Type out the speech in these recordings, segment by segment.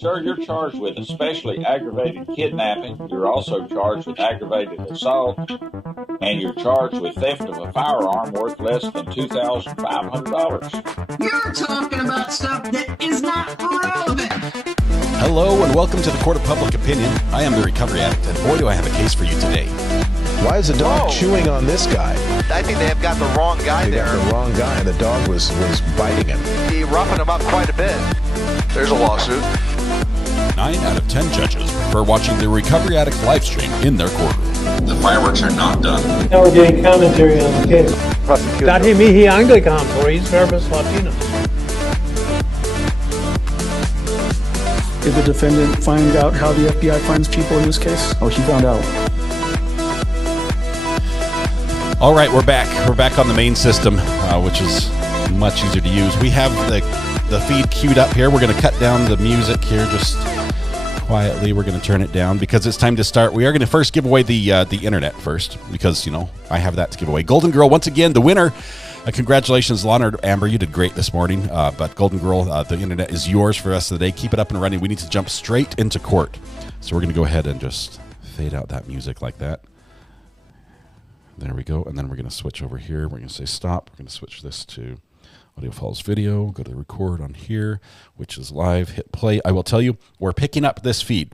Sir, you're charged with especially aggravated kidnapping. You're also charged with aggravated assault, and you're charged with theft of a firearm worth less than $2,500. You're talking about stuff that is not relevant. Hello and welcome to the Court of Public Opinion. I am the recovery addict, and boy do I have a case for you today. Why is the dog chewing on this guy? I think they have got the wrong guy there. Got the wrong guy. The dog was biting him. He roughened him up quite a bit. There's a lawsuit. 9 out of 10 judges prefer watching the Recovery Addict live stream in their courtroom. The fireworks are not done. Now we're getting commentary on the case. Prosecutor. mihi Anglican por verbis Latinos. Did the defendant find out how the FBI finds people in this case? Oh, he found out. All right, we're back. We're back on the main system, which is much easier to use. We have the feed queued up here. We're going to cut down the music here just quietly. We're going to turn it down because it's time to start. We are going to first give away the internet first because, you know, I have that to give away. Golden Girl, once again, the winner. Congratulations, Lana Amber. You did great this morning. But Golden Girl, the internet is yours for the rest of the day. Keep it up and running. We need to jump straight into court. So we're going to go ahead and just fade out that music like that. There we go. And then we're going to switch over here. We're going to say stop. We're going to switch this to audio follows video. Go to record on here, which is live. Hit play. I will tell you, we're picking up this feed.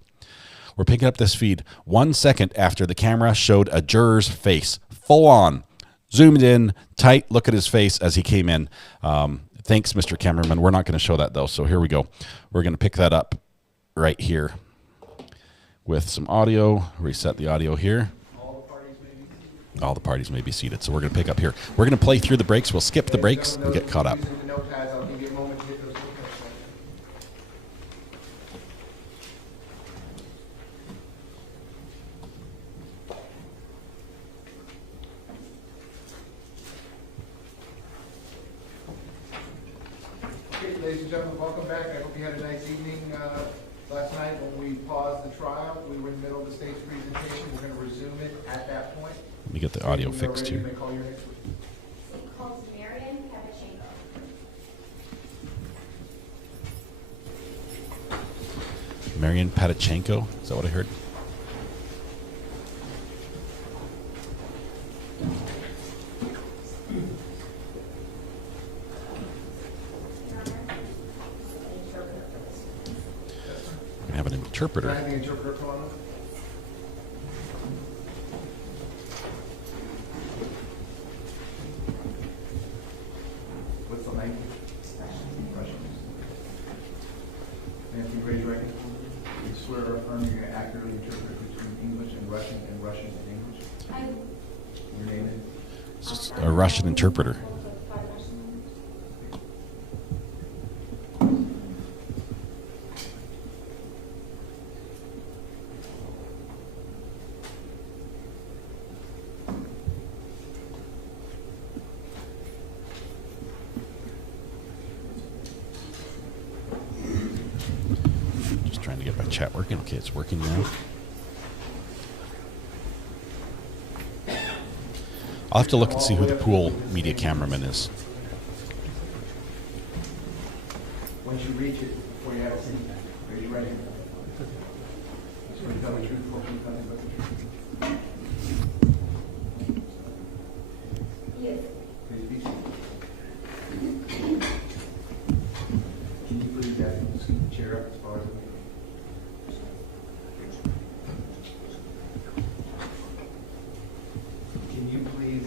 We're picking up this feed 1 second after the camera showed a juror's face. Full on. Zoomed in, tight look at his face as he came in. Thanks, Mr. Cameraman. We're not going to show that, though, so here we go. We're going to pick that up right here with some audio. Reset the audio here. All the parties may be seated, so we're going to pick up here. We're going to play through the breaks. We'll skip the breaks and get caught up. Ladies and gentlemen, welcome back. I hope you had a nice evening last night when we paused the trial. We were in the middle of the state's presentation. We're going to resume it at that point. Let me get the audio fixed here. here. It calls Marian Pavlichenko. Marian Pavlichenko, is that what I heard? We have an interpreter. Can I have the interpreter come on? What's the language? Russian. Nancy, raise your right hand. You swear or affirm you're going to accurately interpret between English and Russian and English? I Your name is? It's just a Russian interpreter. Just trying to get my chat working. Okay, it's working now. I'll have to look and see who the pool media cameraman is. Once you reach it, before you have it, raise your right hand. Swear to tell the truth, whole truth, nothing but the truth. yes. Please be seated. Can you please ask him to scoot the chair up as far as Can you please,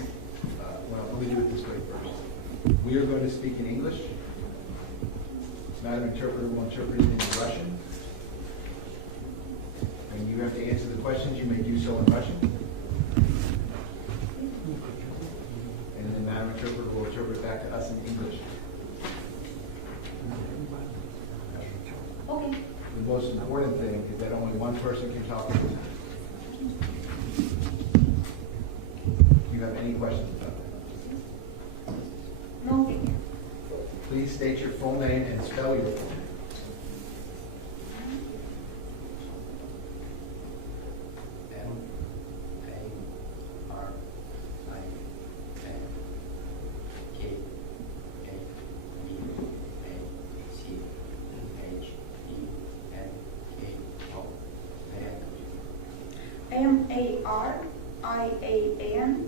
well, let me do it this way first. We are going to speak in English. Madam Interpreter will interpret it in Russian. And you have to answer the questions. You may do so in Russian. And then Madam Interpreter will interpret back to us in English. Okay. The most important thing is that only one person can talk at a time. Do you have any questions about that? No. Please state your full name and spell your full name. Marian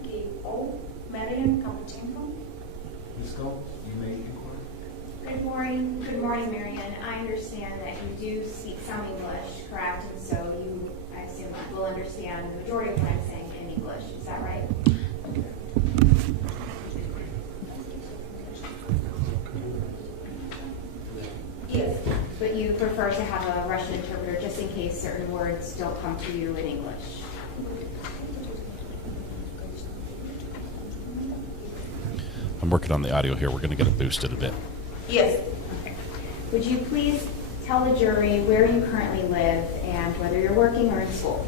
Kabachenko. Marian Kabachenko. Ms. Gomes, you may inquire. Good morning, Marian. I understand that you do speak some English, correct? And so you, I assume, will understand the majority of what I'm saying in English. Is that right? Yes. But you prefer to have a Russian interpreter just in case certain words don't come to you in English. I'm working on the audio here. We're going to get it boosted a bit. Yes. Okay. Would you please tell the jury where you currently live and whether you're working or in school?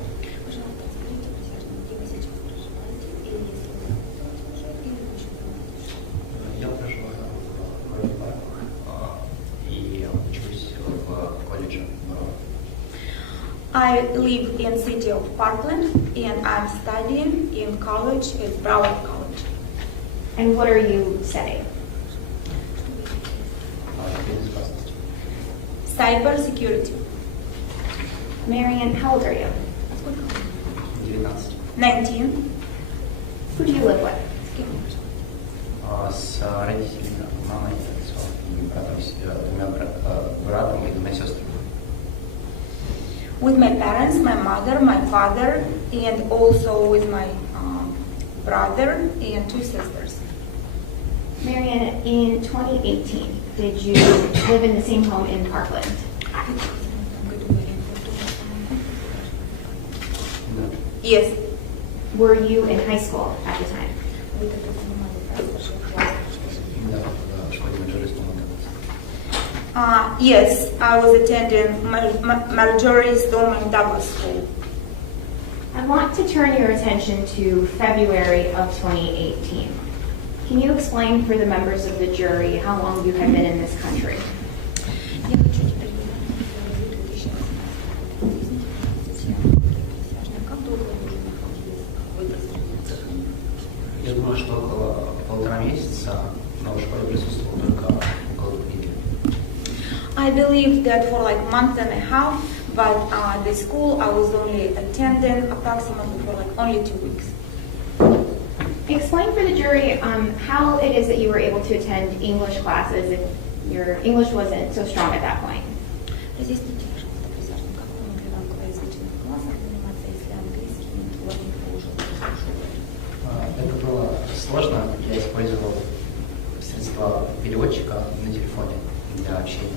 Я проживаю в городе Парк и учусь в колледже. I live in city of Parkland and I'm studying in college at Broward College. And what are you studying? Cyber security. Marian, how old are you? 19. Who do you live with? С родителями, мамой, отцом и братом, двумя братом и двумя сестрами. With my parents, my mother, my father, and also with my brother and two sisters. Marian, in 2018, did you live in the same home in Parkland? Yes. Were you in high school at the time? Yes, I was attending Marjorie Stoneman Douglas School. I want to turn your attention to February of 2018. Can you explain for the members of the jury how long you have been in this country? Я думаю, что около 1,5 месяца, но в школе присутствовал только около 2 недель. I believe that for like a month and a half, but the school I was only attending approximately for like only 2 weeks. Explain for the jury how it is that you were able to attend English classes if your English wasn't so strong at that point. Это было сложно. Я использовал средства переводчика на телефоне для общения.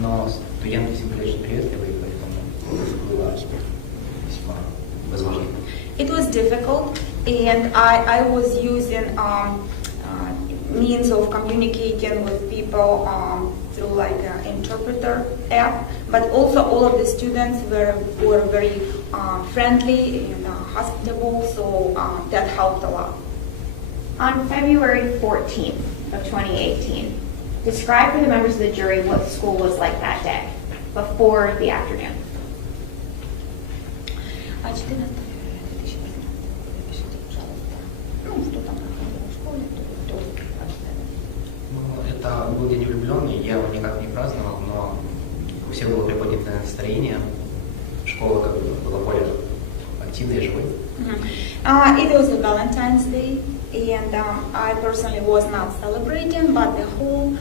Но студенты все были очень приветливые, поэтому это было весьма возможно. It was difficult, and I was using means of communicating with people through like an interpreter app, but also all of the students were very friendly and hospitable, so that helped a lot. On February 14th of 2018, describe for the members of the jury what school was like that day, before the afternoon. Это был день влюбленный, я его никак не праздновал, но у всех было приподнятое настроение, школа как бы была более активной и живой. It was a Valentine's Day, and I personally was not celebrating, but the whole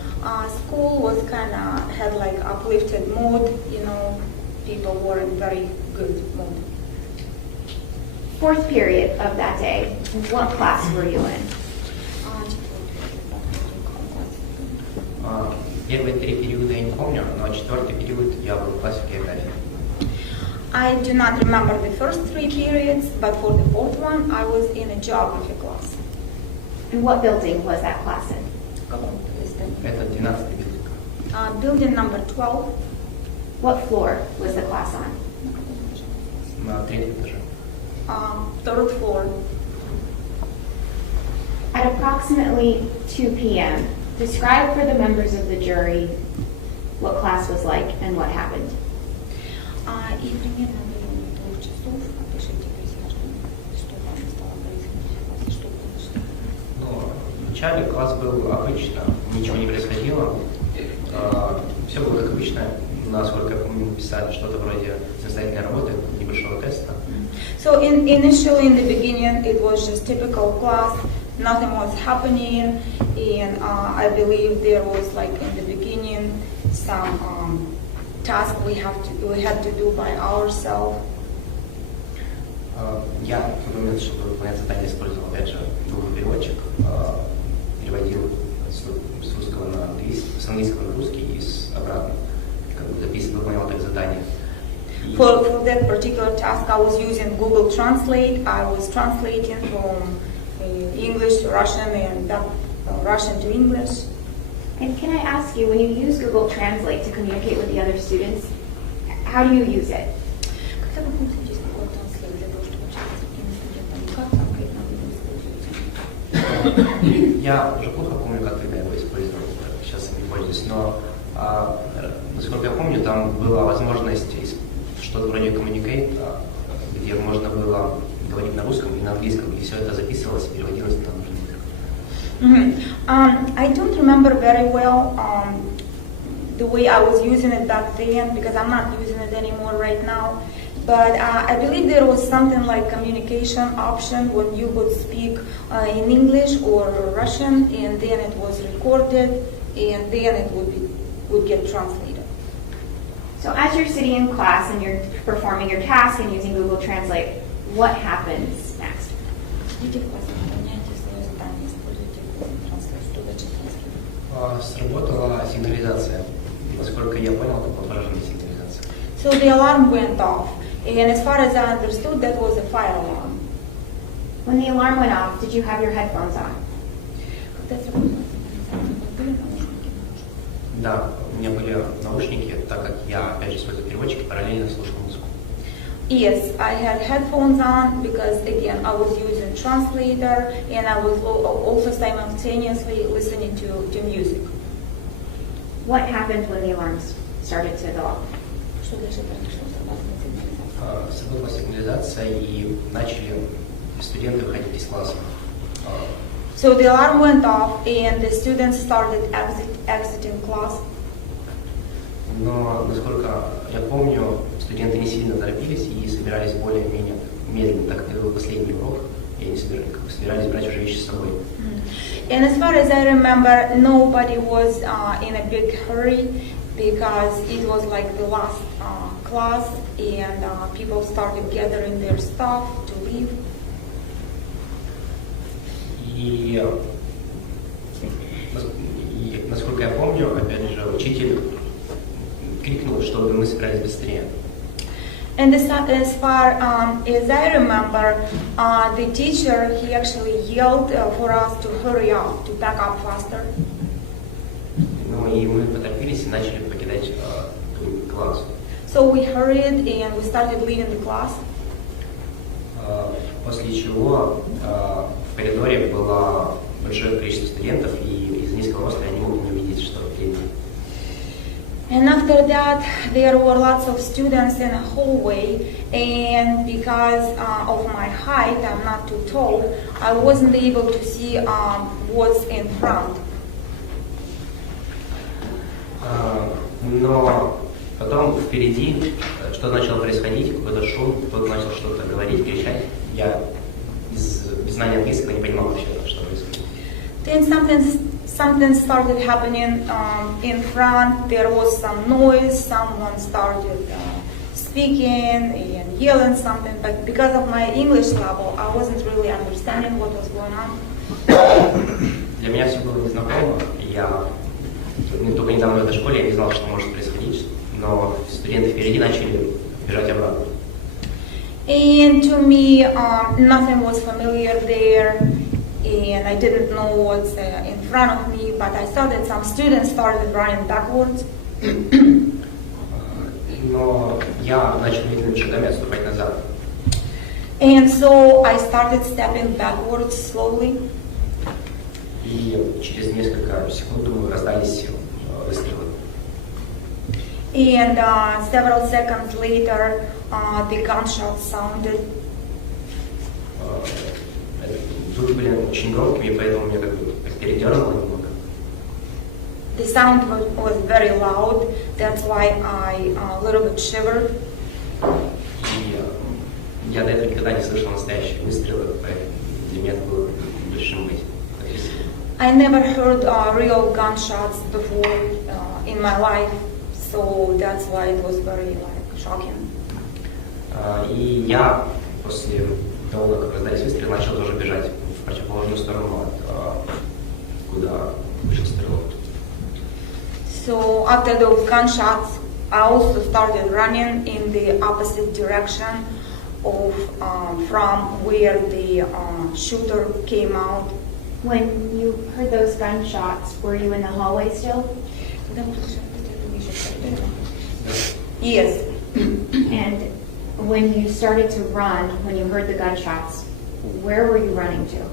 school was kind of had like uplifted mood, you know, people were in very good mood. Fourth period of that day, what class were you in? Первые 3 периода я не помню, но 4-й период я был в классе географии. I do not remember the first 3 periods, but for the fourth one, I was in a geography class. And what building was that class in? Это 12-й билдинг. Building number 12. What floor was the class on? На 3-м этаже. Third floor. At approximately 2 p.m., describe for the members of the jury what class was like and what happened. Вначале класс был обычно, ничего не происходило, все было как обычно, насколько я помню, писали что-то вроде самостоятельной работы, небольшого теста. So initially in the beginning it was just typical class, nothing was happening, and I believe there was like in the beginning some task we had to do by ourselves. Я в тот момент, чтобы выполнять задание, использовал опять же Google переводчик, переводил с русского на английский, с английского на русский и обратно, как бы выполнял так задание. For that particular task, I was using Google Translate. I was translating from English to Russian and Russian to English. And can I ask you, when you use Google Translate to communicate with the other students, how do you use it? Я уже плохо помню, как тогда его использовал, сейчас я не пользуюсь, но насколько я помню, там была возможность что-то вроде Communicate, где можно было говорить на русском и на английском, и все это записывалось и переводилось на нужный язык. I don't remember very well the way I was using it back then because I'm not using it anymore right now. But I believe there was something like communication option when you would speak in English or Russian, and then it was recorded, and then it would get translated. So as you're sitting in class and you're performing your task and using Google Translate, what happens next? Сработала сигнализация. Насколько я понял, это была пораженная сигнализация. So the alarm went off, and as far as I understood, that was a fire alarm. When the alarm went off, did you have your headphones on? Да, у меня были наушники, так как я опять же использую переводчик и параллельно слушал музыку. Yes, I had headphones on because again I was using translator and I was also simultaneously listening to music. What happened when the alarms started to go off? Сработала сигнализация и начали студенты выходить из класса. So the alarm went off and the students started exiting class. Но, насколько я помню, студенты не сильно торопились и собирались более-менее медленно, так как это был последний урок, и они собирались брать уже вещи с собой. And as far as I remember, nobody was in a big hurry because it was like the last class and people started gathering their stuff to leave. И насколько я помню, опять же, учитель крикнул, чтобы мы собирались быстрее. And as far as I remember, the teacher, he actually yelled for us to hurry up, to back up faster. Ну и мы поторопились и начали покидать класс. So we hurried and we started leaving the class. После чего в коридоре было большое количество студентов, и из низкого роста я не мог не увидеть, что впереди. And after that, there were lots of students in a hallway, and because of my height, I'm not too tall, I wasn't able to see what's in front. Но потом впереди что-то начало происходить, какой-то шум, кто-то начал что-то говорить, кричать. Я без знания английского не понимал вообще, что происходит. Then something started happening in front. There was some noise. Someone started speaking and yelling something. But because of my English level, I wasn't really understanding what was going on. Для меня все было незнакомо. Я только недавно в этой школе я не знал, что может происходить. Но студенты впереди начали бежать обратно. And to me, nothing was familiar there, and I didn't know what's in front of me, but I saw that some students started running backwards. Но я начал медленными шагами отступать назад. And so I started stepping backwards slowly. И через несколько секунд раздались выстрелы. And several seconds later, the gunshots sounded. Звуки были очень громкими, поэтому меня как передернуло немного. The sound was very loud. That's why I a little bit shivered. И я до этого никогда не слышал настоящих выстрелов, поэтому для меня это было большим потрясением. I never heard real gunshots before in my life, so that's why it was very shocking. И я после того, как раздались выстрелы, начал тоже бежать в противоположную сторону от куда вышел стрелок. So after those gunshots, I also started running in the opposite direction of from where the shooter came out. When you heard those gunshots, were you in the hallway still? Yes. And when you started to run, when you heard the gunshots, where were you running to?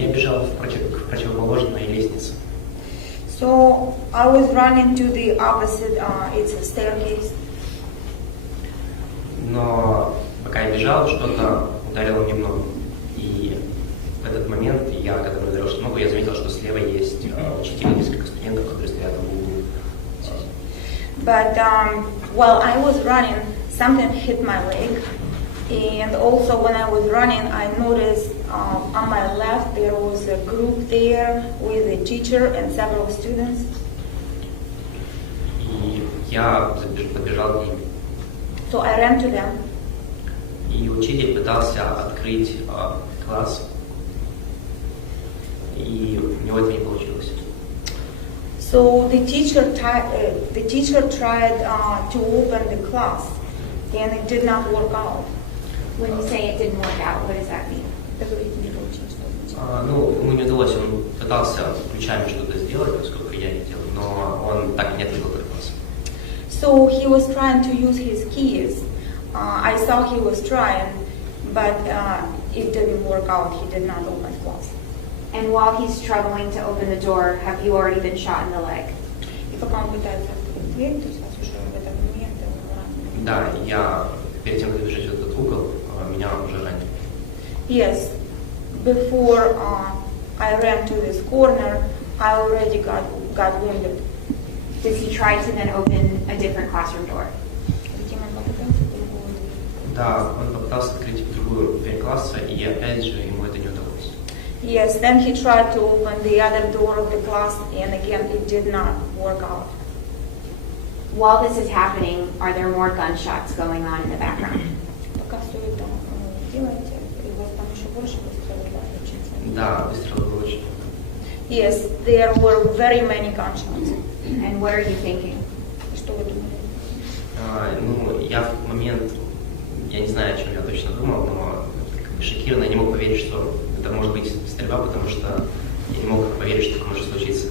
Я бежал к противоположной лестнице. So I was running to the opposite, it's a staircase. Но пока я бежал, что-то ударило мне в ногу. И в этот момент, когда мне ударило в ногу, я заметил, что слева есть учитель и несколько студентов, которые стоят в углу. But while I was running, something hit my leg. And also when I was running, I noticed on my left there was a group there with a teacher and several students. И я подбежал к ним. So I ran to them. И учитель пытался открыть класс, и у него это не получилось. So the teacher tried to open the class, and it did not work out. When you say it didn't work out, what does that mean? Ему не удалось, он пытался ключами что-то сделать, поскольку я не делал, но он так и не открыл этот класс. So he was trying to use his keys. I saw he was trying, but it didn't work out. He did not open the class. And while he's struggling to open the door, have you already been shot in the leg? Да, я перед тем, как бежать в этот угол, меня уже ранили. Yes, before I ran to this corner, I already got wounded. Did he try to then open a different classroom door? Да, он попытался открыть другую дверь класса, и опять же ему это не удалось. Yes, then he tried to open the other door of the class, and again it did not work out. While this is happening, are there more gunshots going on in the background? Да, выстрелы было очень. Yes, there were very many gunshots. And what are you thinking? Я в момент, я не знаю, о чем я точно думал, но шокированно, я не мог поверить, что это может быть стрельба, потому что я не мог поверить, что это может случиться.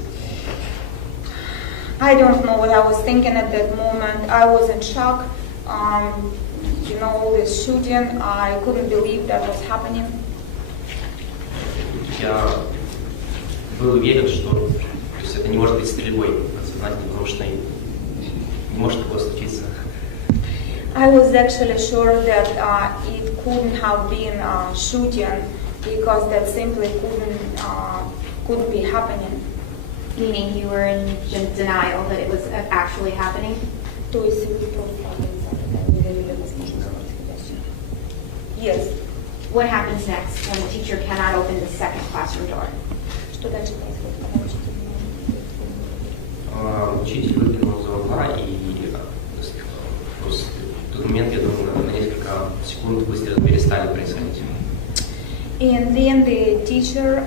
I don't know what I was thinking at that moment. I was in shock. This shooting, I couldn't believe that was happening. Я был уверен, что это не может быть стрельбой подсознательно, потому что не может такого случиться. I was actually sure that it couldn't have been shooting because that simply couldn't be happening. Meaning you were in denial that it was actually happening? Yes. What happens next when the teacher cannot open the second classroom door? Учитель выглянул за угла, и в тот момент, я думаю, на несколько секунд выстрелы перестали происходить. And then the teacher,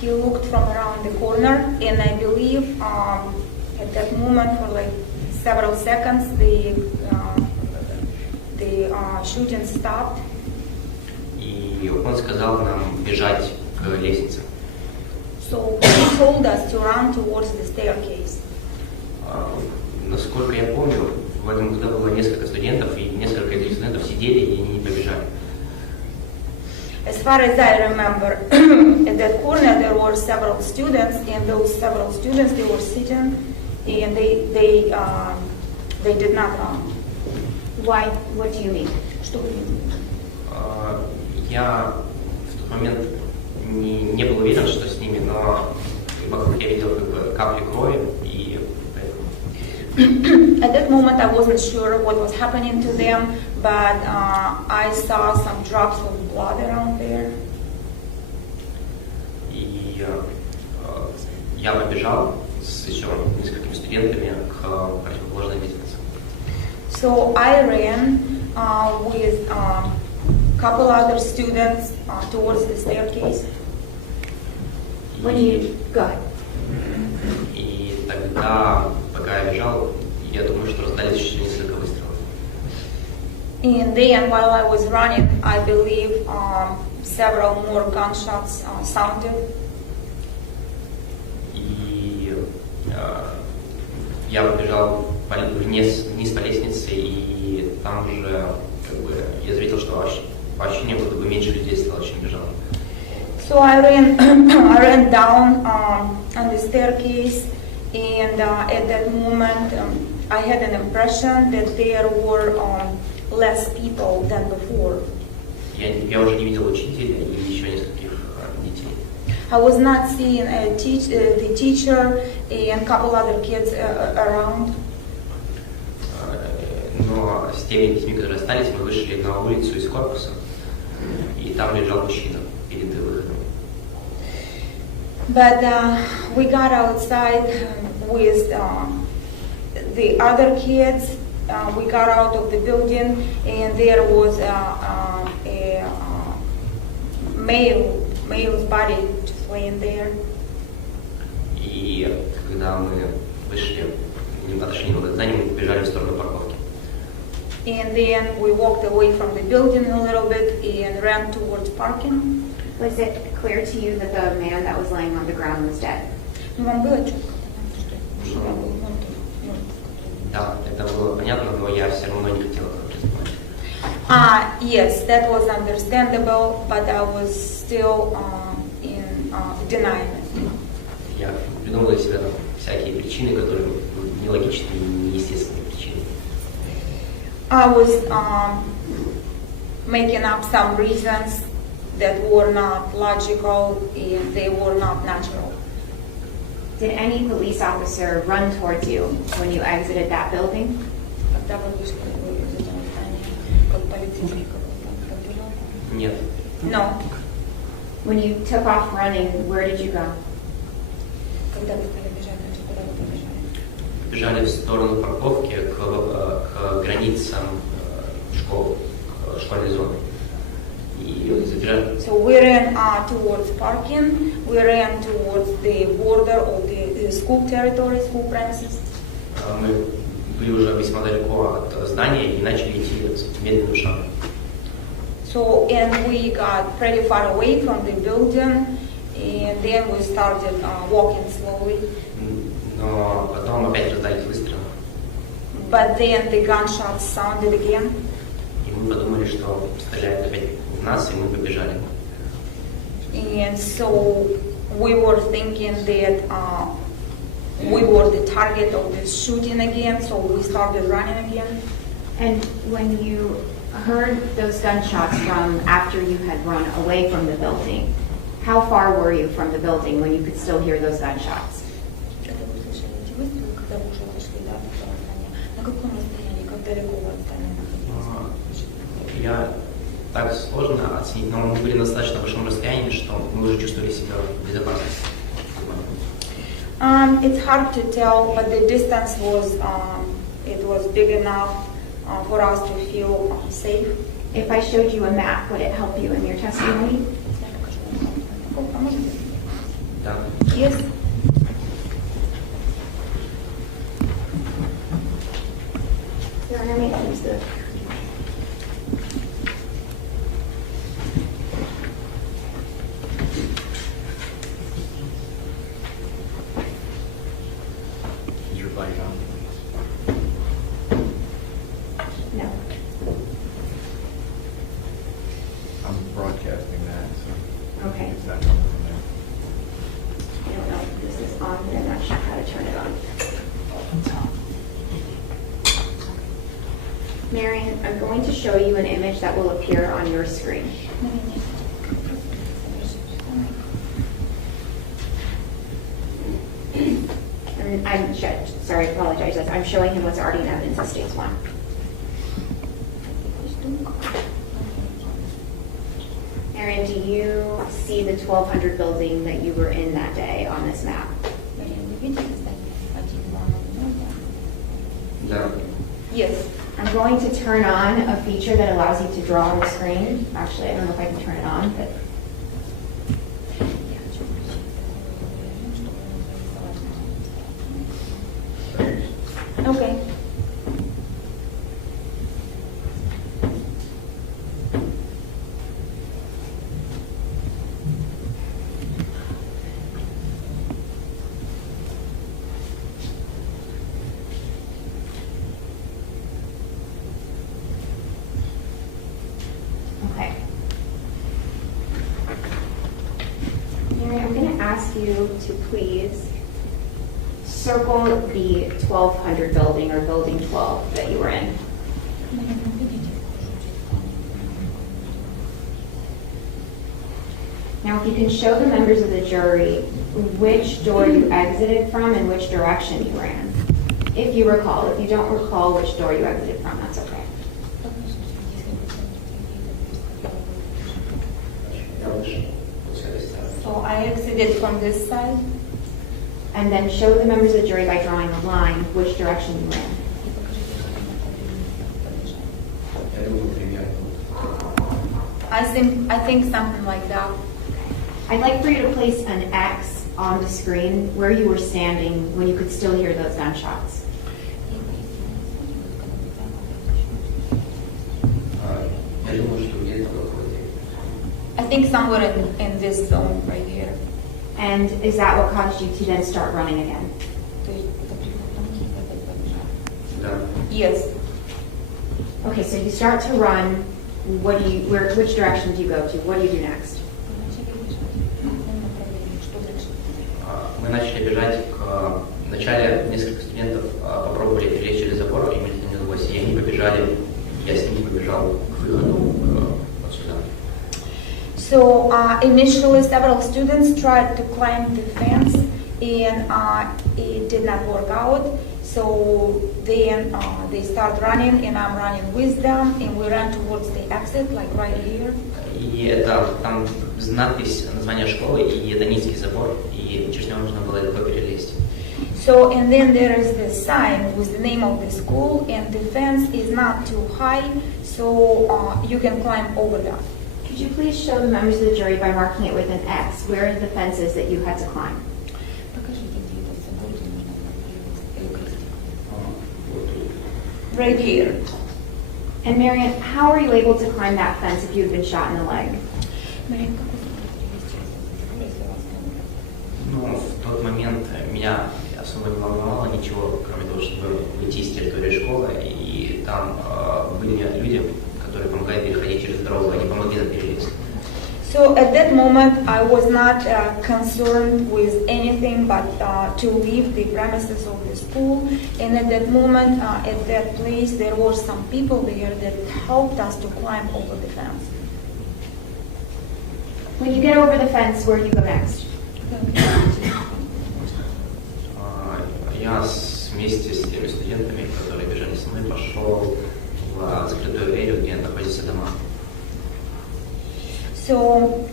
he looked from around the corner, and I believe at that moment for like several seconds the shooting stopped. И он сказал нам бежать к лестнице. So he told us to run towards the staircase. Насколько я помню, в этом году было несколько студентов, и несколько этих студентов сидели, и они не побежали. As far as I remember, at that corner there were several students, and those several students, they were sitting, and they did not run. Why? What do you mean? Что вы видите? Я в тот момент не был уверен, что с ними, но вокруг я видел как бы капли крови, и At that moment, I wasn't sure what was happening to them, but I saw some drops of blood around there. И я побежал с еще несколькими студентами к противоположной лестнице. So I ran with a couple other students towards the staircase. When you go ahead. И тогда, пока я бежал, я думаю, что раздались еще несколько выстрелов. And then, while I was running, I believe several more gunshots sounded. И я побежал вниз по лестнице, и там уже как бы я заметил, что по ощущениям как бы меньше людей стало, чем бежало. So I ran down on the staircase, and at that moment I had an impression that there were less people than before. Я уже не видел учителя и еще нескольких детей. I was not seeing the teacher and a couple other kids around. Но с теми детьми, которые остались, мы вышли на улицу из корпуса, и там лежал мужчина перед выходом. But we got outside with the other kids. We got out of the building, and there was a male's body just laying there. И когда мы вышли, отошли немного от здания, мы побежали в сторону парковки. And then we walked away from the building a little bit and ran towards parking. Was it clear to you that the man that was laying on the ground was dead? Вам было четко? Да, это было понятно, но я все равно не хотел это признавать. Yes, that was understandable, but I was still in denying it. Я придумал для себя всякие причины, которые нелогичные и неестественные причины. I was making up some reasons that were not logical and they were not natural. Did any police officer run towards you when you exited that building? Нет. No. When you took off running, where did you go? Бежали в сторону парковки к границам школы, к школьной зоны. И забежали. So we ran towards parking. We ran towards the border of the school territory, school premises. Мы были уже весьма далеко от здания и начали идти медленным шагом. So and we got pretty far away from the building, and then we started walking slowly. Но потом опять раздались выстрелы. But then the gunshots sounded again. И мы подумали, что стреляют опять в нас, и мы побежали. And so we were thinking that we were the target of this shooting again, so we started running again. And when you heard those gunshots from after you had run away from the building, how far were you from the building when you could still hear those gunshots? Я так сложно оценить, но мы были на достаточно большом расстоянии, что мы уже чувствовали себя в безопасности. It's hard to tell, but the distance was big enough for us to feel safe. If I showed you a map, would it help you in your testimony? Да. Yes. Your Honor, may I use the... Is your mic on? No. I'm broadcasting that, so Okay. it's not coming from there. I don't know if this is on, but I'm not sure how to turn it on. Marion, I'm going to show you an image that will appear on your screen. Sorry, I apologize. I'm showing him what's already in evidence of States 1. Marion, do you see the 1200 building that you were in that day on this map? Да. Yes. I'm going to turn on a feature that allows you to draw on the screen. Actually, I don't know if I can turn it on, but Okay. okay. Mary, I'm going to ask you to please circle the 1200 building or building 12 that you were in. Now, if you can show the members of the jury which door you exited from and which direction you ran. If you recall. If you don't recall which door you exited from, that's okay. So I exited from this side. And then show the members of the jury by drawing a line which direction you ran. Я думаю, примерно. I think something like that. I'd like for you to place an X on the screen where you were standing when you could still hear those gunshots. Я думаю, что где-то около здесь. I think somewhere in this zone right here. And is that what caused you to then start running again? Да. Yes. Okay, so you start to run. Which direction do you go to? What do you do next? Мы начали бежать вначале несколько студентов попробовали перелезть через забор, и мы летели, и они побежали, я с ними побежал к выходу вот сюда. So initially several students tried to climb the fence and it did not work out. So then they start running and I'm running with them and we ran towards the exit like right here. И это там надпись, название школы, и это низкий забор, и через него нужно было легко перелезть. So and then there is the sign with the name of the school and the fence is not too high, so you can climb over that. Could you please show the members of the jury by marking it with an X where the fence is that you had to climb? Right here. And Marian, how were you able to climb that fence if you had been shot in the leg? Ну, в тот момент меня особо не волновало ничего, кроме того, чтобы уйти с территории школы, и там были люди, которые помогали переходить через дорогу, они помогли нам перелезть. So at that moment, I was not concerned with anything but to leave the premises of the school. And at that moment, at that place, there were some people there that helped us to climb over the fence. When you get over the fence, where do you go next? Я вместе с теми студентами, которые бежали со мной, пошел в закрытую аллею, где находятся дома. So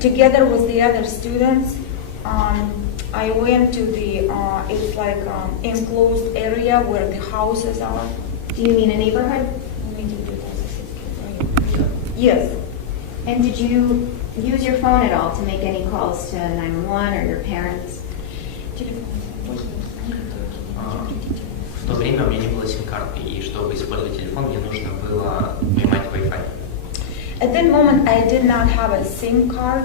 together with the other students, I went to the, it's like enclosed area where the houses are. Do you mean a neighborhood? Yes. And did you use your phone at all to make any calls to 911 or your parents? В то время у меня не было сим-карты, и чтобы использовать телефон, мне нужно было поймать Wi-Fi. At that moment, I did not have a SIM card,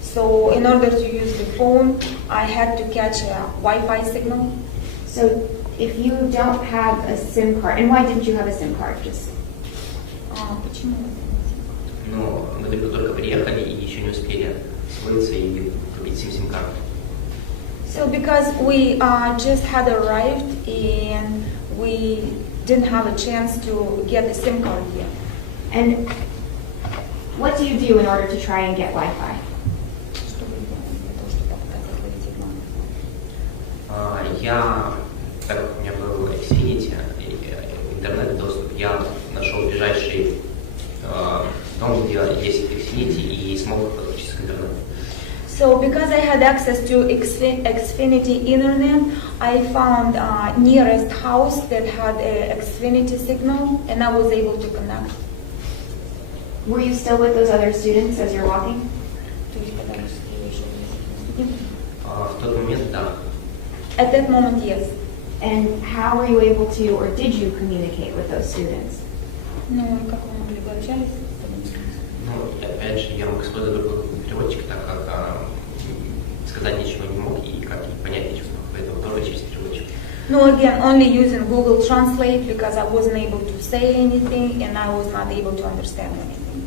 so in order to use the phone, I had to catch a Wi-Fi signal. So if you don't have a SIM card, and why didn't you have a SIM card? Just Ну, мы только приехали и еще не успели освоиться и купить сим-карту. So because we just had arrived and we didn't have a chance to get the SIM card yet. And what do you do in order to try and get Wi-Fi? Я, так как у меня был Xfinity и интернет-доступ, я нашел ближайший дом, где есть Xfinity, и смог подключиться к интернету. So because I had access to Xfinity internet, I found nearest house that had a Xfinity signal, and I was able to connect. Were you still with those other students as you're walking? В тот момент, да. At that moment, yes. And how were you able to, or did you communicate with those students? Ну, как вы могли бы общались? Ну, опять же, я мог использовать другого переводчика, так как сказать ничего не мог и как и понять ничего не мог, поэтому тоже через переводчик. No, again, only using Google Translate because I wasn't able to say anything and I was not able to understand anything.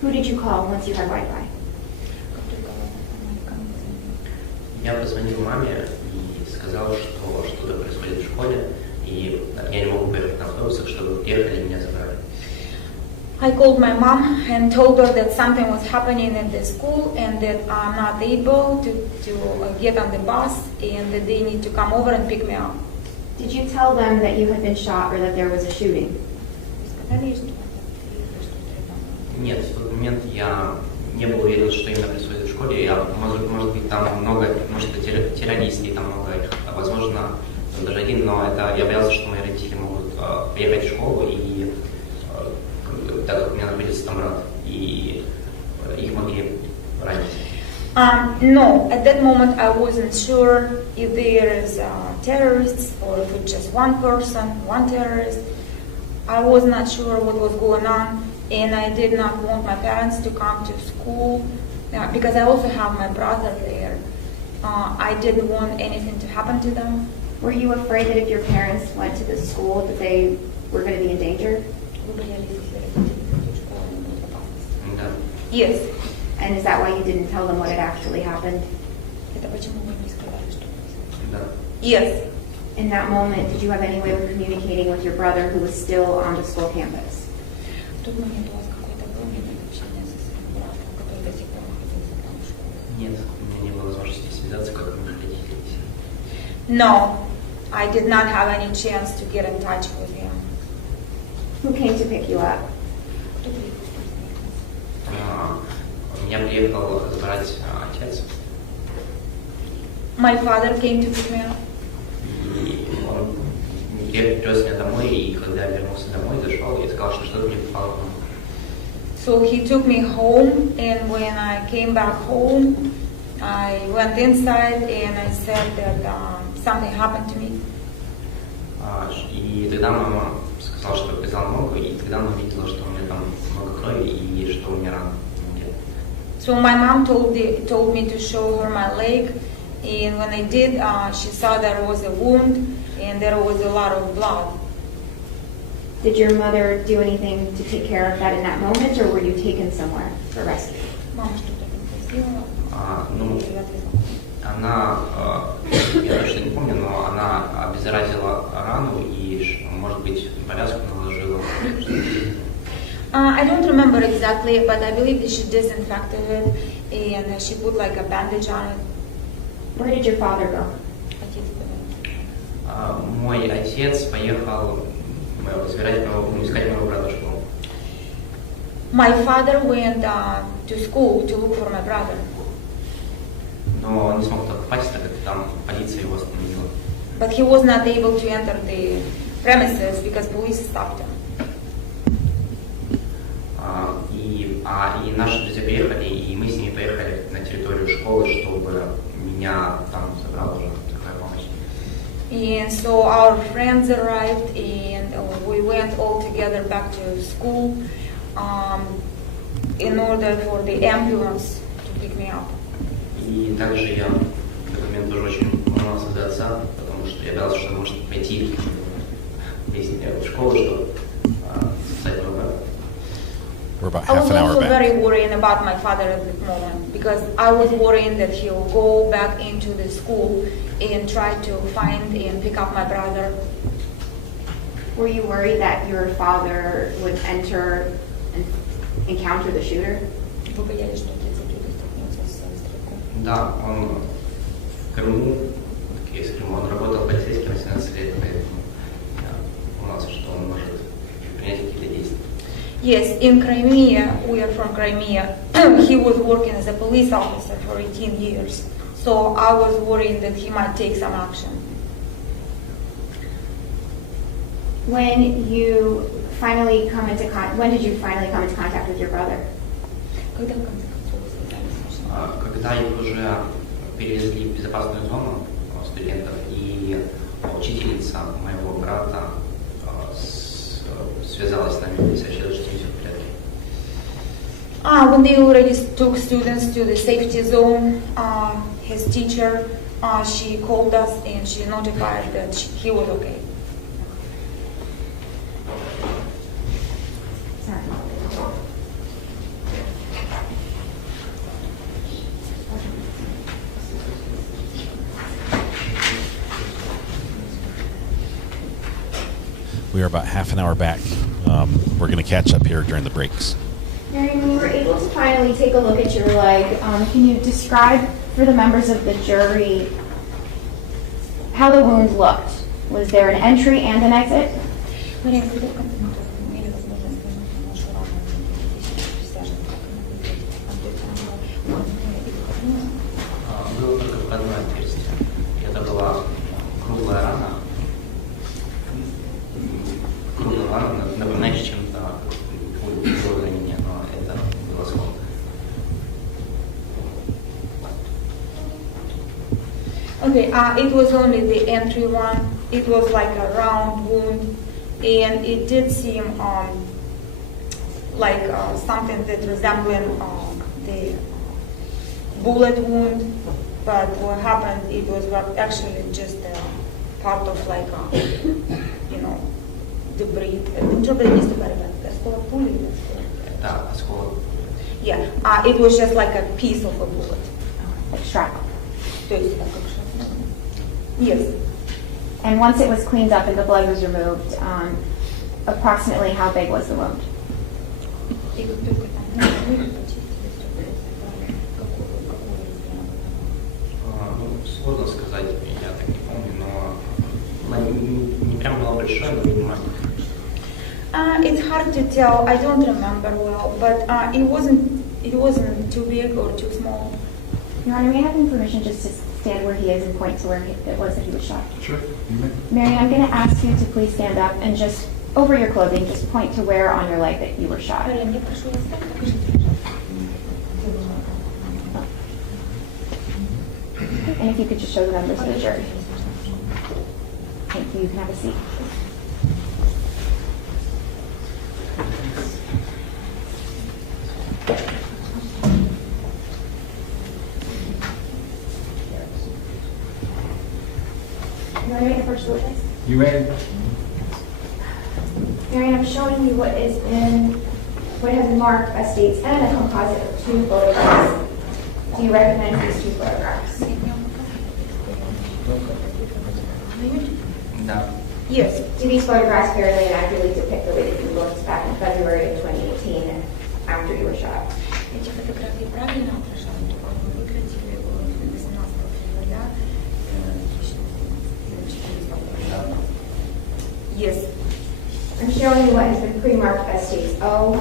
Who did you call once you had Wi-Fi? Я позвонил маме и сказал, что что-то происходит в школе, и я не могу поехать на автобусах, чтобы приехали и меня забрали. I called my mom and told her that something was happening at the school and that I'm not able to get on the bus and that they need to come over and pick me up. Did you tell them that you had been shot or that there was a shooting? Нет, в тот момент я не был уверен, что именно происходит в школе. Может быть, там много, может быть, террористов, там много их, возможно, даже один, но это я боялся, что мои родители могут приехать в школу, и так как у меня находится там брат, и их могли ранить. No, at that moment I wasn't sure if there is terrorists or if it's just one person, one terrorist. I was not sure what was going on, and I did not want my parents to come to school because I also have my brother there. I didn't want anything to happen to them. Were you afraid that if your parents went to the school that they were going to be in danger? Yes. And is that why you didn't tell them what had actually happened? Yes. In that moment, did you have any way of communicating with your brother who was still on the school campus? Нет, у меня не было возможности связаться, как моих родителей. No, I did not have any chance to get in touch with him. Who came to pick you up? Меня приехал забрать отец. My father came to pick me up. И он привез меня домой, и когда я вернулся домой, зашел и сказал, что что-то мне попало в ногу. So he took me home, and when I came back home, I went inside and I said that something happened to me. И тогда мама сказала, что показала ногу, и тогда она увидела, что у меня там много крови и что у меня рана. So my mom told me to show her my leg, and when I did, she saw there was a wound and there was a lot of blood. Did your mother do anything to take care of that in that moment, or were you taken somewhere for rescue? Ну, она, я точно не помню, но она обеззаразила рану и, может быть, повязку наложила. I don't remember exactly, but I believe that she disinfected it and she put like a bandage on it. Where did your father go? Мой отец поехал искать моего брата в школу. My father went to school to look for my brother. Но он не смог туда попасть, так как там полиция его остановила. But he was not able to enter the premises because police stopped him. И наши друзья приехали, и мы с ними поехали на территорию школы, чтобы меня там забрала уже такая помощь. And so our friends arrived, and we went all together back to school in order for the ambulance to pick me up. И также я в этот момент тоже очень волновался за отца, потому что я боялся, что может пойти в школу, чтобы спасать моего брата. We're about I half was an hour also back. very worried about my father at that moment because I was worrying that he'll go back into the school and try to find and pick up my brother. Were you worried that your father would enter and encounter the shooter? Да, он В Крыму, из Крыма, он работал полицейским 18 лет, поэтому у нас что он может принять какие-то действия. Yes, in Crimea, we are from Crimea. He was working as a police officer for 18 years. So I was worried that he might take some action. When did you finally come into contact with your brother? Когда их уже перевезли в безопасную зону студентов, и учительница моего брата связалась с нами и сообщила, что все в порядке. When they already took students to the safety zone, his teacher, she called us and she notified that he was okay. We are about half an hour back. We're going to catch up here during the breaks. Marion, when you were able to finally take a look at your leg, can you describe for the members of the jury how the wound looked? Was there an entry and an exit? Было только входное отверстие. Это была круглая рана, напоминающая чем-то пулевое ранение, но это было скол. Okay, it was only the entry one. It was like a round wound, and it did seem like something that resembling the bullet wound. But what happened, it was actually just a part of like debris. Да, осколок. Yeah, it was just like a piece of a bullet. Like shrapnel. Yes. And once it was cleaned up and the blood was removed, approximately how big was the wound? Сложно сказать, я так не помню, но она не прям была большая, но минимальная. It's hard to tell. I don't remember well, but it wasn't too big or too small. Your Honor, may I have him permission just to stand where he is and point to where it was that he was shot? Sure. You may. Marion, I'm going to ask you to please stand up and just, over your clothing, just point to where on your leg that you were shot. And if you could just show the members of the jury. Thank you. You can have a seat. You want to make a first witness? You may. Marion, I'm showing you what has been marked as states and a composite of two photographs. Do you recognize these two photographs? Да. Yes. Do these photographs fairly and accurately depict the way that you looked back in February of 2018 after you were shot? Эти фотографии правильно отражают, как вы выглядели 18 февраля 2017? Yes. I'm showing you what has been pre-marked as states O.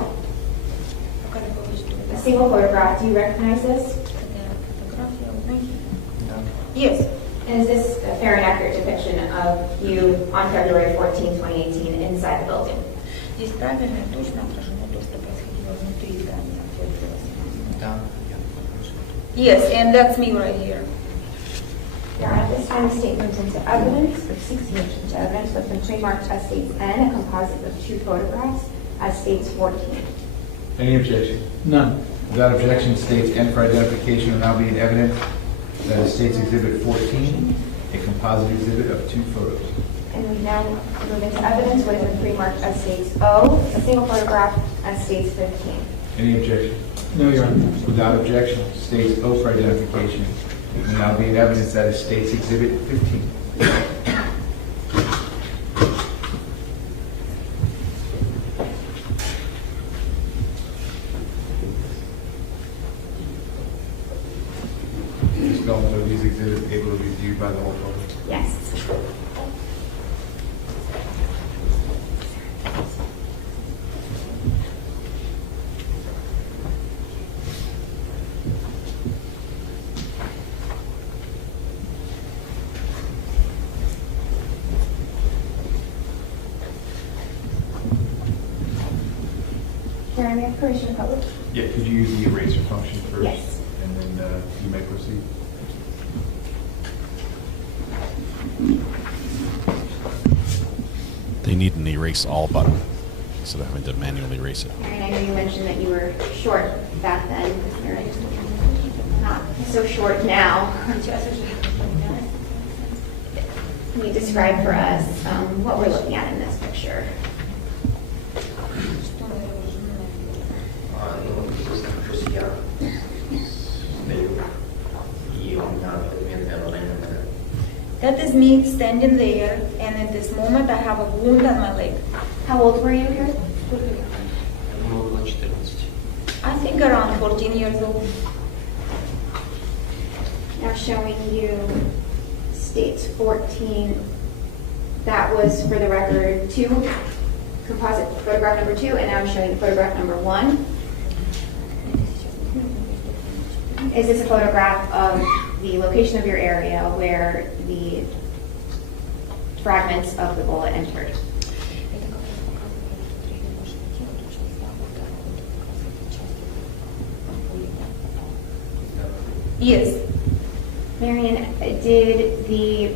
A single photograph. Do you recognize this? Yes. And is this a fair and accurate depiction of you on February 14, 2018 inside the building? Здесь правильно и точно отражено то, что происходило внутри здания. Да. Yes, and that's me right here. Your Honor, at this time the state moves into evidence, or seeks to move into evidence that's been pre-marked as states N, a composite of two photographs, as states 14. Any objection? None. Without objection, states N for identification will now be in evidence. That is States Exhibit 14, a composite exhibit of two photos. And we now move into evidence what has been pre-marked as states O, a single photograph, as states 15. Any objection? No, Your Honor. Without objection, states O for identification will now be in evidence. That is States Exhibit 15. Just going through these exhibits. exhibit able to be viewed by the whole public? Yes. Karen, we have permission to publish? Yeah, could you use the eraser function first? Yes. And then you may proceed. They need an erase all button instead of having to manually erase it. Karen, I know you mentioned that you were short back then. You're not so short now. Can you describe for us what we're looking at in this picture? Ну, здесь нахожусь я, стою, и у меня предметы ранены. That is me standing there, and at this moment I have a wound on my leg. How old were you here? Ему было 14. I think around 14 years old. Now showing you states 14. That was, for the record, 2, composite photograph number 2, and now I'm showing photograph number 1. Is this a photograph of the location of your area where the fragments of the bullet entered? Yes. Marion, did the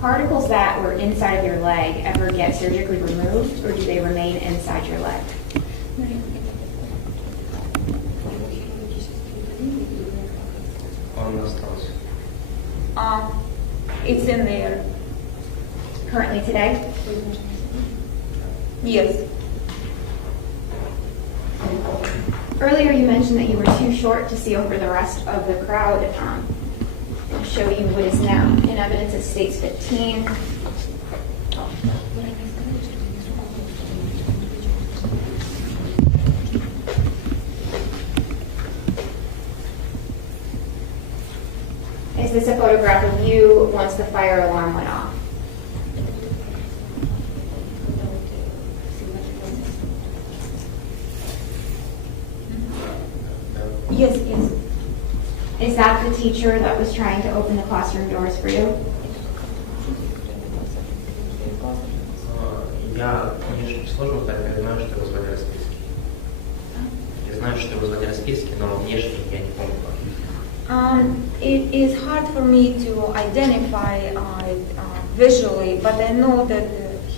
particles that were inside of your leg ever get surgically removed, or do they remain inside your leg? Он остался. It's in there. Currently today? Yes. Earlier you mentioned that you were too short to see over the rest of the crowd. I'll show you what is now in evidence at States 15. Is this a photograph of you once the fire alarm went off? Yes, yes. Is that the teacher that was trying to open the classroom doors for you? Я, конечно, сложно так, я знаю, что его звали Расписки. Я знаю, что его звали Расписки, но внешне я не помню. It is hard for me to identify visually, but I know that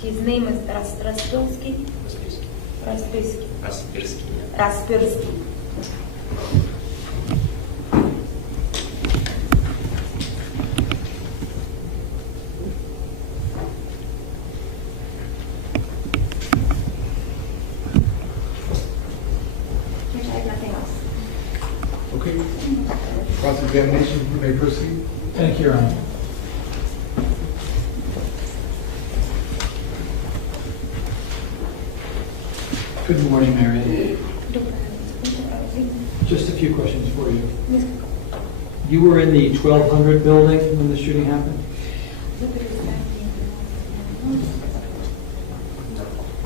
his name is Raspilsky. Расписки. Raspilsky. Распирский. Raspilsky. I have nothing else. Okay. Cross-examination, you may proceed. Thank you, Your Honor. Good morning, Mary. Just a few questions for you. You were in the 1200 building when the shooting happened?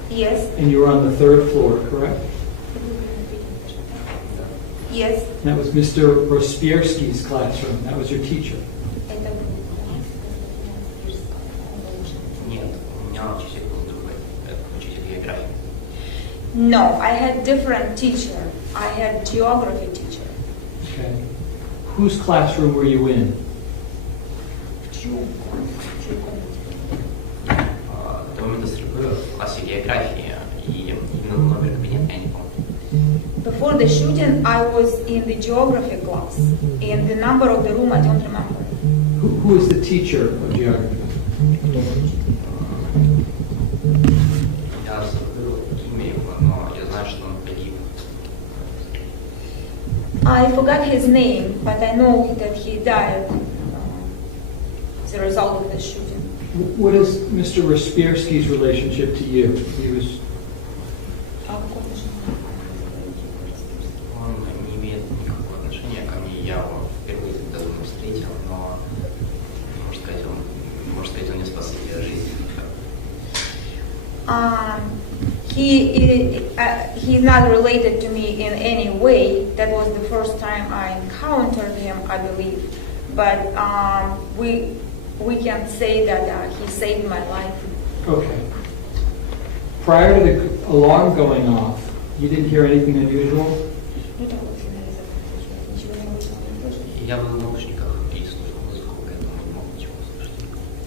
Yes, And you were on the third floor, correct? yes. That was Mr. Rospierski's classroom. That was your teacher. Нет, у меня учитель был другой. Это учитель географии. No, I had different teacher. I had geography teacher. Okay. Whose classroom were you in? До момента стрельбы в классе географии, и именно номер кабинета я не помню. Before the shooting, I was in the geography class, and the number of the room I don't remember. Who is the teacher of geography? Я забыл имя его, но я знаю, что он погиб. I forgot his name, but I know that he died as a result of the shooting. What is Mr. Rospierski's relationship to you? He was Он не имеет никакого отношения ко мне, я его впервые тогда встретил. He's not related to me in any way. That was the first time I encountered him, I believe. But we can say that he saved my life. Okay. Prior to the alarm going off, you didn't hear anything unusual? Я был в наушниках и слушал музыку, поэтому не мог ничего слышать.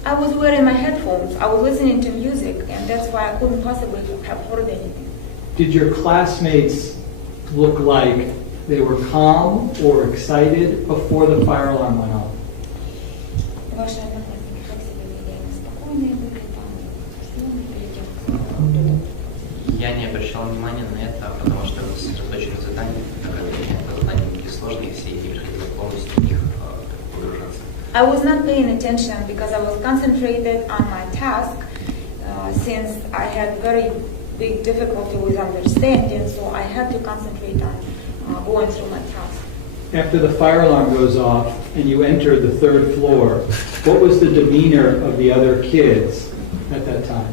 I was wearing my headphones. I was listening to music, and that's why I couldn't possibly have heard anything. Did your classmates look like they were calm or excited before the fire alarm went off? Ваши одноклассники как себя вели? Они спокойные были там? Что они перед тем, как Я не обращал внимания на это, потому что был сосредоточен на задании, так как задания были сложные, все и приходилось полностью в них погружаться. I was not paying attention because I was concentrated on my task since I had very big difficulty with understanding, so I had to concentrate on going through my task. After the fire alarm goes off and you enter the third floor, what was the demeanor of the other kids at that time?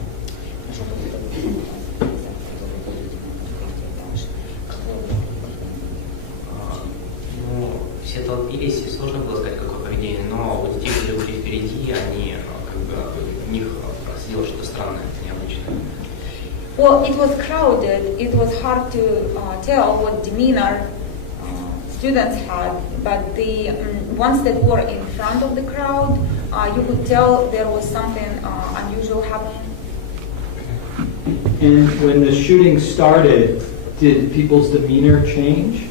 Ну, все толпились, и сложно было сказать, какое поведение, но у детей, которые были впереди, они, как бы, у них происходило что-то странное, необычное. Well, it was crowded. It was hard to tell what demeanor students had, but the ones that were in front of the crowd, you could tell there was something unusual happening. And when the shooting started, did people's demeanor change?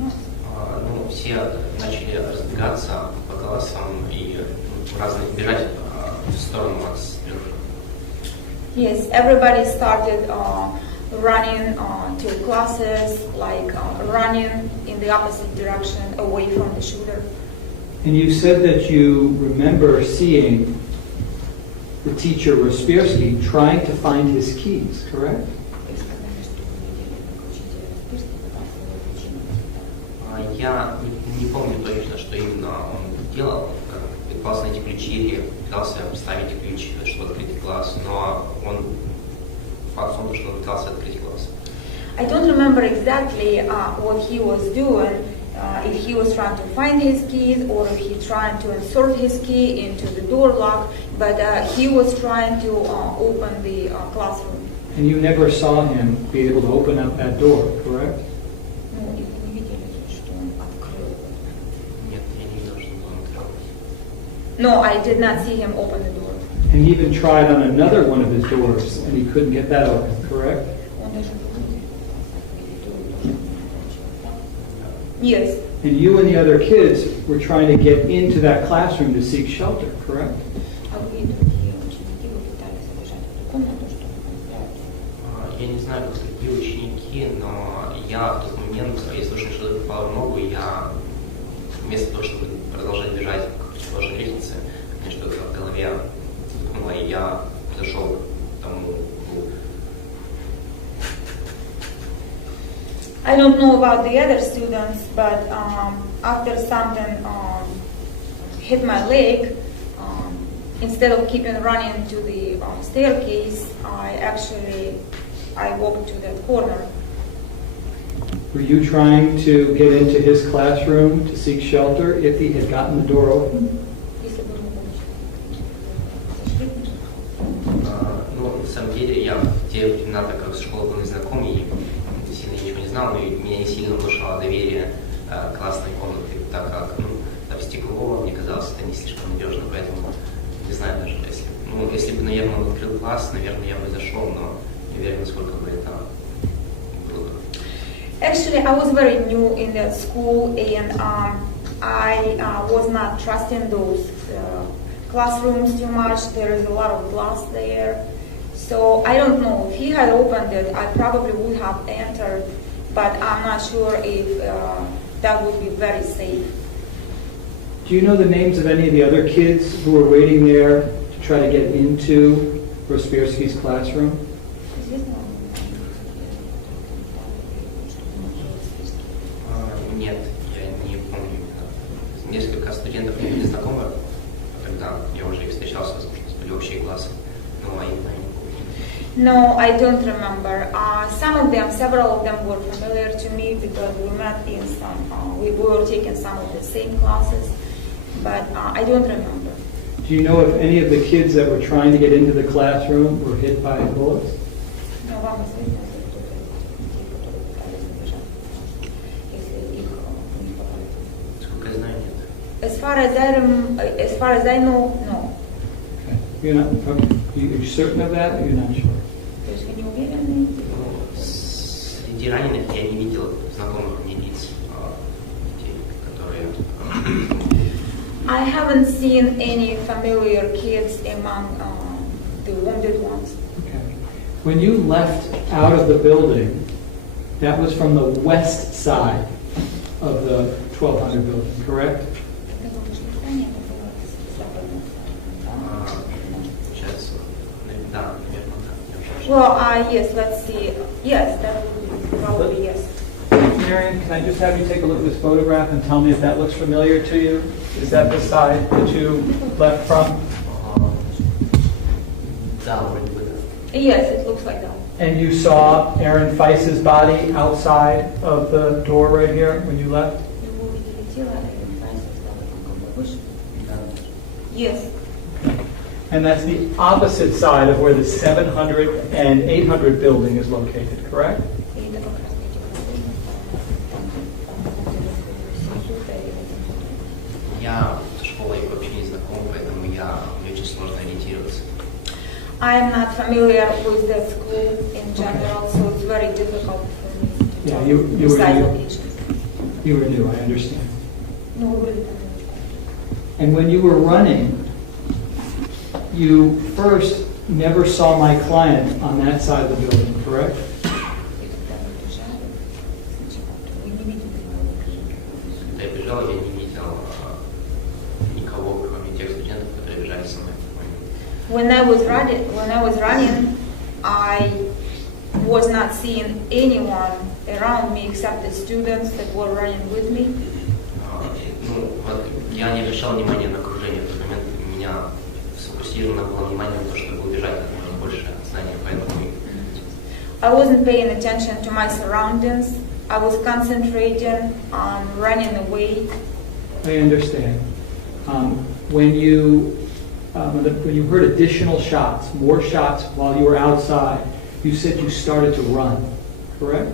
Ну, все начали разбегаться по классам и разные бежать в сторону от стрелка. Yes, everybody started running to classes, like running in the opposite direction away from the shooter. And you said that you remember seeing the teacher Rospirsky trying to find his keys, correct? Я не помню точно, что именно он делал, как пытался найти ключи или пытался вставить ключ, чтобы открыть класс, но он факт в том, что он пытался открыть класс. I don't remember exactly what he was doing, if he was trying to find his keys or if he tried to insert his key into the door lock, but he was trying to open the classroom. And you never saw him be able to open up that door, correct? Нет, я не видел, чтобы он открыл. No, I did not see him open the door. And he even tried on another one of his doors, and he couldn't get that open, correct? Yes. And you and the other kids were trying to get into that classroom to seek shelter, correct? Я не знаю, как другие ученики, но я в тот момент, если уж что-то попало в ногу, я вместо того, чтобы продолжать бежать к противоположной лестнице, мне что-то в голове ткнуло, и я подошел к тому углу. I don't know about the other students, but after something hit my leg, instead of keeping running to the staircase, I walked to that corner. Were you trying to get into his classroom to seek shelter if he had gotten the door open? Ну, на самом деле, я в те времена, так как с школы был незнакомый, сильно ничего не знал, но и меня не сильно внушало доверие классной комнаты, так как, там стекло, мне казалось, это не слишком надежно, поэтому не знаю даже, если бы, наверное, он открыл класс, наверное, я бы зашел, но не уверен, насколько бы это было. Actually, I was very new in that school, and I was not trusting those classrooms too much. There is a lot of glass there. So I don't know. If he had opened it, I probably would have entered, but I'm not sure if that would be very safe. Do you know the names of any of the other kids who were waiting there to try to get into Rospirsky's classroom? Нет, я не помню. Несколько студентов мне были знакомы, когда я уже их встречался, возможно, были общие классы. Ну, а я не знаю. No, I don't remember. Several of them were familiar to me because we met in some, we were taking some of the same classes, but I don't remember. Do you know if any of the kids that were trying to get into the classroom were hit by bullets? No, вам известно, если кто-то пытались убежать, если их не попали? Сколько я знаю, нет. As far as I know, no. Okay. You're not, you're certain of that, or you're not sure? То есть вы не уверены? Среди раненых я не видел знакомых мне лиц, те, которые... I haven't seen any familiar kids among the wounded ones. Okay. When you left out of the building, that was from the west side of the 1200 building, correct? Сейчас, да, наверное, да. Well, yes, let's see. Yes, that would be probably yes. Marion, can I just have you take a look at this photograph and tell me if that looks familiar to you? Is that the side that you left from? Да, вроде бы, да. Yes, it looks like that. And you saw Aaron Feiss's body outside of the door right here when you left? Yes. And that's the opposite side of where the 700 and 800 building is located, correct? Я с школой вообще не знаком, поэтому мне очень сложно ориентироваться. I'm not familiar with that school in general, so it's very difficult for me to Yeah, tell you were precise new. locations. You were new, I understand. No, really. And when you were running, you first never saw my client on that side of the building, correct? Когда я бежал, я не видел никого, кроме тех студентов, которые бежали со мной. When I was running, I was not seeing anyone around me except the students that were running with me. Ну, вот, я не обращал внимания на окружение. В тот момент у меня сфокусировано было внимание на то, чтобы убежать от моего больше знания, поэтому... I wasn't paying attention to my surroundings. I was concentrating on running away. I understand. When you heard additional shots, more shots while you were outside, you said you started to run, correct?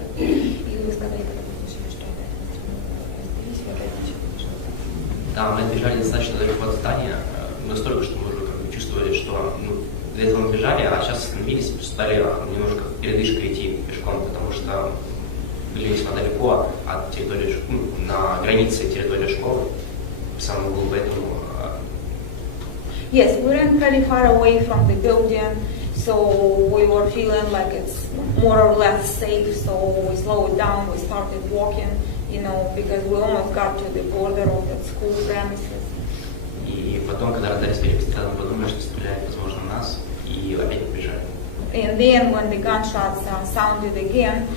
Да, мы бежали достаточно далеко от здания, настолько, что мы уже как бы чувствовали, что до этого мы бежали, а сейчас остановились и стали немножко передышкой идти пешком, потому что были весьма далеко от территории, на границе территории школы, в самом углу, поэтому... Yes, we ran pretty far away from the building, so we were feeling like it's more or less safe, so we slowed down, we started walking, you know, because we almost got to the border of the school premises. И потом, когда раздались перестрелы, мы подумали, что стреляют, возможно, в нас, и опять побежали. And then when the gunshots sounded again,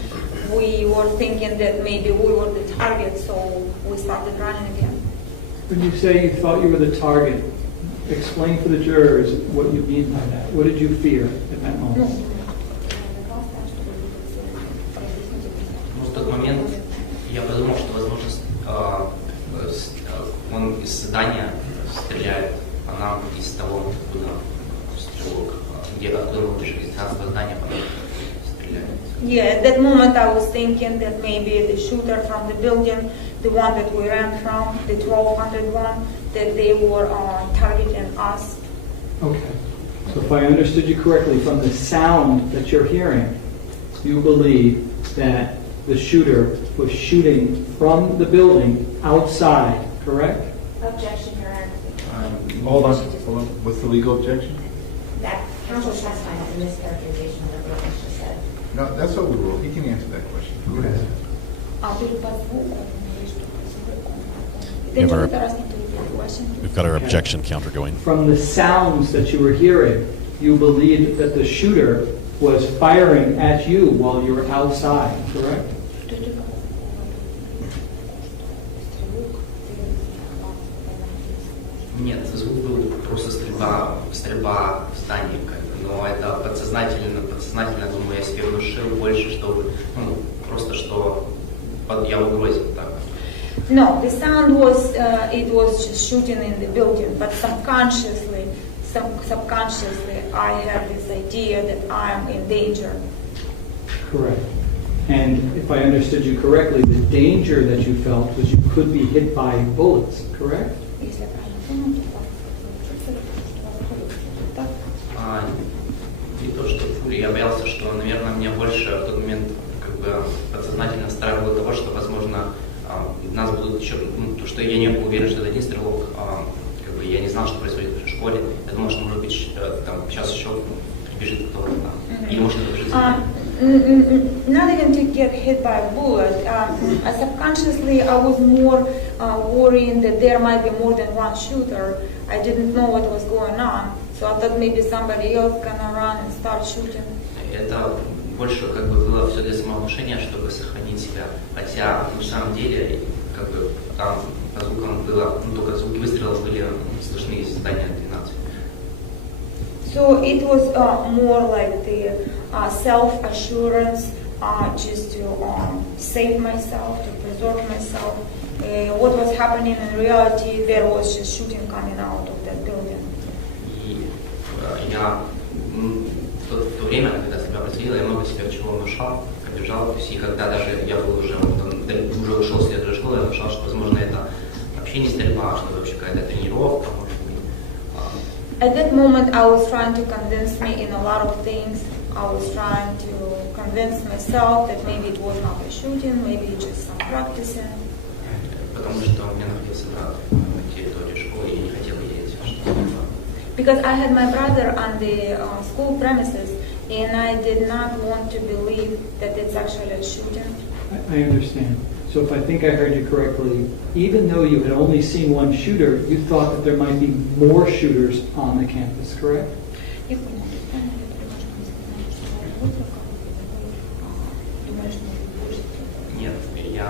we were thinking that maybe we were the target, so we started running again. When you say you thought you were the target, explain for the jurors what you mean by that. What did you fear at that moment? В тот момент я подумал, что, возможно, он из здания стреляет, а нам из того, куда стрелок, откуда мы вышли, из 12-го здания, потом стреляет. Yeah, at that moment I was thinking that maybe the shooter from the building, the one that we ran from, the 1200 one, that they were targeting us. Okay. So if I understood you correctly, from the sound that you're hearing, you believe that the shooter was shooting from the building outside, correct? Objection, Your Honor. Hold on. What's the legal objection? That counsel testified as a mischaracterization of what was just said. No, that's what we rule. He can answer that question. Go ahead. We've got our objection counter going. From the sounds that you were hearing, you believed that the shooter was firing at you while you were outside, correct? Нет, звук был просто стрельба в здании, но подсознательно, думаю, я себе внушил больше, чтобы, просто что я в угрозе, так. No, the sound was, it was just shooting in the building, but subconsciously, I had this idea that I am in danger. Correct. And if I understood you correctly, the danger that you felt was you could be hit by bullets, correct? Если я правильно поняла, то Не то, что пули, я боялся, что, наверное, мне больше в тот момент как бы подсознательно страх был того, что, возможно, нас будут еще, то, что я не был уверен, что это один стрелок, как бы я не знал, что происходит в школе. Я думал, что, может быть, там сейчас еще прибежит кто-то там, или может прибежит. Not even to get hit by a bullet. Subconsciously, I was more worrying that there might be more than one shooter. I didn't know what was going on, so I thought maybe somebody else gonna run and start shooting. Это больше как бы было все для самовнушения, чтобы сохранить себя. Хотя на самом деле как бы там по звукам было, только звуки выстрелов были слышны из здания 12. So it was more like the self-assurance, just to save myself, to preserve myself. What was happening in reality, there was just shooting coming out of that building. И я в то время, когда себя происходило, я много себя чего внушал, побежал, то есть и когда даже я был уже ушел с этой школы, я внушал, что возможно это вообще не стрельба, что это вообще какая-то тренировка, может быть. At that moment, I was trying to convince me in a lot of things. I was trying to convince myself that maybe it was not a shooting, maybe just some practicing. Потому что у меня находился брат на территории школы, и я не хотел видеть, что это. Because I had my brother on the school premises, and I did not want to believe that it's actually a shooting. I understand. So if I think I heard you correctly, even though you had only seen one shooter, you thought that there might be more shooters on the campus, correct? Нет, я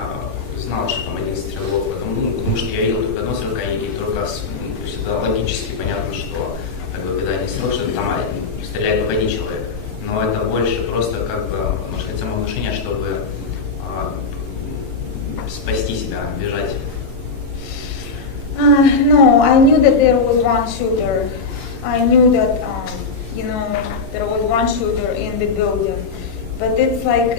знал, что там один стрелок, потому что я видел только одного стрелка, и только то есть это логически понятно, что как бы, когда один стрелок, что там стреляет только один человек. Но это больше просто как бы, может сказать, самовнушение, чтобы спасти себя, бежать. No, I knew that there was one shooter. I knew that, there was one shooter in the building. But it's like,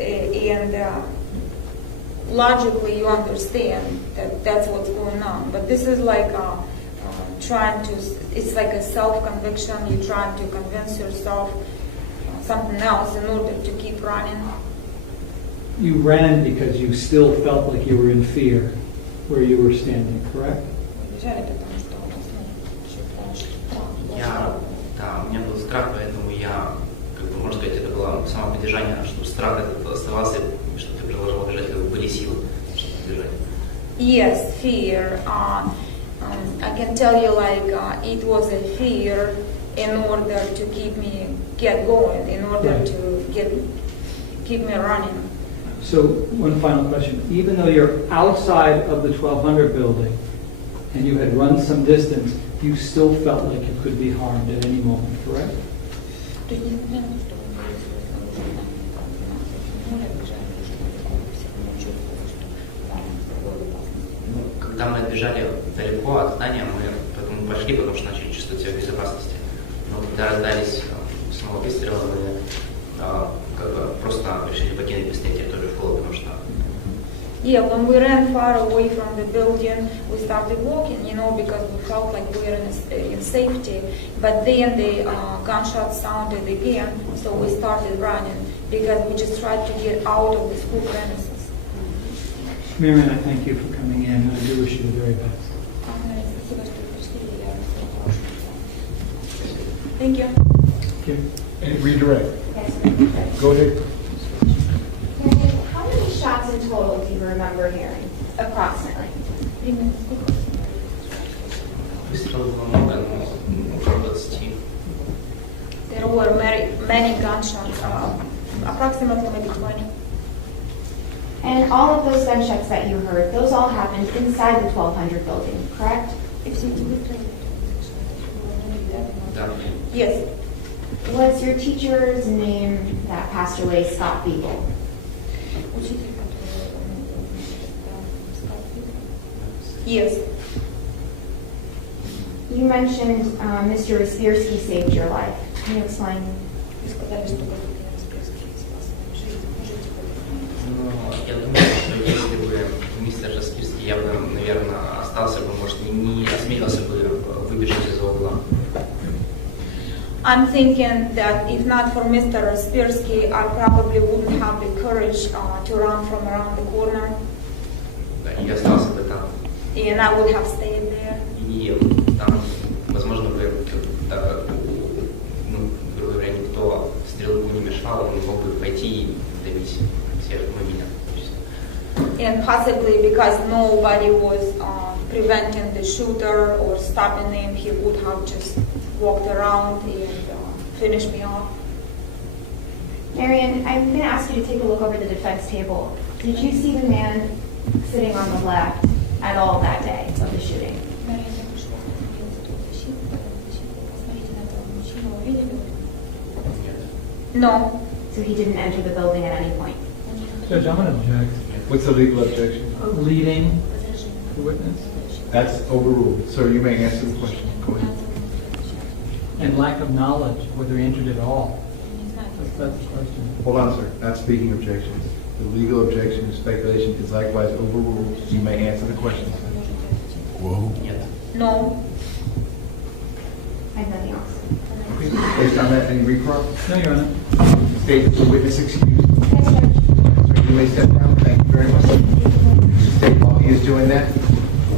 logically you understand that that's what's going on. But this is like it's like a self-conviction. You're trying to convince yourself something else in order to keep running. You ran because you still felt like you were in fear where you were standing, correct? У меня был страх, поэтому я, как бы, можно сказать, это было самоподдержание, чтобы страх этот оставался, чтобы ты продолжал бежать, как бы были силы, чтобы бежать. Yes, fear. I can tell you, it was a fear in order to get going, in order to keep me running. So, one final question. Even though you're outside of the 1200 building and you had run some distance, you still felt like you could be harmed at any moment, correct? Когда мы отбежали далеко от здания, мы пошли, потому что начали чувствовать себя в безопасности. Но когда раздались снова выстрелы, мы как бы просто решили покинуть быстрее территорию школы, потому что... Yeah, when we ran far away from the building, we started walking, because we felt like we were in safety. But then the gunshots sounded again, so we started running because we just tried to get out of the school premises. Miriam, I thank you for coming in, and I do wish you the very best. Thank you. Okay. And redirect. Go ahead. How many shots in total do you remember hearing, approximately? Выстрелов было много, но около 20. There were many gunshots, approximately maybe 20. And all of those gunshots that you heard, those all happened inside the 1200 building, correct? Да. Yes. Was your teacher's name that passed away Scott Peterson? Yes. You mentioned Mr. Respirski saved your life. Can you explain? Я думаю, что если бы мистер Распирский явно, наверное, остался бы, может, не осмелился бы выбежать из-за угла. I'm thinking that if not for Mr. Spirsky, I probably wouldn't have the courage to run from around the corner. Да, и остался бы там. And I would have stayed there. И там, возможно, бы, ну, грубо говоря, никто стрелку не мешал, он мог бы пойти и добить всех, меня. And possibly because nobody was preventing the shooter or stopping him, he would have just walked around and finished me off. Marion, I'm going to ask you to take a look over the defense table. Did you see the man sitting on the left at all that day of the shooting? No. So he didn't enter the building at any point? Judge, I'm going to object. What's the legal objection? Leading the witness. That's overruled. Sir, you may answer the question. Go ahead. And lack of knowledge, whether he entered at all. That's the question. Hold on, sir. Not speaking objections. The legal objection and speculation is likewise overruled. You may answer the question. Whoa. No. I have nothing else. Based on that, any recall? No, Your Honor. State the witness excused. Yes, Judge. Sir, you may step down. Thank you very much. State while he is doing that.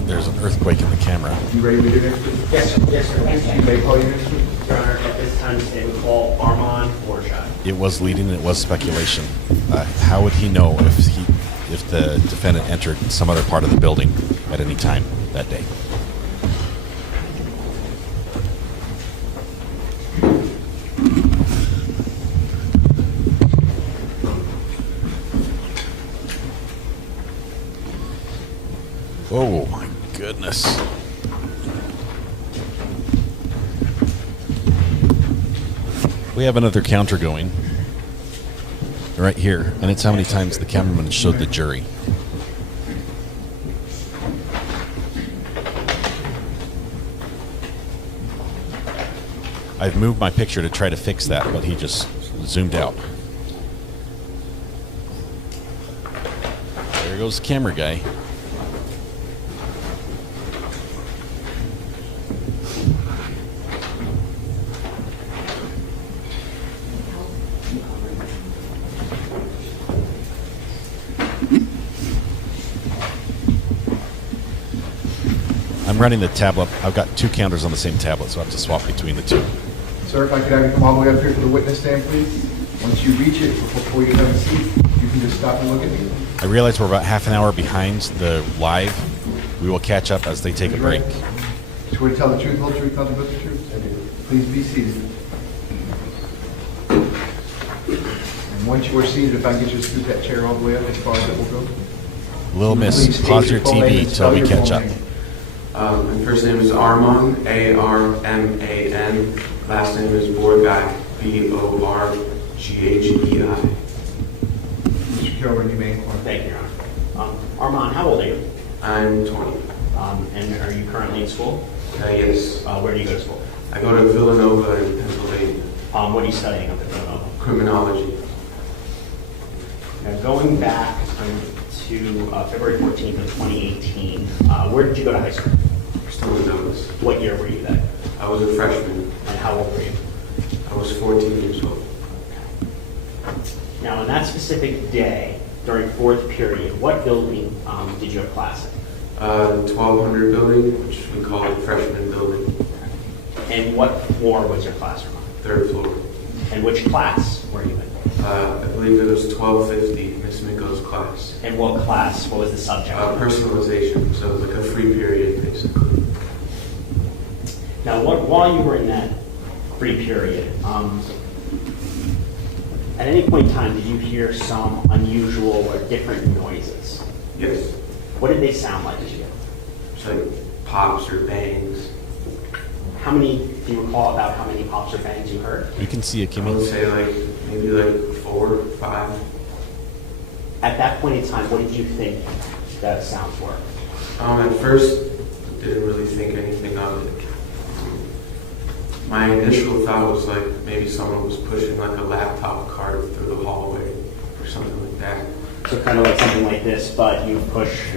There's an earthquake in the camera. You ready to do next week? Yes, sir. You may call you next week. Your Honor, at this time, they would call Armand Forshot. It was leading and it was speculation. How would he know if the defendant entered some other part of the building at any time that day? Oh my goodness. We have another counter going right here, and it's how many times the cameraman showed the jury. I've moved my picture to try to fix that, but he just zoomed out. There goes the camera guy. I'm running the tablet. I've got two counters on the same tablet, so I have to swap between the two. Sir, if I could have you come all the way up here to the witness stand, please. Once you reach it, before you have a seat, you can just stop and look at me. I realize we're about half an hour behind the live. We will catch up as they take a break. Swear to tell the truth, whole truth, nothing but the truth? I do. Please be seated. And once you are seated, if I can get you to scoot that chair all the way up as far as it will go. Little miss, pause your TV till we catch up. My first name is Arman, A-R-M-A-N. Last name is Borgai, B-O-R-G-H-E-I. Mr. Kilburn, you may inquire. Thank you, Your Honor. Armand, how old are you? I'm 20. And are you currently in school? Yes. Where do you go to school? I go to Villanova in Pennsylvania. What are you studying up at Villanova? Criminology. Now, going back to February 14th of 2018, where did you go to high school? Stone Douglas. What year were you then? I was a freshman. And how old were you? I was 14 years old. Now, on that specific day, during fourth period, what building did you have class in? The 1200 building, which we call it freshman building. And what floor was your classroom on? Third floor. And which class were you in? I believe it was 1250, Miss Miko's class. And what class? What was the subject? Personalization, so it was like a free period, basically. Now, while you were in that free period, at any point in time, did you hear some unusual or different noises? Yes. What did they sound like to you? It's like pops or bangs. How many, do you recall about how many pops or bangs you heard? You can see it, I would Kimmy. say maybe 4 or 5. At that point in time, what did you think the sounds were? At first, didn't really think anything of it. My initial thought was maybe someone was pushing a laptop cart through the hallway or something like that. So kind of like something like this, but you push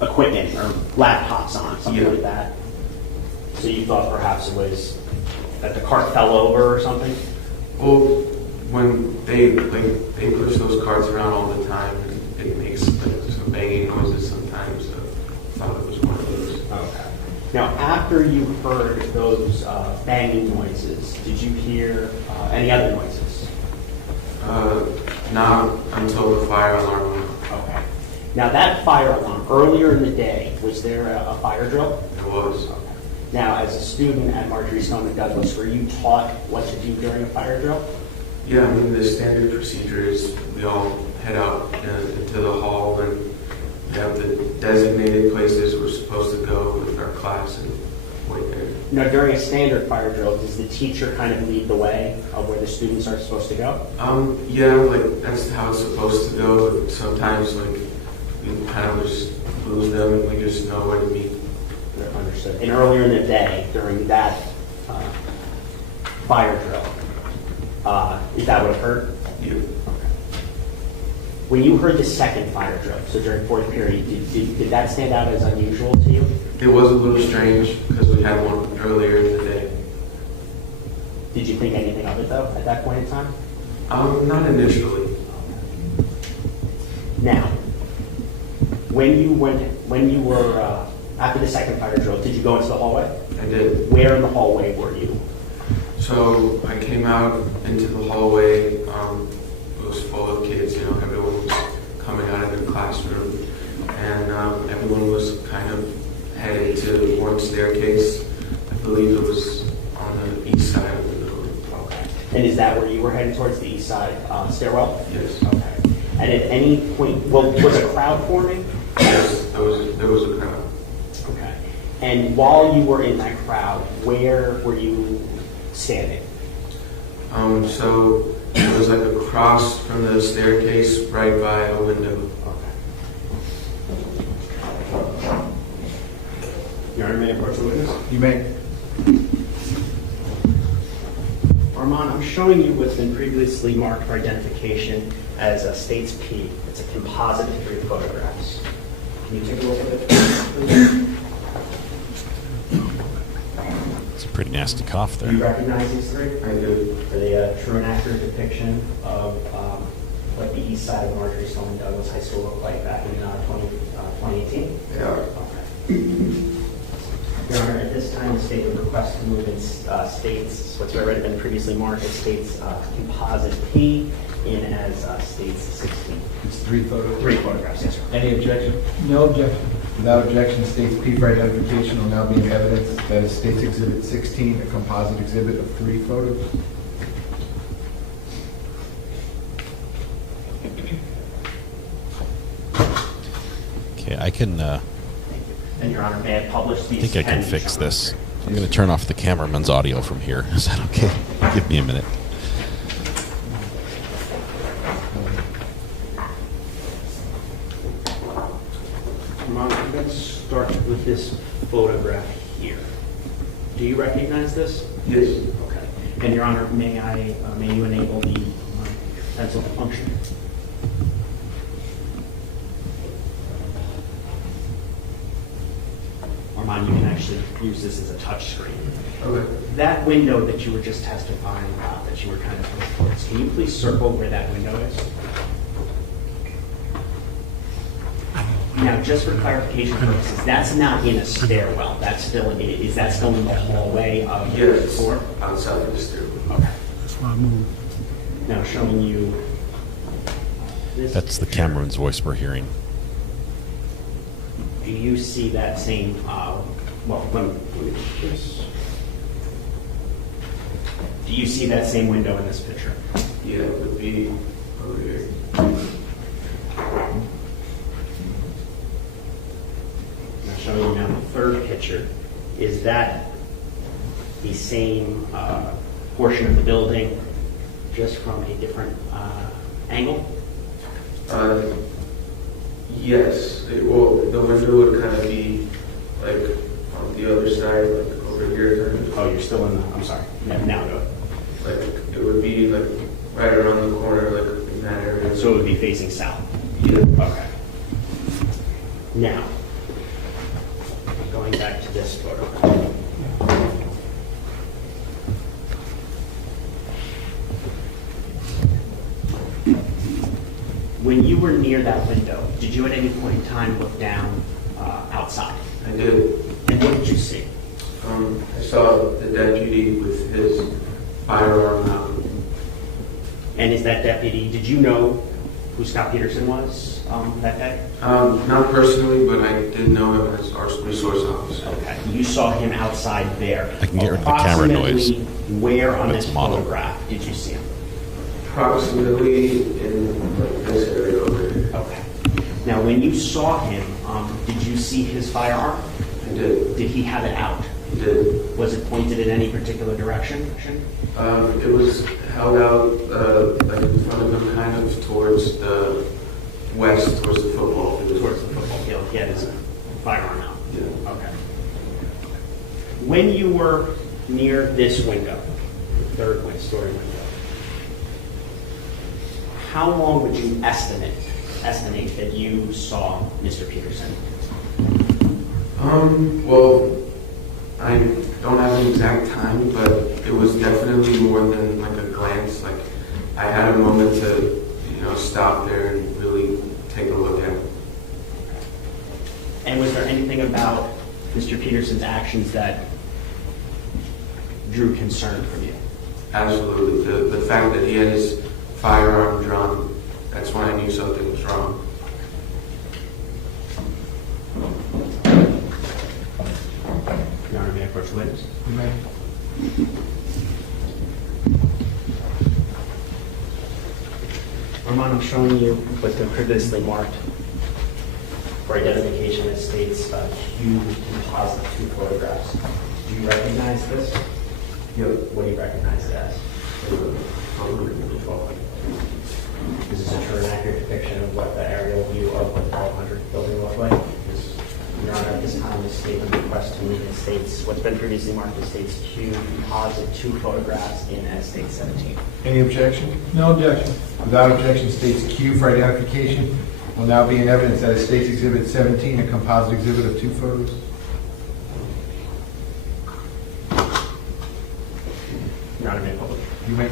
equipment or laptops on, something like that. So you thought perhaps it was that the cart fell over or something? Well, when they push those carts around all the time, and it makes some banging noises sometimes. So I thought it was one of those. Okay. Now, after you heard those banging noises, did you hear any other noises? Not until the fire alarm went off. Okay. Now, that fire alarm, earlier in the day, was there a fire drill? There was. Okay. Now, as a student at Marjorie Stoneman Douglas, were you taught what to do during a fire drill? Yeah, I mean, the standard procedure is we all head out into the hall and we have the designated places we're supposed to go with our class and wait there. Now, during a standard fire drill, does the teacher kind of lead the way of where the students are supposed to go? Yeah, that's how it's supposed to go. But sometimes, we kind of just lose them and we just know where to meet. Understood. And earlier in the day, during that fire drill, is that what occurred? Yeah. Okay. When you heard the second fire drill, so during fourth period, did that stand out as unusual to you? It was a little strange because we had one earlier in the day. Did you think anything of it, though, at that point in time? Not initially. Now, when you were after the second fire drill, did you go into the hallway? I did. Where in the hallway were you? So I came out into the hallway. It was full of kids. Everyone was coming out of their classroom, and everyone was kind of headed to one staircase. I believe it was on the east side of the building. Okay. And is that where you were headed towards the east side stairwell? Yes. Okay. And at any point, was a crowd forming? Yes, there was a crowd. Okay. And while you were in that crowd, where were you standing? So it was across from the staircase, right by a window. Okay. Your Honor, may I approach the witness? You may. Armand, I'm showing you what's been previously marked for identification as a States P. It's a composite of 3 photographs. Can you take a look at it, please? It's a pretty nasty cough Do there. you recognize these 3? I do. Are they a true and accurate depiction of what the east side of Marjorie Stoneman Douglas High School looked like back in 2018? Yeah. Okay. Your Honor, at this time, the state would request to move in states what's already been previously marked as states composite P in as states 16. It's 3 photos. 3 photographs, yes, sir. Any objection? No objection. Without objection, States P for identification will now be in evidence. That is States Exhibit 16, a composite exhibit of 3 photos. Okay, I can. And Your Honor, may I publish these? I think I can 10 fix this. photographs? I'm going to turn off the cameraman's audio from here. Is that okay? Give me a minute. Armand, I'm going to start with this photograph here. Do you recognize this? Yes. Okay. And Your Honor, may you enable the pencil to function? Armand, you can actually use this as a touch screen. Okay. That window that you were just testifying about, that you were kind of pushed towards, can you please circle where that window is? Now, just for clarification purposes, that's not in a stairwell. That's still is that still in the hallway of the floor? Outside of the stairwell. Okay. That's why I moved. Now, showing you this. That's the cameraman's voice we're hearing. Do you see that same? Well, let me do this. Do you see that same window in this picture? Yeah, it would be over here. Now showing you now the third picture. Is that the same portion of the building just from a different angle? Yes. Well, the window would kind of be like on the other side, like over here. Oh, you're still in the, I'm sorry. Now go. Like it would be like right around the corner, like in that area. So it would be facing south? Yeah. Okay. Now, going back to this photograph. When you were near that window, did you at any point in time look down outside? I did. And what did you see? I saw the deputy with his firearm out. And is that deputy, did you know who Scot Peterson was that day? Not personally, but I did know him as our resource officer. Okay. You saw him outside there. I can get rid of the camera noise. Approximately where on this photograph did you see him? Approximately in like this area over here. Okay. Now, when you saw him, did you see his firearm? I did. Did he have it out? He did. Was it pointed in any particular direction? It was held out like in front of him, kind of towards the west, towards the football field. Towards the football field. He had his firearm out. Yeah. Okay. When you were near this window, the third story window, how long would you estimate that you saw Mr. Peterson? Well, I don't have an exact time, but it was definitely more than like a glance. Like I had a moment to, stop there and really take a look at him. And was there anything about Mr. Peterson's actions that drew concern from you? Absolutely. The fact that he had his firearm drawn, that's when I knew something was wrong. Your Honor, may I approach the witness? You may. Armand, I'm showing you what's been previously marked for identification that states Q composite 2 photographs. Do you recognize this? Yep. What do you recognize it as? 1200. Is this a true and accurate depiction of what the aerial view of the 1200 building looked like? Your Honor, at this time, the statement request to move states what's been previously marked as states Q composite 2 photographs in as state 17. Any objection? No objection. Without objection, states Q for identification will now be in evidence that is States Exhibit 17, a composite exhibit of 2 photos. Your Honor, may I publish? You may.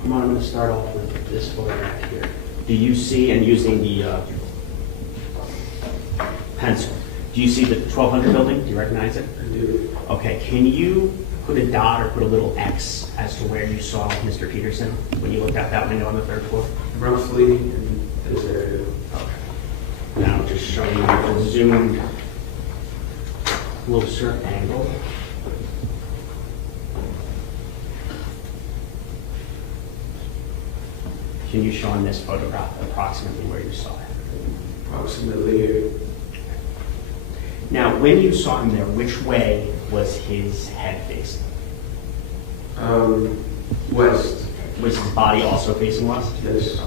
I'm going to start off with this photograph here. Do you see, and using the pencil, do you see the 1200 building? Do you recognize it? I do. Okay, can you put a dot or put a little X as to where you saw Mr. Peterson when you looked out that window on the 3rd floor? Roughly in this area. Okay. Now just showing you a zoomed closer angle. Can you show on this photograph approximately where you saw it? Approximately here. Now, when you saw him there, which way was his head facing? West. Was his body also facing west? Yes.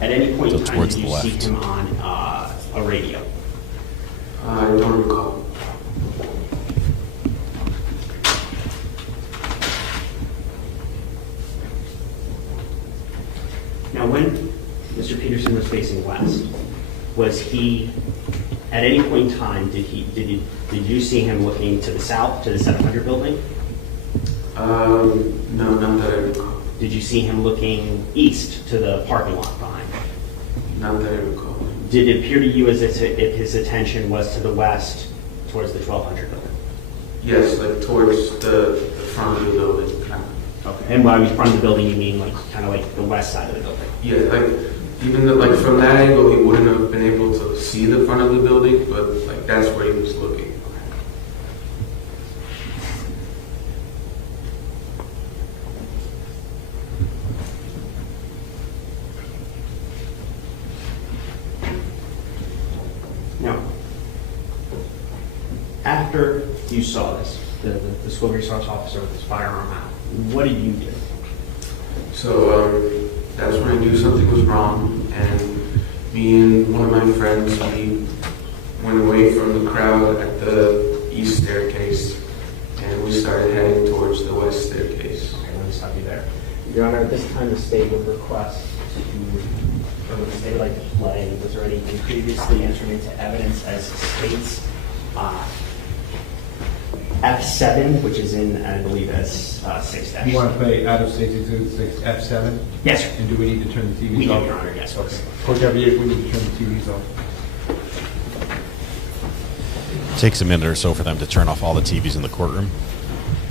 At any point in time, Towards did the you see left. him on a radio? I don't recall. Now, when Mr. Peterson was facing west, was he, at any point in time, did you see him looking to the south, to the 700 building? No, not that I recall. Did you see him looking east to the parking lot behind? Not that I recall. Did it appear to you as if his attention was to the west, towards the 1200 building? Yes, like towards the front of the building. Kind of. Okay. And by front of the building, you mean like kind of like the west side of the building? Yeah, like even like from that angle, he wouldn't have been able to see the front of the building, but like that's where he was looking. Now, after you saw this, the school resource officer with his firearm out, what did you do? So that's when I knew something was wrong, and me and one of my friends, we went away from the crowd at the east staircase, and we started heading towards the west staircase. Okay, let me stop you there. Your Honor, at this time the state would request or would the state like to play, was there anything previously entered into evidence as states F7, which is in, I believe, as 6-. You want to play out of State Exhibit 6 F7? Yes, sir. And do we need to turn the TVs We do, off? Your Honor, yes. Okay. Coach Javier, we need to turn the TVs off. It takes a minute or so for them to turn off all the TVs in the courtroom.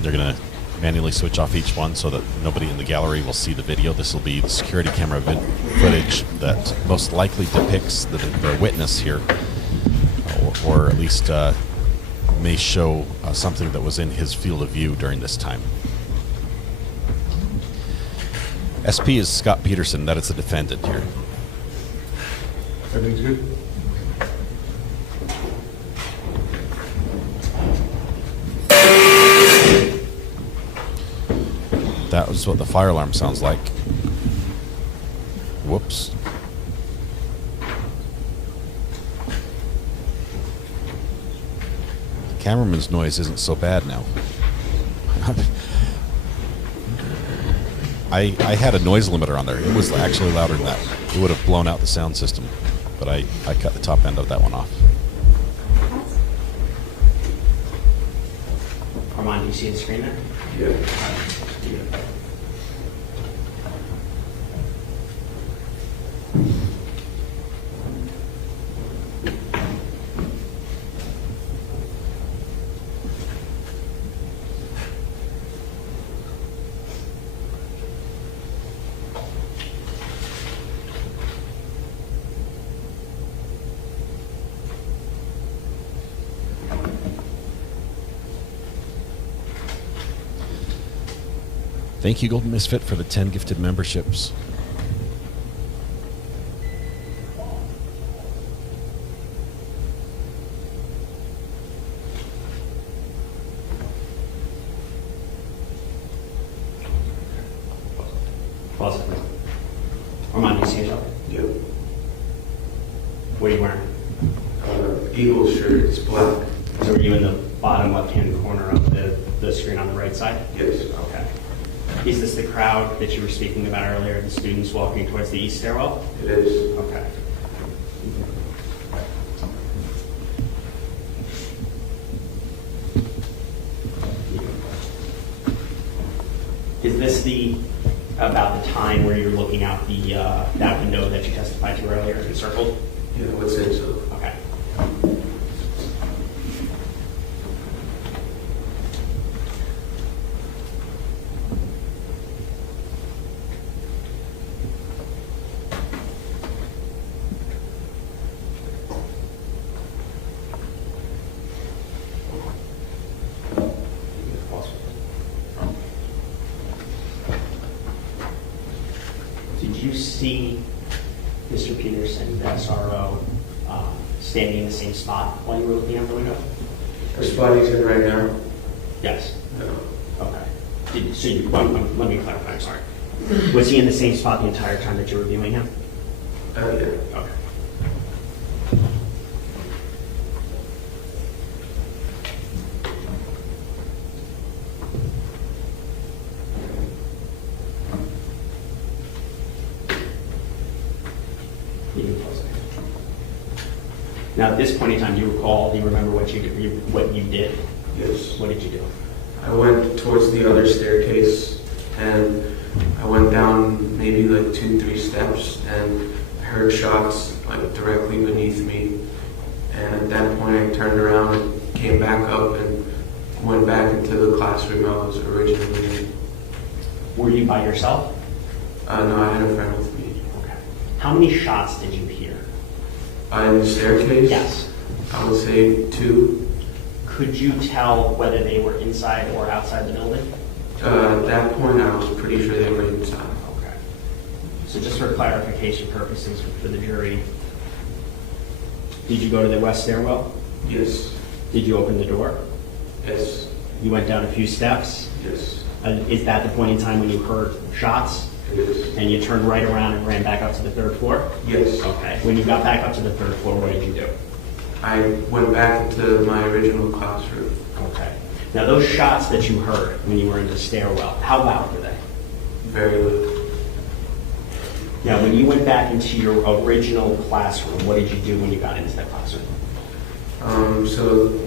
They're going to manually switch off each one so that nobody in the gallery will see the video. This will be the security camera footage that most likely depicts the witness here, or at least may show something that was in his field of view during this time. SP is Scot Peterson. That is the defendant here. Everything's good? That was what the fire alarm sounds like. Whoops. The cameraman's noise isn't so bad now. I had a noise limiter on there. It was actually louder than that. It would have blown out the sound system, but I cut the top end of that one off. Armand, do you see the screen there? Yeah. Thank you, Golden Misfit, for the 10 gifted memberships. Pause it, please. Armand, do you see yourself? Yep. What are you wearing? Eagle shirt. It's black. So are you in the bottom left-hand corner of the screen on the right side? Yes. Okay. Is this the crowd that you were speaking about earlier, the students walking towards the east stairwell? It is. Okay. Is this about the time where you're looking out that window that you testified to earlier, encircled? Yeah, I would say so. Okay. Did you see Mr. Peterson, the SRO, standing in the same spot while you were looking out the window? The spot he's in right now? Yes. No. Okay. Let me clarify, I'm sorry. Was he in the same spot the entire time that you were viewing him? Yeah. Okay. You can close it. Now, at this point in time, do you remember what you did? Yes. What did you do? I went towards the other staircase, and I went down maybe like 2-3 steps, and I heard shots like directly beneath me. And at that point, I turned around and came back up and went back into the classroom I was originally in. Were you by yourself? No, I had a friend with me. Okay. How many shots did you hear? In the staircase? Yes. I would say 2. Could you tell whether they were inside or outside the building? At that point, I was pretty sure they were inside. Okay. So just for clarification purposes for the jury, did you go to the west stairwell? Yes. Did you open the door? Yes. You went down a few steps. Yes. Is that the point in time when you heard shots? It is. And you turned right around and ran back up to the third floor? Yes. Okay. When you got back up to the third floor, what did you do? I went back to my original classroom. Okay. Now those shots that you heard when you were in the stairwell, how loud were they? Very loud. Now when you went back into your original classroom, what did you do when you got into that classroom? So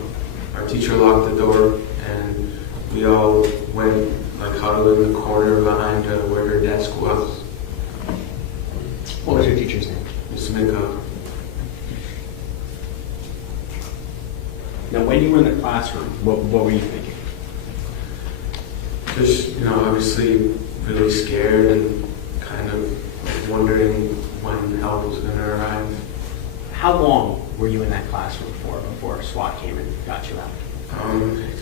our teacher locked the door and we all went like huddled in the corner behind where her desk was. What was your teacher's name? Miss Minko. Now when you were in the classroom, what were you thinking? Just, obviously really scared and kind of wondering when help was going to arrive. How long were you in that classroom for before SWAT came and got you out?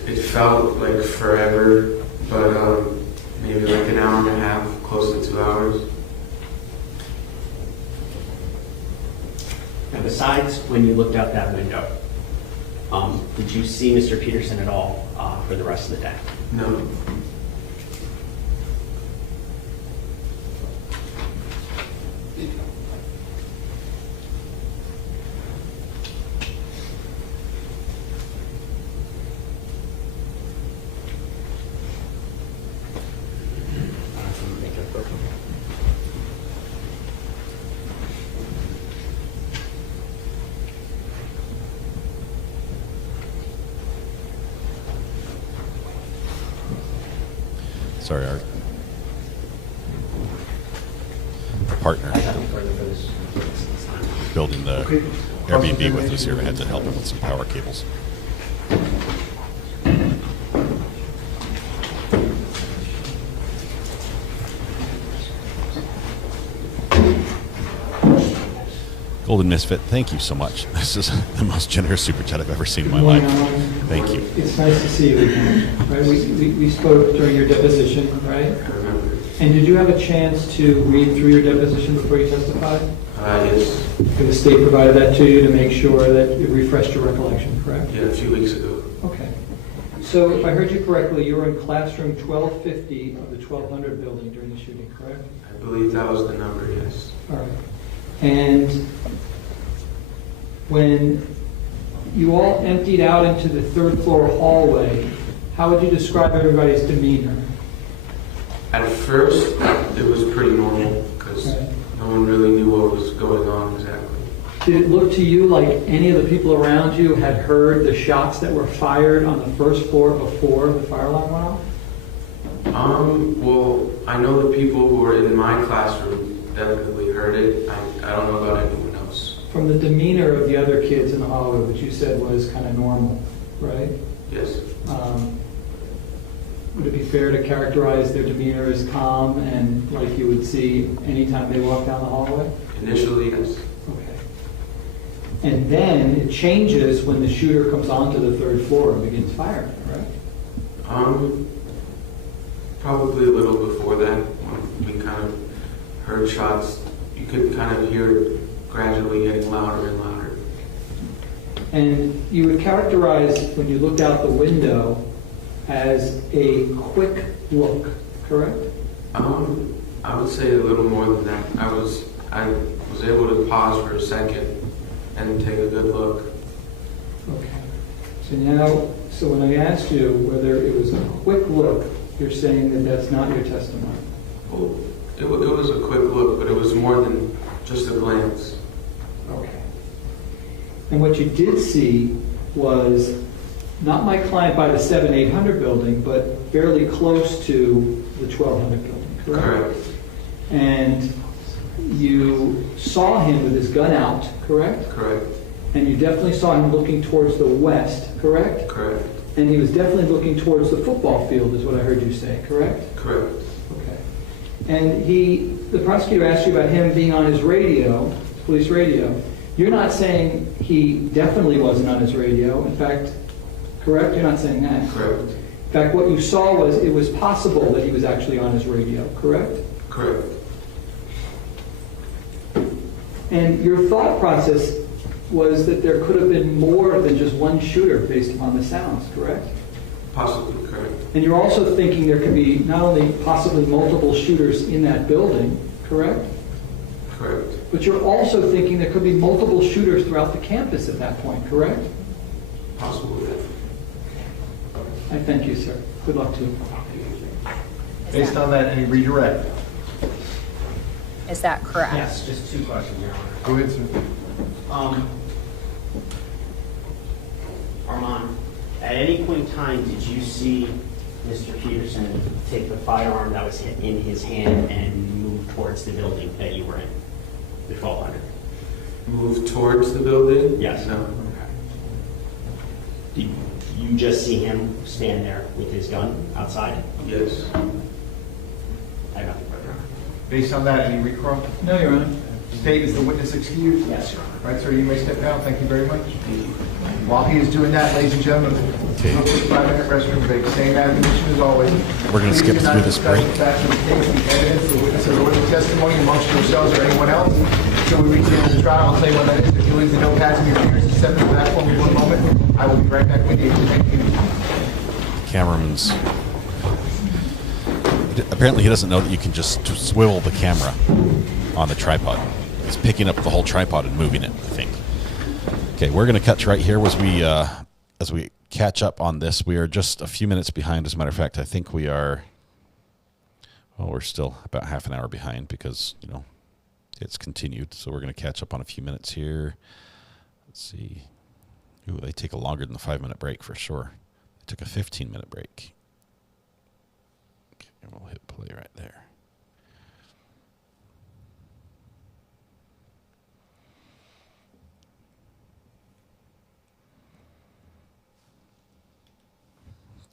It felt like forever, but maybe like an hour and a half, close to 2 hours. Now besides when you looked out that window, did you see Mr. Peterson at all for the rest of the day? No. Sorry, our partner building the Airbnb with us here. I had to help him with some power cables. Golden Misfit, thank you so much. This is the most generous super chat I've ever seen in my life. Thank you. It's nice to see you again. Right? We spoke during your deposition, right? And did you have a chance to read through your deposition before you testified? Yes. And the state provided that to you to make sure that it refreshed your recollection, correct? Yeah, a few weeks ago. Okay. So if I heard you correctly, you were in classroom 1250 of the 1200 building during the shooting, correct? I believe that was the number, yes. All right. And when you all emptied out into the third floor hallway, how would you describe everybody's demeanor? At first, it was pretty normal because no one really knew what was going on exactly. Did it look to you like any of the people around you had heard the shots that were fired on the first floor before the fire alarm went off? Well, I know the people who were in my classroom definitely heard it. I don't know about anyone else. From the demeanor of the other kids in the hallway, which you said was kind of normal, right? Yes. Would it be fair to characterize their demeanor as calm and like you would see anytime they walk down the hallway? Initially, yes. Okay. And then it changes when the shooter comes onto the third floor and begins firing, right? Probably a little before that, when we kind of heard shots. You could kind of hear it gradually getting louder and louder. And you would characterize, when you looked out the window, as a quick look, correct? I would say a little more than that. I was able to pause for a second and take a good look. Okay. So when I asked you whether it was a quick look, you're saying that that's not your testimony. Well, it was a quick look, but it was more than just a glance. Okay. And what you did see was not my client by the 7-800 building, but fairly close to the 1200 building, correct? Correct. And you saw him with his gun out, correct? Correct. And you definitely saw him looking towards the west, correct? Correct. And he was definitely looking towards the football field, is what I heard you say, correct? Correct. Okay. And the prosecutor asked you about him being on his radio, police radio. You're not saying he definitely wasn't on his radio. In fact, correct? You're not saying that. Correct. In fact, what you saw was it was possible that he was actually on his radio, correct? Correct. And your thought process was that there could have been more than just one shooter based upon the sounds, correct? Possibly, correct. And you're also thinking there could be not only possibly multiple shooters in that building, correct? Correct. But you're also thinking there could be multiple shooters throughout the campus at that point, correct? Possibly. I thank you, sir. Good luck to you. Based on that, any redirect? Is that correct? Yes, just two questions, Your Honor. Go ahead, sir. Armand, at any point in time, did you see Mr. Peterson take the firearm that was in his hand and move towards the building that you were in, the 1200? Move towards the building? Yes. No. Did you just see him stand there with his gun outside? Yes. I have nothing further. Based on that, any recall? No, Your Honor. State, is the witness excused? Yes, Your Honor. Right, sir, you may step down. Thank you very much. While he is doing that, ladies and gentlemen, Okay. we'll take a 5-minute restroom break. Same admonition as always. We're gonna skip Please do not through this discuss break. the facts of the case, the evidence, the witnesses, or the testimony amongst yourselves or anyone else. Until we reach the end of the trial, I'll tell you what that is. If you leave the notepads in your fingers and step to the platform in 1 moment, I will be right back with you. Thank you. Cameraman's. Apparently, he doesn't know that you can just swivel the camera on the tripod. It's picking up the whole tripod and moving it, I think. Okay, we're going to cut right here as we catch up on this. We are just a few minutes behind. As a matter of fact, I think we are. Well, we're still about half an hour behind because it's continued. So we're going to catch up on a few minutes here. Let's see. Ooh, they take a longer than the 5-minute break for sure. They took a 15-minute break. Okay, we'll hit play right there.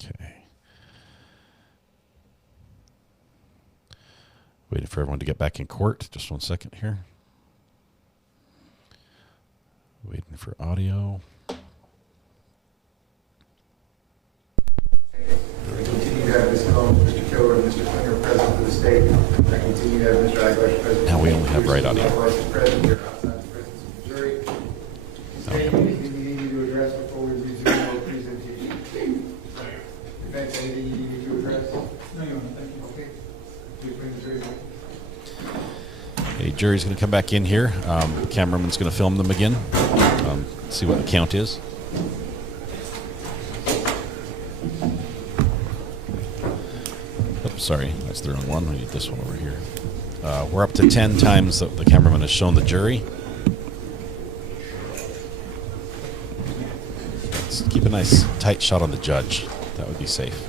Okay. Waiting for everyone to get back in court. Just 1 second here. Waiting for audio. I continue to have Ms. Combs, Mr. Killer, and Mr. Klinger present for the state. I continue to have Mr. Eigler present. Now we only have right audio. Present here outside the presence of the jury. State, anything you need to address before we resume our presentation? Defense, anything you need to address? No, Your Honor. Thank you. Okay. Please bring the jury back. Okay, jury's going to come back in here. Cameraman's going to film them again. See what the count is. Oops, sorry, that's the wrong one. We need this one over here. We're up to 10 times that the cameraman has shown the jury. Let's keep a nice tight shot on the judge. That would be safe.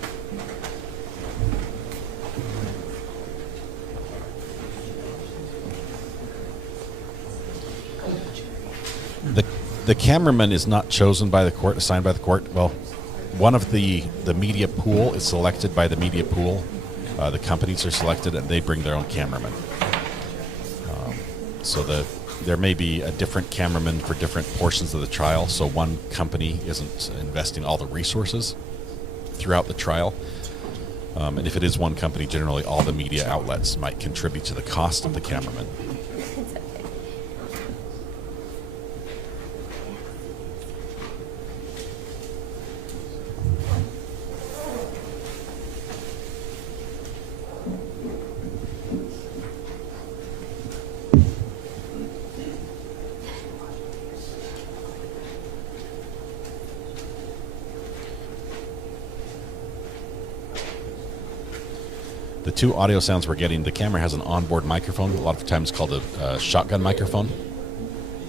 The cameraman is not chosen by the court, assigned by the court. Well, one of the media pool is selected by the media pool. The companies are selected, and they bring their own cameraman. So there may be a different cameraman for different portions of the trial. So one company isn't investing all the resources throughout the trial. And if it is one company, generally all the media outlets might contribute to the cost of the cameraman. The two audio sounds we're getting, the camera has an onboard microphone, a lot of times called a shotgun microphone.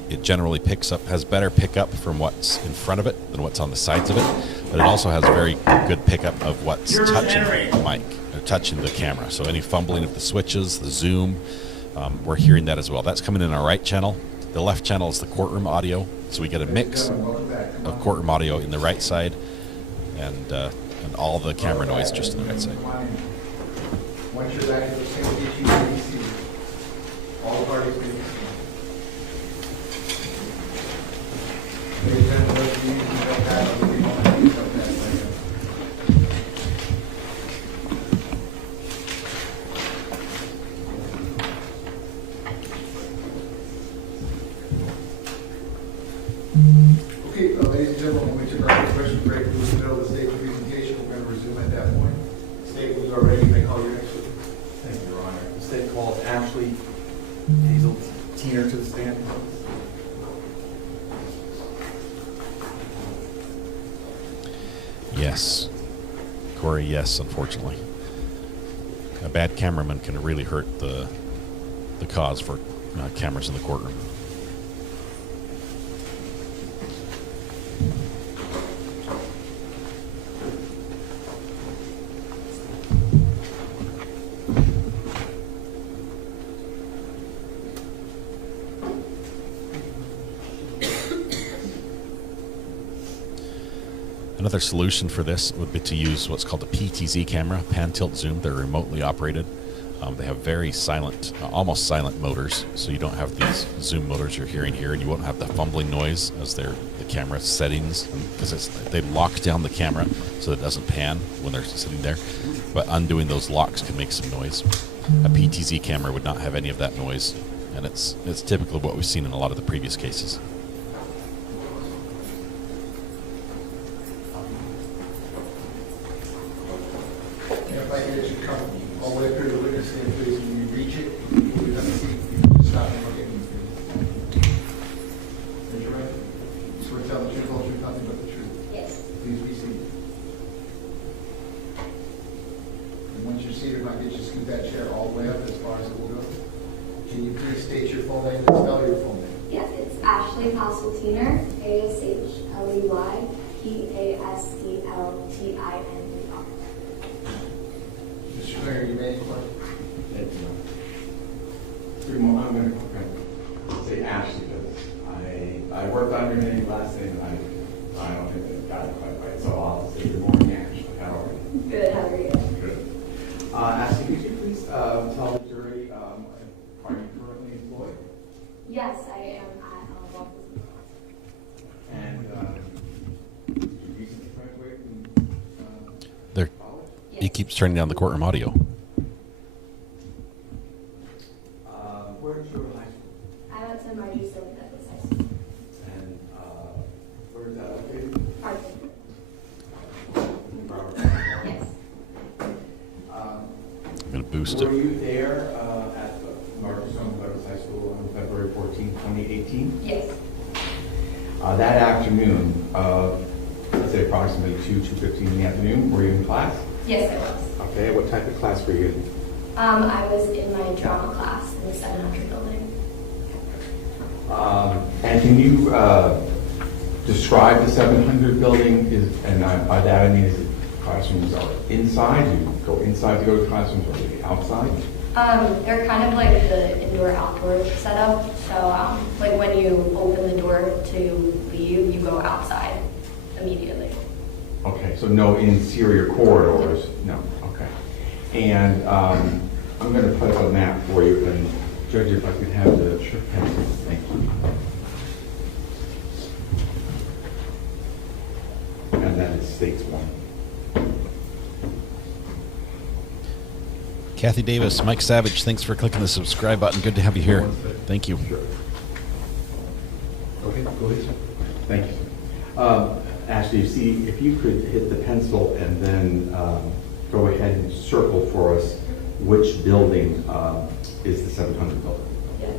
It generally has better pickup from what's in front of it than what's on the sides of it, but it also has very good pickup of what's touching the mic, or touching the camera. So any fumbling of the switches, the zoom, we're hearing that as well. That's coming in our right channel. The left channel is the courtroom audio, so we get a mix of courtroom audio in the right side, and all the camera noise just in the right side. Once you're back at the same issue, you may be seated. All parties may be seated. Ladies and gentlemen, those of you who don't have, we won't have you come back later. Okay, ladies and gentlemen, when we took our first break, we were in the middle of the state presentation. We're going near to the stand. Yes. Corey, yes, unfortunately. A bad cameraman can really hurt the cause for cameras in the courtroom. Another solution for this would be to use what's called a PTZ camera, pan tilt zoom. They're remotely operated. They have very silent, almost silent motors, so you don't have these zoom motors you're hearing here, and you won't have the fumbling noise as the camera settings, because they lock down the camera so that it doesn't pan when they're sitting there. But undoing those locks can make some noise. A PTZ camera would not have any of that noise, and it's typical of what we've seen in a lot of the previous cases. If I get you come all the way through the witness stand, please, when you reach it, you have to see, stop and look at me. Raise your right. Swear to tell the truth, whole truth, nothing but the truth. Yes. Please be seated. And once you're seated, if I get you scoot that chair all the way up as far as it will go. Can you please state your full name and spell your full name? Yes, it's Ashley Pasteltiner, ASHLEY PASTLTINER. Mr. Mayor, you may inquire. I'm going to say Ashley, but I worked on your name last name, and I don't think I got it quite right, so I'll say good morning, Ashley. How are you? Good, how are you? Good. Ashley, could you please tell the jury, are you currently employed? Yes, I am at law business. And you recently graduated from There, he keeps turning down the courtroom audio. where did you go to high school? I went to Marjorie Stone Douglas High School. And where is that located? Parkland. Yes. I'm going to boost Were it. you there at the Marjorie Stone Douglas High School on February 14, 2018? Yes. That afternoon, let's say approximately 2:15 in the afternoon, were you in class? Yes, I was. Okay, what type of class were you in? I was in my drama class in the 700 building. And can you describe the 700 building? And by that I mean, is it classrooms are inside? Do you go inside to go to classrooms, or are they outside? They're kind of like the indoor-outdoor setup. So, like when you open the door to leave, you go outside immediately. Okay, so no interior corridors? No, okay. And I'm going to put up a map for you, and Judge, if I could have the pencil, thank you. And then it states one. Kathy Davis, Mike Savage, thanks for clicking the subscribe button. Good to have you here. Thank you. Sure. Okay, go ahead, sir. Thank you. Ashley, see, if you could hit the pencil and then go ahead and circle for us which building is the 700 building. Yeah,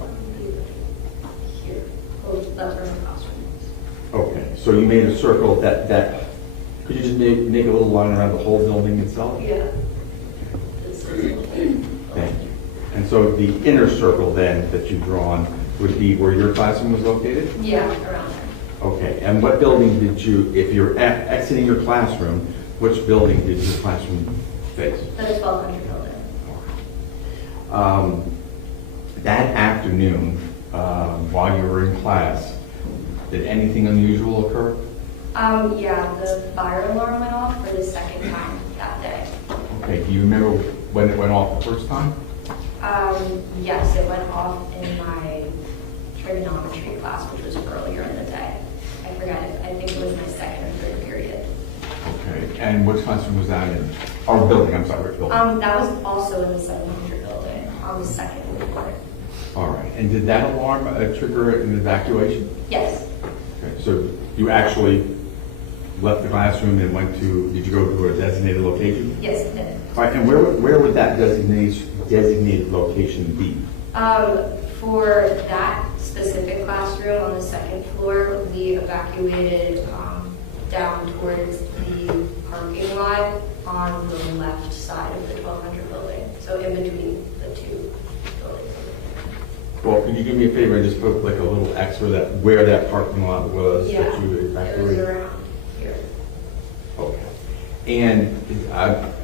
here. Oh, that's where my classroom is. Okay, so you made a circle that could you just make a little line around the whole building itself? Yeah. Thank you. And so the inner circle then that you've drawn would be where your classroom was located? Yeah, around there. Okay, and what building did you, if you're exiting your classroom, which building did your classroom face? The 1200 building. That afternoon, while you were in class, did anything unusual occur? Yeah, the fire alarm went off for the second time that day. Okay, do you remember when it went off the first time? Yes, it went off in my trigonometry class, which was earlier in the day. I forgot it. I think it was my second or third period. Okay, and which classroom was that in? Or building, I'm sorry, which building? That was also in the 700 building on the second floor. All right, and did that alarm trigger an evacuation? Yes. Okay, so you actually left the classroom and went to, did you go to a designated location? Yes, it did. All right, and where would that designated location be? For that specific classroom on the second floor, we evacuated down towards the parking lot on the left side of the 1200 building, so in between the two buildings. Well, could you do me a favor and just put like a little X where that parking lot was Yeah, that you it was evacuated? around here. Okay. And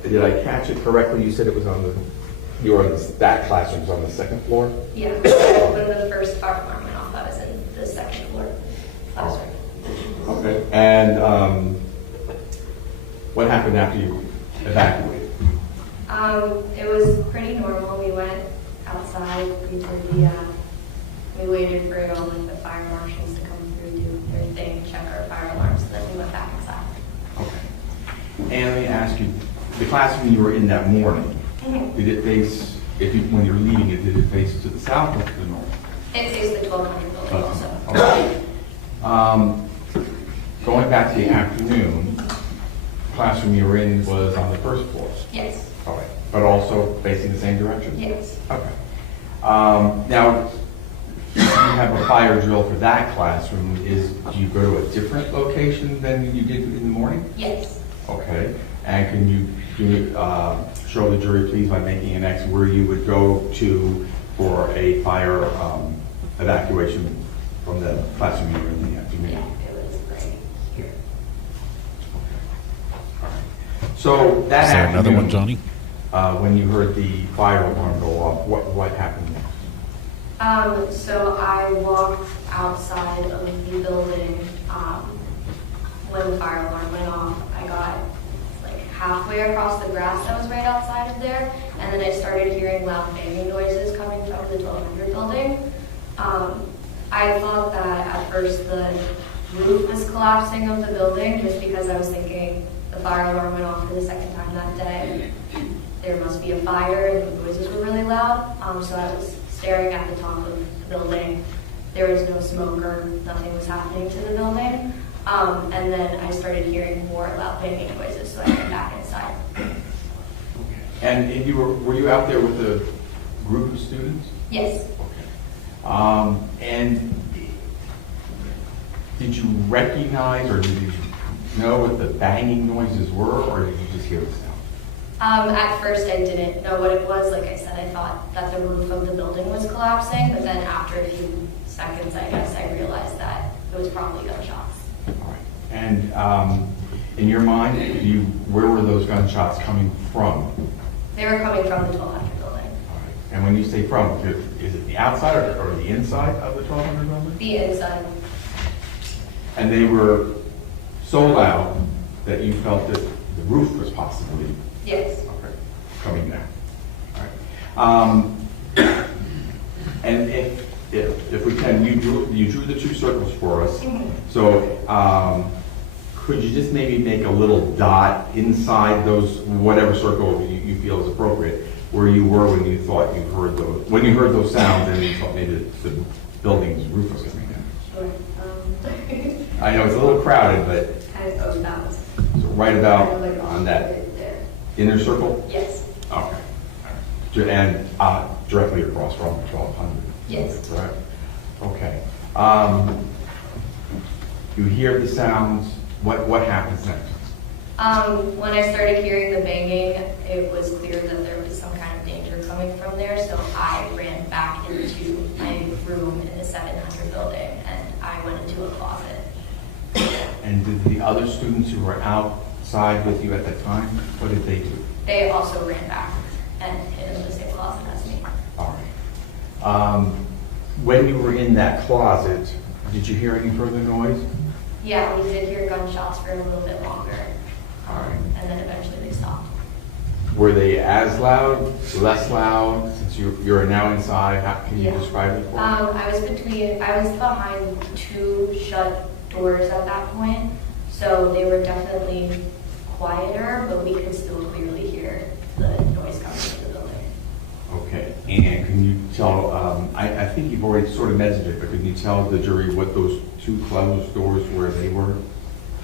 did I catch it correctly? You said it was on that classroom was on the second floor? Yeah, when the first fire alarm went off, I was in the second floor classroom. Okay. And what happened after you evacuated? It was pretty normal. We went outside, we did we waited for all like the fire marshals to come through, do their thing, check our fire alarms, and then we went back inside. Okay. And let me ask you, the classroom you were in that morning, did it face, when you were leaving it, did it face to the south or to the north? It faced the 1200 building also. Okay. Going back to the afternoon, the classroom you were in was on the first floor? Yes. All right. But also facing the same direction? Yes. Okay. Now, you have a fire drill for that classroom. Do you go to a different location than you did in the morning? Yes. Okay. And can you show the jury, please, by making an X, where you would go to for a fire evacuation from the classroom you were in the afternoon? Yeah, it was right here. So that Is there afternoon, another one, Johnny? When you heard the fire alarm go off, what happened next? So I walked outside of the building when the fire alarm went off. I got like halfway across the grass that was right outside of there, and then I started hearing loud banging noises coming from the 1200 building. I thought that at first the roof was collapsing of the building just because I was thinking the fire alarm went off for the second time that day. There must be a fire and the noises were really loud. So I was staring at the top of the building. There was no smoke or nothing was happening to the building. And then I started hearing more loud banging noises, so I went back inside. And were you out there with a group of students? Yes. And did you recognize or did you know what the banging noises were, or did you just hear the sound? At first I didn't know what it was. Like I said, I thought that the roof of the building was collapsing, but then after a few seconds, I guess I realized that it was probably gunshots. All right. And in your mind, where were those gunshots coming from? They were coming from the 1200 building. All right. And when you say from, is it the outside or the inside of the 1200 building? The inside. And they were so loud that you felt that the roof was possibly Yes. coming down. All right. And if we can, you drew the two circles for us. Mm-hmm. So could you just maybe make a little dot inside those, whatever circle you feel is appropriate, where you were when you thought you heard those sounds and you thought maybe the building's roof was coming down? Sure. I know it's a little crowded, but Kind of goes about. so right about on that Right there. inner circle? Yes. Okay. All right. And directly across from 1200? Yes. Correct? Okay. You hear the sounds. What happens next? When I started hearing the banging, it was clear that there was some kind of danger coming from there, so I ran back into my room in the 700 building, and I went into a closet. And did the other students who were outside with you at the time, what did they do? They also ran back and hid in the same closet as me. All right. When you were in that closet, did you hear any further noise? Yeah, we did hear gunshots for a little bit longer, All right. and then eventually they stopped. Were they as loud, less loud? Since you're now inside, how can you Yeah. describe it for me? I was behind two shut doors at that point, so they were definitely quieter, but we could still clearly hear the noise coming from the building. Okay, and can you tell, I think you've already sort of mentioned it, but can you tell the jury what those two closed doors where they were?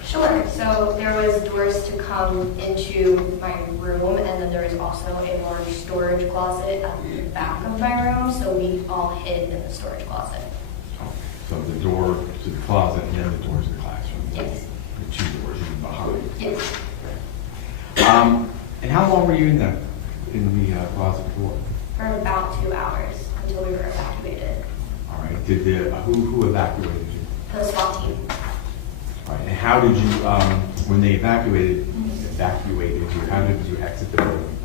Sure. So there was doors to come into my room, and then there was also a large storage closet at the back of my room, so we all hid in the storage closet. So the door to the closet and then the door to the classroom? Yes. The two doors in behind? Yes. And how long were you in the closet for? For about 2 hours until we were evacuated. All right. Did who evacuated you? The SWAT team. All right. And how did you, when they evacuated you, how did you exit the building?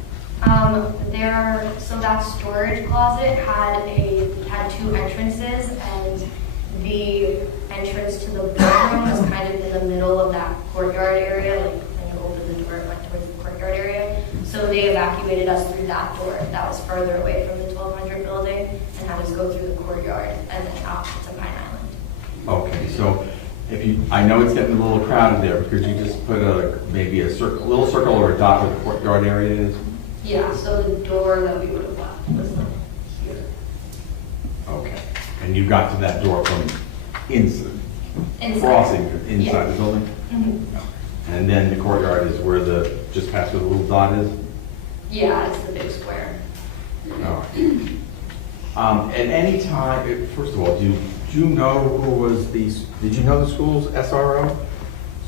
So that storage closet had 2 entrances, and the entrance to the bedroom was kind of in the middle of that courtyard area, like when you open the door, it went towards the courtyard area. So they evacuated us through that door that was further away from the 1200 building and had us go through the courtyard and then out to Pine Island. Okay, so I know it's getting a little crowded there, could you just put maybe a little circle or a dot where the courtyard area is? Yeah, so the door that we would have left was like here. Okay, and you got to that door from inside. Crossing inside the building? Mm-hmm. And then the courtyard is where just past where the little dot is? Yeah, it's the big square. All right. At any time, first of all, did you know who was did you know the school's SRO?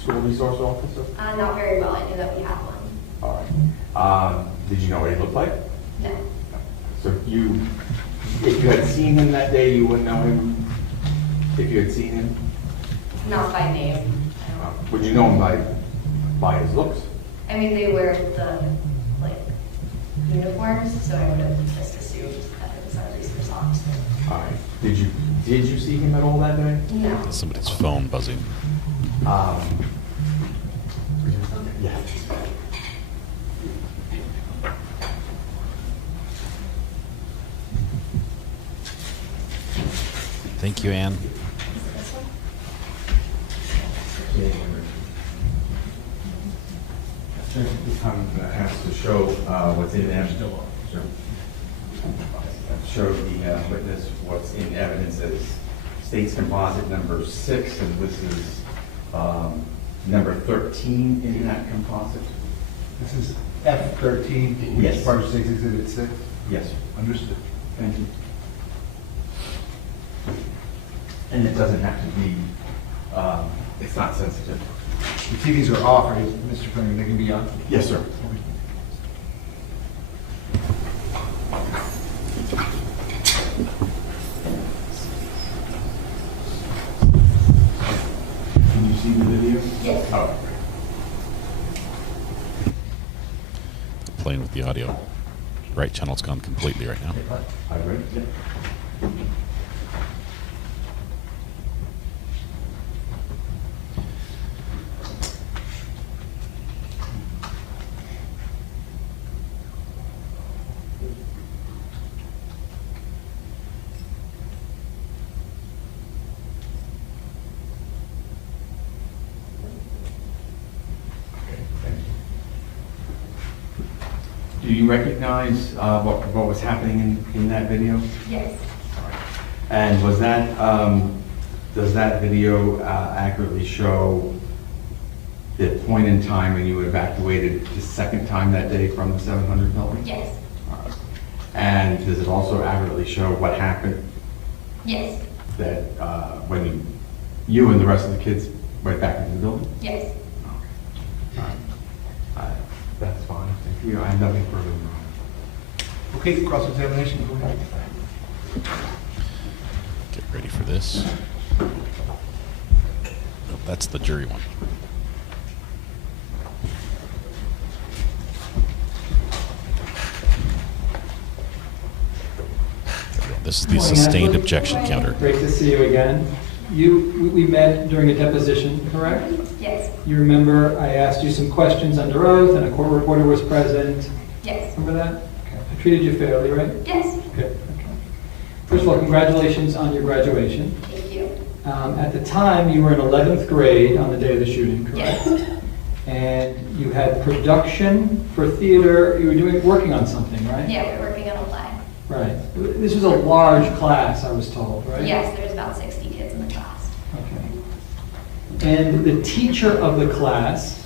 School Resource Officer? Not very well. I knew that we had one. All right. Did you know what he looked like? No. So if you had seen him that day, you wouldn't know him? If you had seen him? Not by name. Would you know him by his looks? I mean, they wear the uniforms, so I would have just assumed that it was our resource officer. All right. Did you see him at all that day? No. Somebody's phone buzzing. Yeah. Thank you, Anne. This time has to show what's in evidence. Show the witness what's in evidence as state's composite number 6, and this is number 13 in that composite. This is F13, which is part of State's Exhibit 6? Yes. Understood. Thank you. And it doesn't have to be, it's not sensitive. The TVs are off, right, Mr. Fleming? They can be on? Yes, sir. Can you see the video? Yes. Oh. Playing with the audio. Right channel's gone completely right now. I read it. Do you recognize what was happening in that video? Yes. And was that, does that video accurately show the point in time when you evacuated the second time that day from the 700 building? Yes. And does it also accurately show what happened? Yes. That when you and the rest of the kids went back into the building? Yes. All right. That's fine. Thank you. I have nothing further. Okay, cross-examination, go ahead. Get ready for this. Oh, that's the jury one. This is the sustained objection counter. Great to see you again. We met during a deposition, correct? Yes. You remember I asked you some questions under oath and a court reporter was present? Yes. Remember that? Okay. I treated you fairly, right? Yes. Good. Okay. First of all, congratulations on your graduation. Thank you. At the time, you were in 11th grade on the day of the shooting, correct? Yes. And you had production for theater. You were working on something, right? Yeah, we're working on a play. Right. This was a large class, I was told, right? Yes, there's about 60 kids in the class. Okay. And the teacher of the class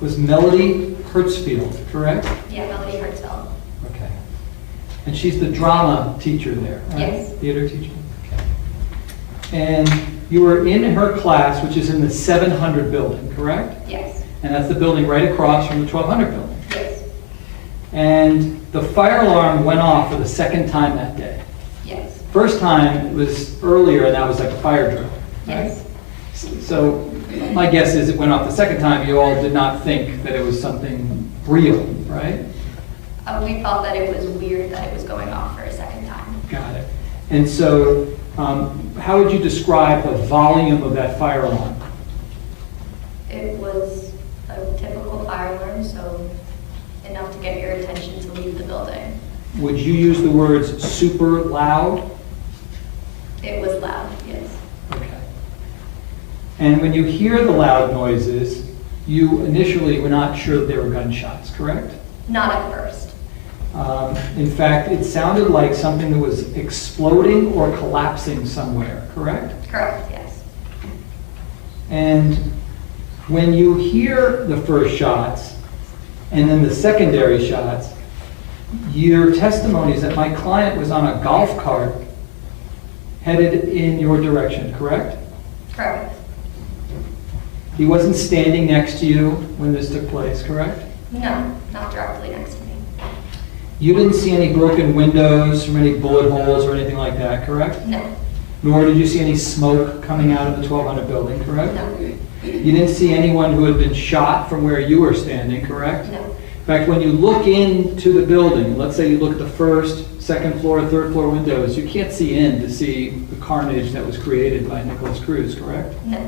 was Melody Hertzfield, correct? Yeah, Melody Hertzfeld. Okay. And she's the drama teacher there, right? Yes. Theater teacher? Okay. And you were in her class, which is in the 700 building, correct? Yes. And that's the building right across from the 1200 building. Yes. And the fire alarm went off for the second time that day. Yes. First time was earlier, and that was like a fire drill, right? Yes. So my guess is it went off the second time. You all did not think that it was something real, right? We felt that it was weird that it was going off for a second time. Got it. And so how would you describe the volume of that fire alarm? It was a typical fire alarm, so enough to get your attention to leave the building. Would you use the words super loud? It was loud, yes. Okay. And when you hear the loud noises, you initially were not sure that they were gunshots, correct? Not at first. In fact, it sounded like something that was exploding or collapsing somewhere, correct? Correct, yes. And when you hear the first shots and then the secondary shots, your testimony is that my client was on a golf cart headed in your direction, correct? Correct. He wasn't standing next to you when this took place, correct? No, not directly next to me. You didn't see any broken windows from any bullet holes or anything like that, correct? No. Nor did you see any smoke coming out of the 1200 building, correct? No. You didn't see anyone who had been shot from where you were standing, correct? No. In fact, when you look into the building, let's say you look at the first, second floor, third floor windows, you can't see in to see the carnage that was created by Nicholas Cruz, correct? No.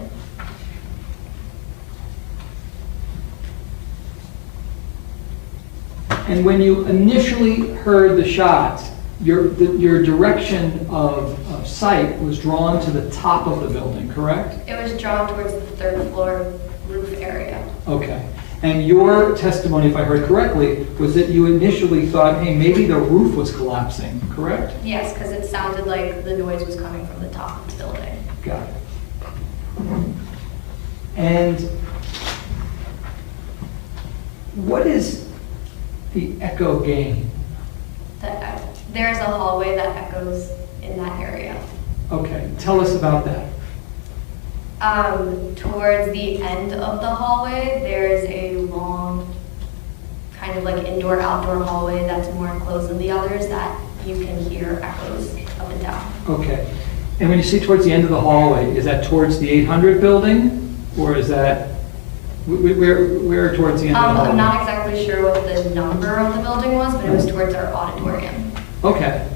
And when you initially heard the shots, your direction of sight was drawn to the top of the building, correct? It was drawn towards the third floor roof area. Okay. And your testimony, if I heard correctly, was that you initially thought, hey, maybe the roof was collapsing, correct? Yes, because it sounded like the noise was coming from the top of the building. Got it. And what is the echo gain? There's a hallway that echoes in that area. Okay, tell us about that. Towards the end of the hallway, there's a long, kind of like indoor-outdoor hallway that's more enclosed than the others that you can hear echoes up and down. Okay. And when you say towards the end of the hallway, is that towards the 800 building? Or is that, where towards the end of the hallway? I'm not exactly sure what the number of the building was, but it was towards our auditorium. Okay.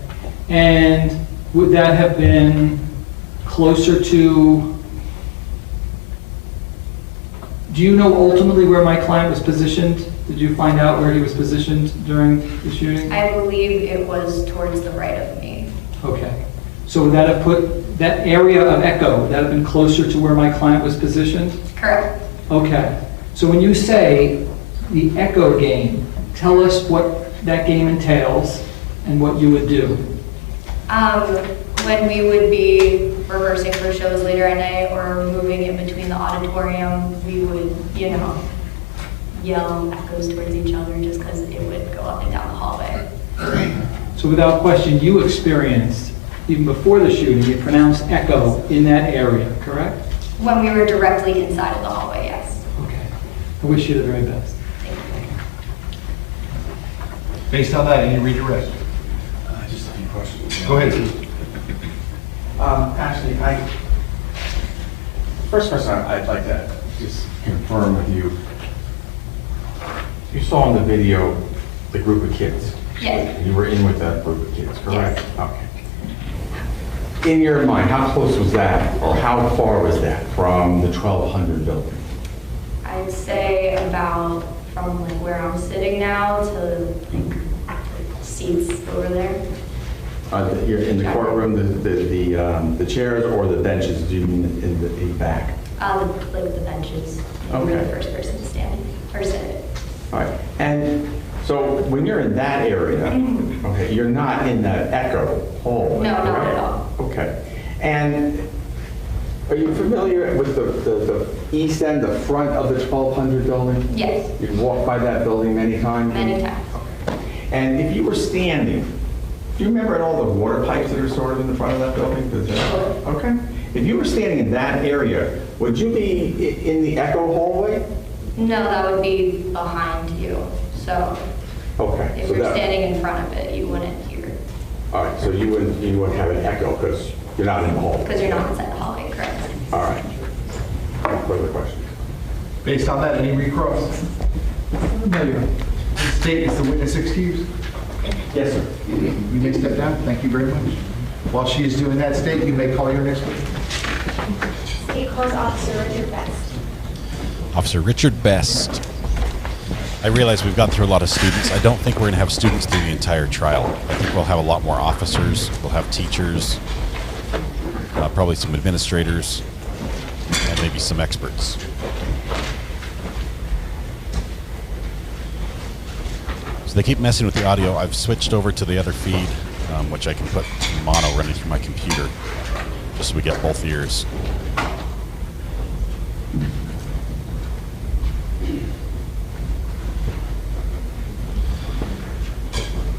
And would that have been closer to, do you know ultimately where my client was positioned? Did you find out where he was positioned during the shooting? I believe it was towards the right of me. Okay. So would that have put, that area of echo, would that have been closer to where my client was positioned? Correct. Okay. So when you say the echo game, tell us what that game entails and what you would do. When we would be rehearsing for shows later at night or moving in between the auditorium, we would, yell echoes towards each other just because it would go up and down the hallway. So without question, you experienced, even before the shooting, you pronounced echo in that area, correct? When we were directly inside of the hallway, yes. Okay. I wish you the very best. Thank you. Based on that, any redirect? Just a few questions. Go ahead. Actually, first question I'd like to just confirm with you. You saw in the video the group of kids. Yes. You were in with that group of kids, correct? Yes. Okay. In your mind, how close was that, or how far was that from the 1200 building? I'd say about from like where I'm sitting now to like seats over there. You're in the courtroom, the chairs or the benches? Do you mean in the back? Like the benches. Okay. The first person to stand or sit. All right. And so when you're in that area, okay, you're not in that echo hallway. No, not at all. Okay. And Are you familiar with the east end, the front of the 1200 building? Yes. You've walked by that building many times? Many times. And if you were standing, do you remember all the water pipes that are stored in the front of that building? Okay. If you were standing in that area, would you be in the echo hallway? No, that would be behind you. So Okay. if so you're that- standing in front of it, you wouldn't hear it. All right, so you wouldn't have an echo because you're not in the hall. Because you're not inside the hallway, correct? All right. No further questions. Based on that, any recross? No, Your Honor. State, is the witness excused? Yes, sir. You may step down. Thank you very much. While she is doing that, State, you may call your next witness. State calls Officer Richard Best. Officer Richard Best. I realize we've gone through a lot of students. I don't think we're going to have students through the entire trial. I think we'll have a lot more officers. We'll have teachers, probably some administrators, and maybe some experts. So they keep messing with the audio. I've switched over to the other feed, which I can put mono running through my computer, just so we get both ears.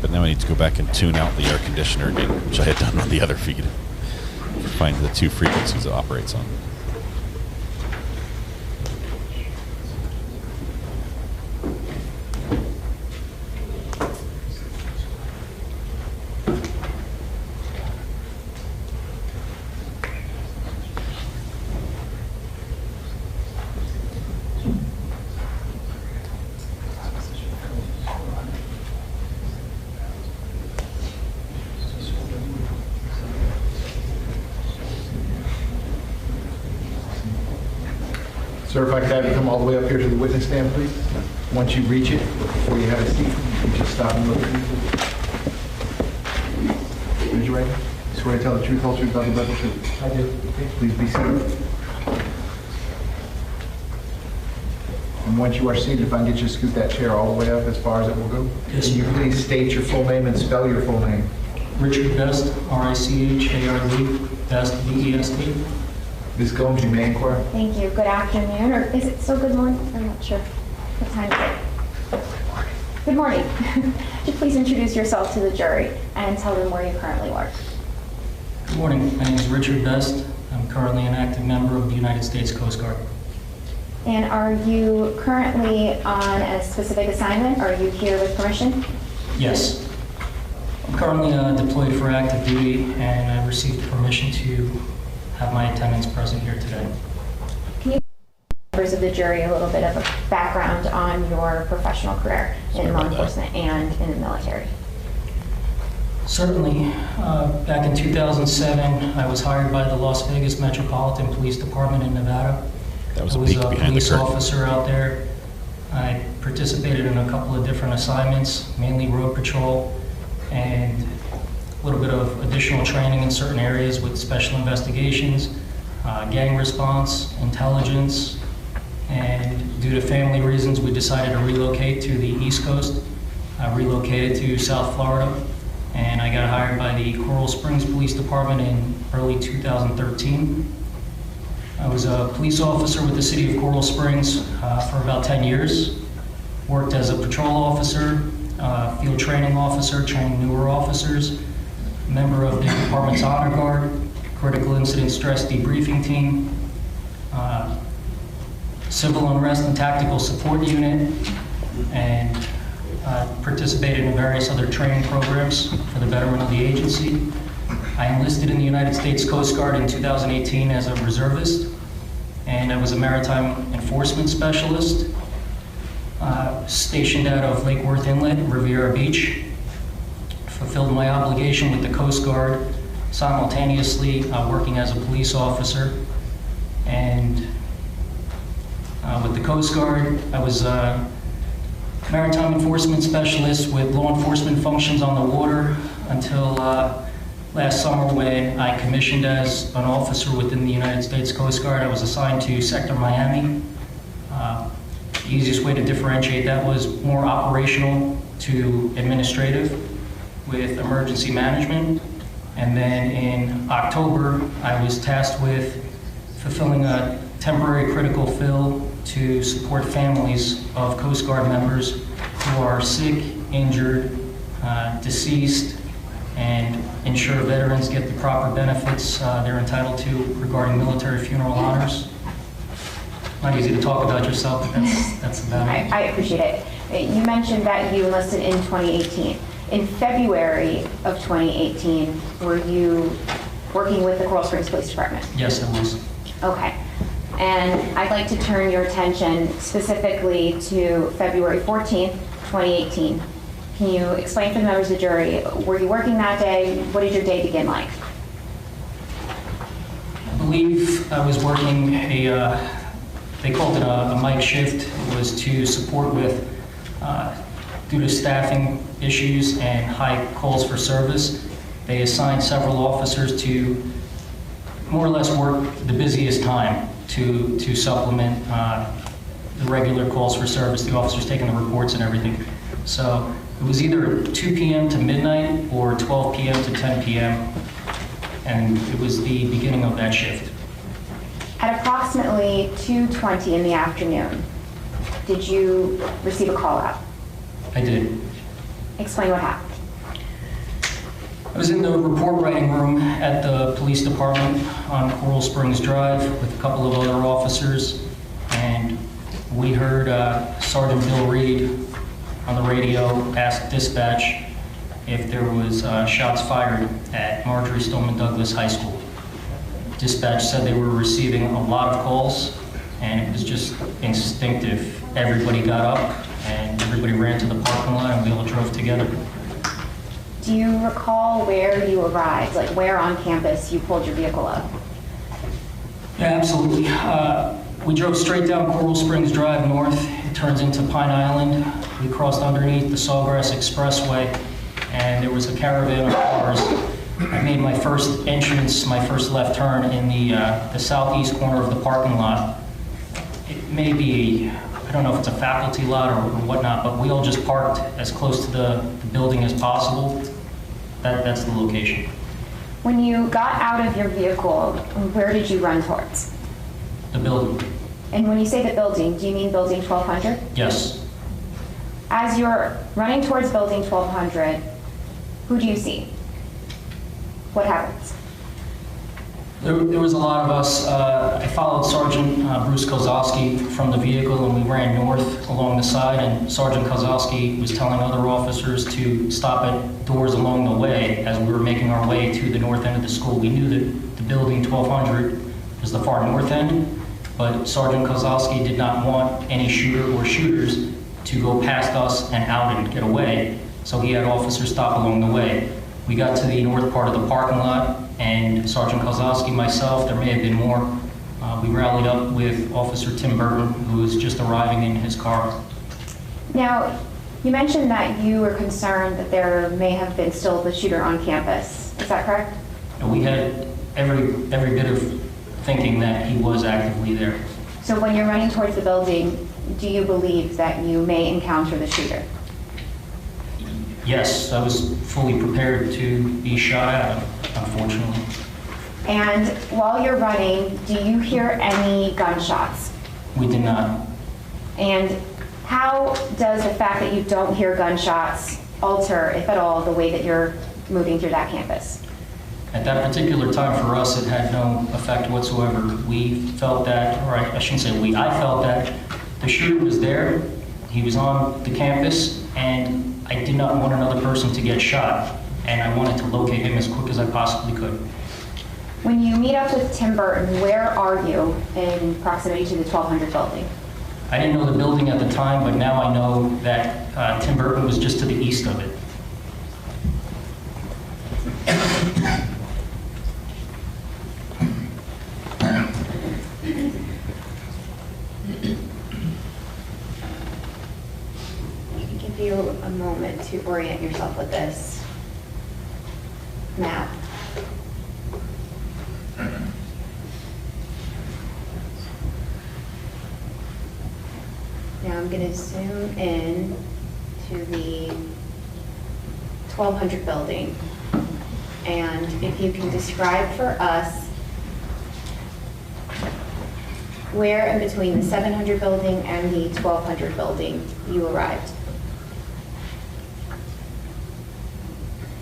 But now I need to go back and tune out the air conditioner again, which I had done on the other feed. Find the two frequencies it operates on. Sir, if I could have you come all the way up here to the witness stand, please. Once you reach it, before you have a seat, you just stop and look at me. Raise your right hand. You swear to tell the truth, whole truth, nothing but the truth? I do. Okay, please be seated. And once you are seated, if I can get you to scoot that chair all the way up as far as it will go. Yes, Can you please state your full name and spell your full name? Richard Best, R-I-C-H-A-R-D, Best, B-E-S-T. Ms. Gomes, you may inquire. Thank you. Good afternoon, or is it still good morning? I'm not sure. What time is it? Good morning. Could you please introduce yourself to the jury and tell them where you currently work? Good morning. My name is Richard Best. I'm currently an active member of the United States Coast Guard. And are you currently on a specific assignment? Or are you here with permission? Yes. I'm currently deployed for active duty, and I received permission to have my attendance present here today. Can you give members of the jury a little bit of a background on your professional career in law enforcement and in the military? Certainly. Back in 2007, I was hired by the Las Vegas Metropolitan Police Department in Nevada. That was a I was peek a behind the police curtain. officer out there. I participated in a couple of different assignments, mainly road patrol, and a little bit of additional training in certain areas with special investigations, gang response, intelligence, and due to family reasons, we decided to relocate to the East Coast. I relocated to South Florida, and I got hired by the Coral Springs Police Department in early 2013. I was a police officer with the city of Coral Springs for about 10 years. Worked as a patrol officer, field training officer, training newer officers, member of the department's honor guard, critical incident stress debriefing team, civil unrest and tactical support unit, and participated in various other training programs for the betterment of the agency. I enlisted in the United States Coast Guard in 2018 as a reservist, and I was a maritime enforcement specialist, stationed out of Lake Worth Inlet, Riviera Beach. Fulfilled my obligation with the Coast Guard, simultaneously working as a police officer. And with the Coast Guard, I was a maritime enforcement specialist with law enforcement functions on the water until last summer when I commissioned as an officer within the United States Coast Guard. I was assigned to Sector Miami. The easiest way to differentiate that was more operational to administrative with emergency management. And then in October, I was tasked with fulfilling a temporary critical fill to support families of Coast Guard members who are sick, injured, deceased, and ensure veterans get the proper benefits they're entitled to regarding military funeral honors. Not easy to talk about yourself, but that's about it. I appreciate it. You mentioned that you enlisted in 2018. In February of 2018, were you working with the Coral Springs Police Department? Yes, I was. Okay. And I'd like to turn your attention specifically to February 14th, 2018. Can you explain for the members of the jury, were you working that day? What did your day begin like? I believe I was working they called it a mic shift. It was to support with, due to staffing issues and high calls for service, they assigned several officers to more or less work the busiest time to supplement the regular calls for service, the officers taking the reports and everything. So it was either 2 p.m. to midnight or 12 p.m. to 10 p.m. and it was the beginning of that shift. At approximately 2:20 in the afternoon, did you receive a call out? I did. Explain what happened. I was in the report writing room at the police department on Coral Springs Drive with a couple of other officers, and we heard Sergeant Bill Reed on the radio ask dispatch if there was shots fired at Marjorie Stoneman Douglas High School. Dispatch said they were receiving a lot of calls, and it was just instinctive. Everybody got up, and everybody ran to the parking lot, and we all drove together. Do you recall where you arrived, like where on campus you pulled your vehicle up? Yeah, absolutely. We drove straight down Coral Springs Drive north. It turns into Pine Island. We crossed underneath the Sawgrass Expressway, and there was a caravan of cars. I made my first entrance, my first left turn in the southeast corner of the parking lot. It may be, I don't know if it's a faculty lot or whatnot, but we all just parked as close to the building as possible. That's the location. When you got out of your vehicle, where did you run towards? The building. And when you say the building, do you mean building 1200? Yes. As you're running towards building 1200, who do you see? What happens? There was a lot of us. I followed Sergeant Bruce Kozlowski from the vehicle, and we ran north along the side, and Sergeant Kozlowski was telling other officers to stop at doors along the way as we were making our way to the north end of the school. We knew that the building 1200 was the far north end, but Sergeant Kozlowski did not want any shooter or shooters to go past us and out and get away, so he had officers stop along the way. We got to the north part of the parking lot, and Sergeant Kozlowski, myself, there may have been more. We rallied up with Officer Tim Burton, who was just arriving in his car. Now, you mentioned that you were concerned that there may have been still the shooter on campus. Is that correct? And we had every bit of thinking that he was actively there. So when you're running towards the building, do you believe that you may encounter the shooter? Yes, I was fully prepared to be shot at, unfortunately. And while you're running, do you hear any gunshots? We did not. And how does the fact that you don't hear gunshots alter, if at all, the way that you're moving through that campus? At that particular time for us, it had no effect whatsoever. We felt that, or I shouldn't say we, I felt that the shooter was there, he was on the campus, and I did not want another person to get shot, and I wanted to locate him as quick as I possibly could. When you meet up with Tim Burton, where are you in proximity to the 1200 building? I didn't know the building at the time, but now I know that Tim Burton was just to the east of it. Give you a moment to orient yourself with this map. Now I'm going to zoom in to the 1200 building, and if you can describe for us where in between the 700 building and the 1200 building you arrived?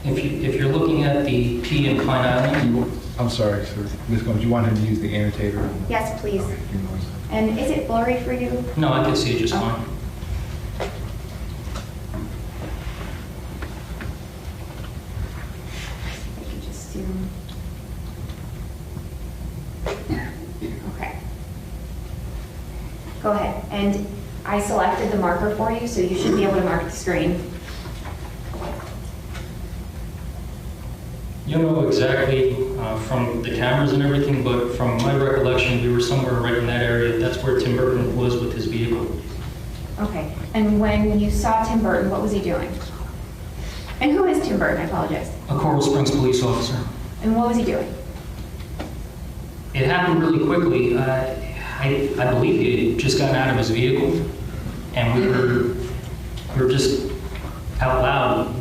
If you're looking at the P in Pine Island, I'm sorry, sir. Ms. Gomes, you want him to use the annotator? Yes, please. Okay, give me 1 second. And is it blurry for you? no, I can see it just fine. I can just do. Okay. Go ahead. And I selected the marker for you, so you should be able to mark the screen. You know exactly from the cameras and everything, but from my recollection, we were somewhere right in that area. That's where Tim Burton was with his vehicle. Okay. And when you saw Tim Burton, what was he doing? And who is Tim Burton? I apologize. A Coral Springs police officer. And what was he doing? It happened really quickly. I believe he had just gotten out of his vehicle, and we were just out loud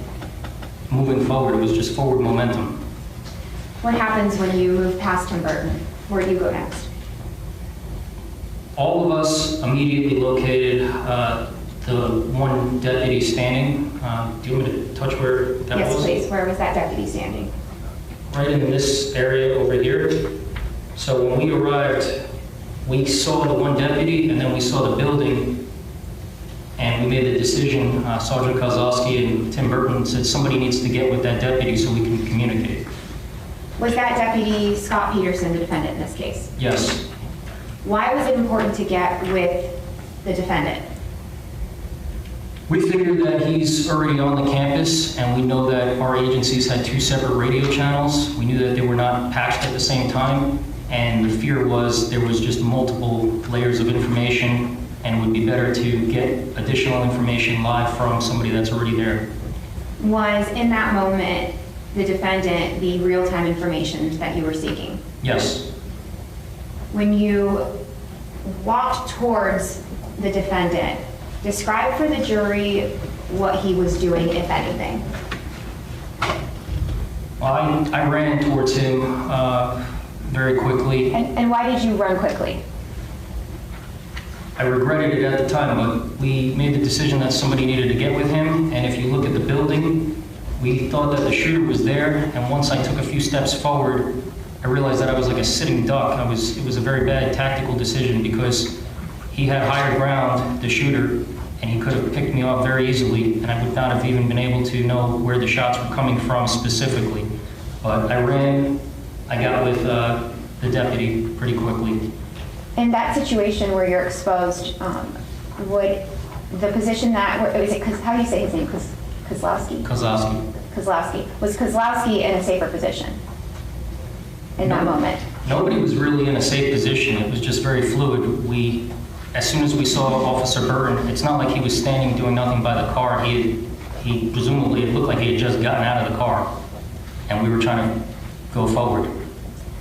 moving forward. It was just forward momentum. What happens when you move past Tim Burton? Where do you go next? All of us immediately located the one deputy standing. Do you want me to touch where that was? Yes, please. Where was that deputy standing? Right in this area over here. So when we arrived, we saw the one deputy, and then we saw the building, and we made the decision. Sergeant Kozlowski and Tim Burton said somebody needs to get with that deputy so we can communicate. Was that deputy Scot Peterson the defendant in this case? Yes. Why was it important to get with the defendant? We figured that he's already on the campus, and we know that our agencies had 2 separate radio channels. We knew that they were not patched at the same time, and the fear was there was just multiple layers of information, and it would be better to get additional information live from somebody that's already there. Was in that moment the defendant the real-time information that you were seeking? Yes. When you walked towards the defendant, describe for the jury what he was doing, if anything. Well, I ran towards him very quickly. And why did you run quickly? I regretted it at the time, but we made the decision that somebody needed to get with him, and if you look at the building, we thought that the shooter was there, and once I took a few steps forward, I realized that I was like a sitting duck. It was a very bad tactical decision because he had higher ground, the shooter, and he could have picked me off very easily, and I would not have even been able to know where the shots were coming from specifically. But I ran, I got with the deputy pretty quickly. In that situation where you're exposed, would the position that, is it, how do you say his name, Kozlowski? Kozlowski. Kozlowski. Was Kozlowski in a safer position in that moment? Nobody was really in a safe position. It was just very fluid. As soon as we saw Officer Burton, it's not like he was standing doing nothing by the car. He presumably, it looked like he had just gotten out of the car, and we were trying to go forward.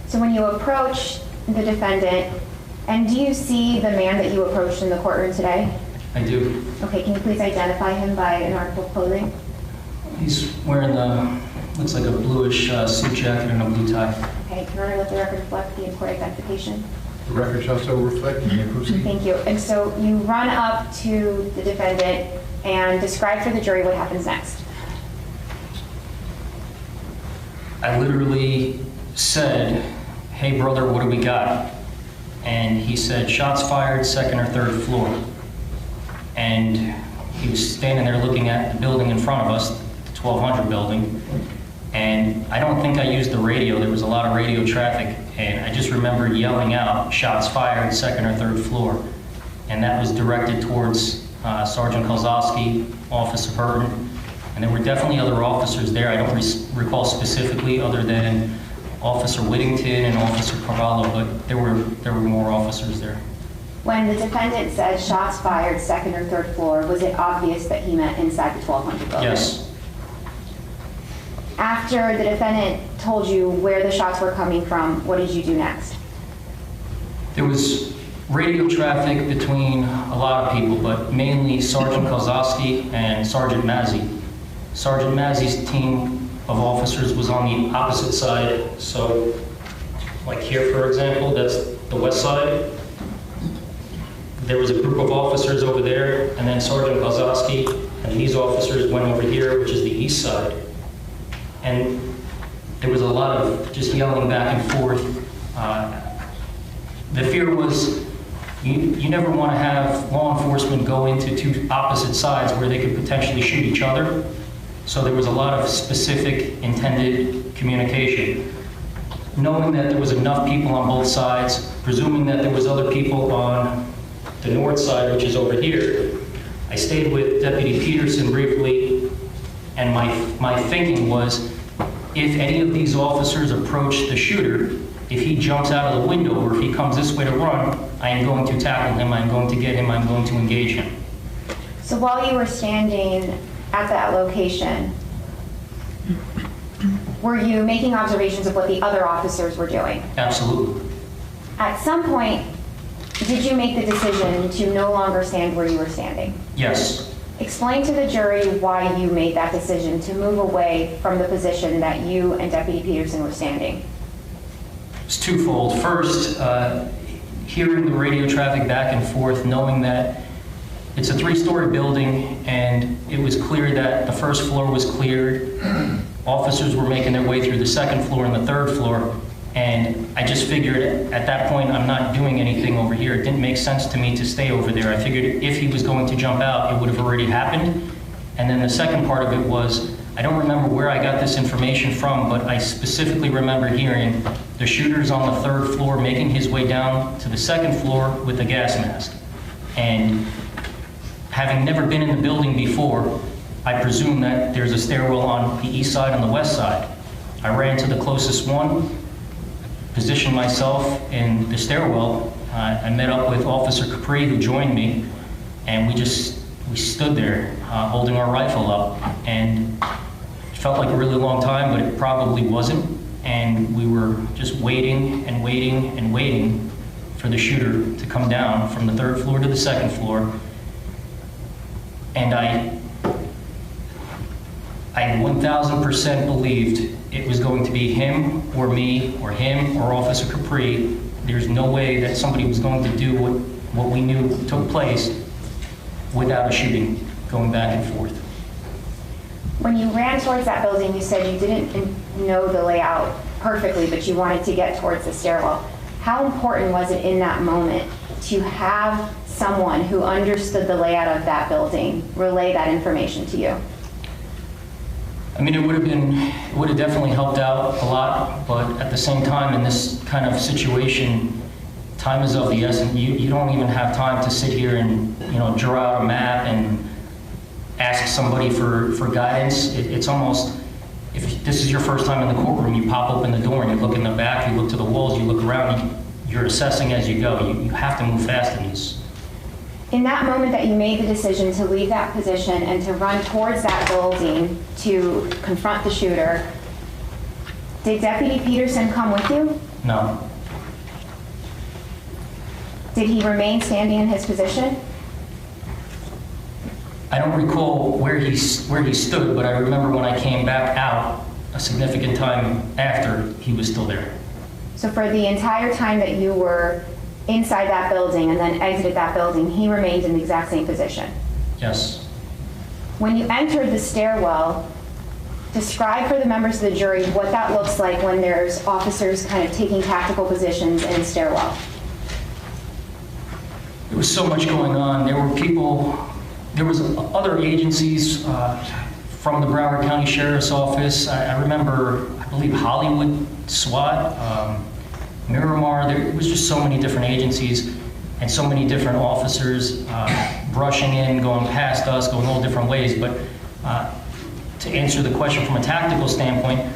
So when you approach the defendant, and do you see the man that you approached in the courtroom today? I do. Okay, can you please identify him by an article of clothing? He's wearing looks like a bluish suit jacket and a blue tie. Okay, can I let the record reflect the in-court identification? The record shall so reflect. You may proceed. Thank you. And so you run up to the defendant and describe for the jury what happens next. I literally said, "Hey brother, what do we got?" And he said, "Shots fired, 2nd or 3rd floor." And he was standing there looking at the building in front of us, the 1200 building. And I don't think I used the radio. There was a lot of radio traffic. And I just remember yelling out, "Shots fired, 2nd or 3rd floor." And that was directed towards Sergeant Kozlowski, Officer Burton. And there were definitely other officers there. I don't recall specifically other than Officer Whittington and Officer Carvalho, but there were more officers there. When the defendant said shots fired, 2nd or 3rd floor, was it obvious that he meant inside the 1200 building? Yes. After the defendant told you where the shots were coming from, what did you do next? There was radio traffic between a lot of people, but mainly Sergeant Kozlowski and Sergeant Mazzi. Sergeant Mazzi's team of officers was on the opposite side. So, like here, for example, that's the west side. there was a group of officers over there, and then Sergeant Kozowski and these officers went over here, which is the east side. And there was a lot of just yelling back and forth. The fear was you never want to have law enforcement go into two opposite sides where they could potentially shoot each other. So there was a lot of specific intended communication. Knowing that there was enough people on both sides, presuming that there was other people on the north side, which is over here, I stayed with Deputy Peterson briefly, and my thinking was, if any of these officers approach the shooter, if he jumps out of the window or if he comes this way to run, I am going to tackle him, I'm going to get him, I'm going to engage him. So while you were standing at that location, were you making observations of what the other officers were doing? Absolutely. At some point, did you make the decision to no longer stand where you were standing? Yes. Explain to the jury why you made that decision to move away from the position that you and Deputy Peterson were standing. It's twofold. First, hearing the radio traffic back and forth, knowing that it's a 3-story building and it was clear that the first floor was cleared. Officers were making their way through the second floor and the third floor. And I just figured at that point, I'm not doing anything over here. It didn't make sense to me to stay over there. I figured if he was going to jump out, it would have already happened. And then the second part of it was, I don't remember where I got this information from, but I specifically remember hearing the shooter's on the third floor making his way down to the second floor with a gas mask. And having never been in the building before, I presume that there's a stairwell on the east side and the west side. I ran to the closest one, positioned myself in the stairwell. I met up with Officer Capri, who joined me, and we stood there holding our rifle up. And it felt like a really long time, but it probably wasn't. And we were just waiting and waiting and waiting for the shooter to come down from the third floor to the second floor. And I 1000% believed it was going to be him or me or him or Officer Capri. There's no way that somebody was going to do what we knew took place without a shooting going back and forth. When you ran towards that building, you said you didn't know the layout perfectly, but you wanted to get towards the stairwell. How important was it in that moment to have someone who understood the layout of that building relay that information to you? I mean, it would have definitely helped out a lot, but at the same time, in this kind of situation, time is of the essence. You don't even have time to sit here and, draw out a map and ask somebody for guidance. It's almost, if this is your first time in the courtroom, you pop open the door and you look in the back, you look to the walls, you look around, you're assessing as you go. You have to move fast in these. In that moment that you made the decision to leave that position and to run towards that building to confront the shooter, did Deputy Peterson come with you? No. Did he remain standing in his position? I don't recall where he stood, but I remember when I came back out a significant time after, he was still there. So for the entire time that you were inside that building and then exited that building, he remained in the exact same position? Yes. When you entered the stairwell, describe for the members of the jury what that looks like when there's officers kind of taking tactical positions in the stairwell. There was so much going on. There were people, there was other agencies from the Broward County Sheriff's Office. I remember, I believe Hollywood SWAT, Miramar. There was just so many different agencies and so many different officers brushing in, going past us, going all different ways. But to answer the question from a tactical standpoint,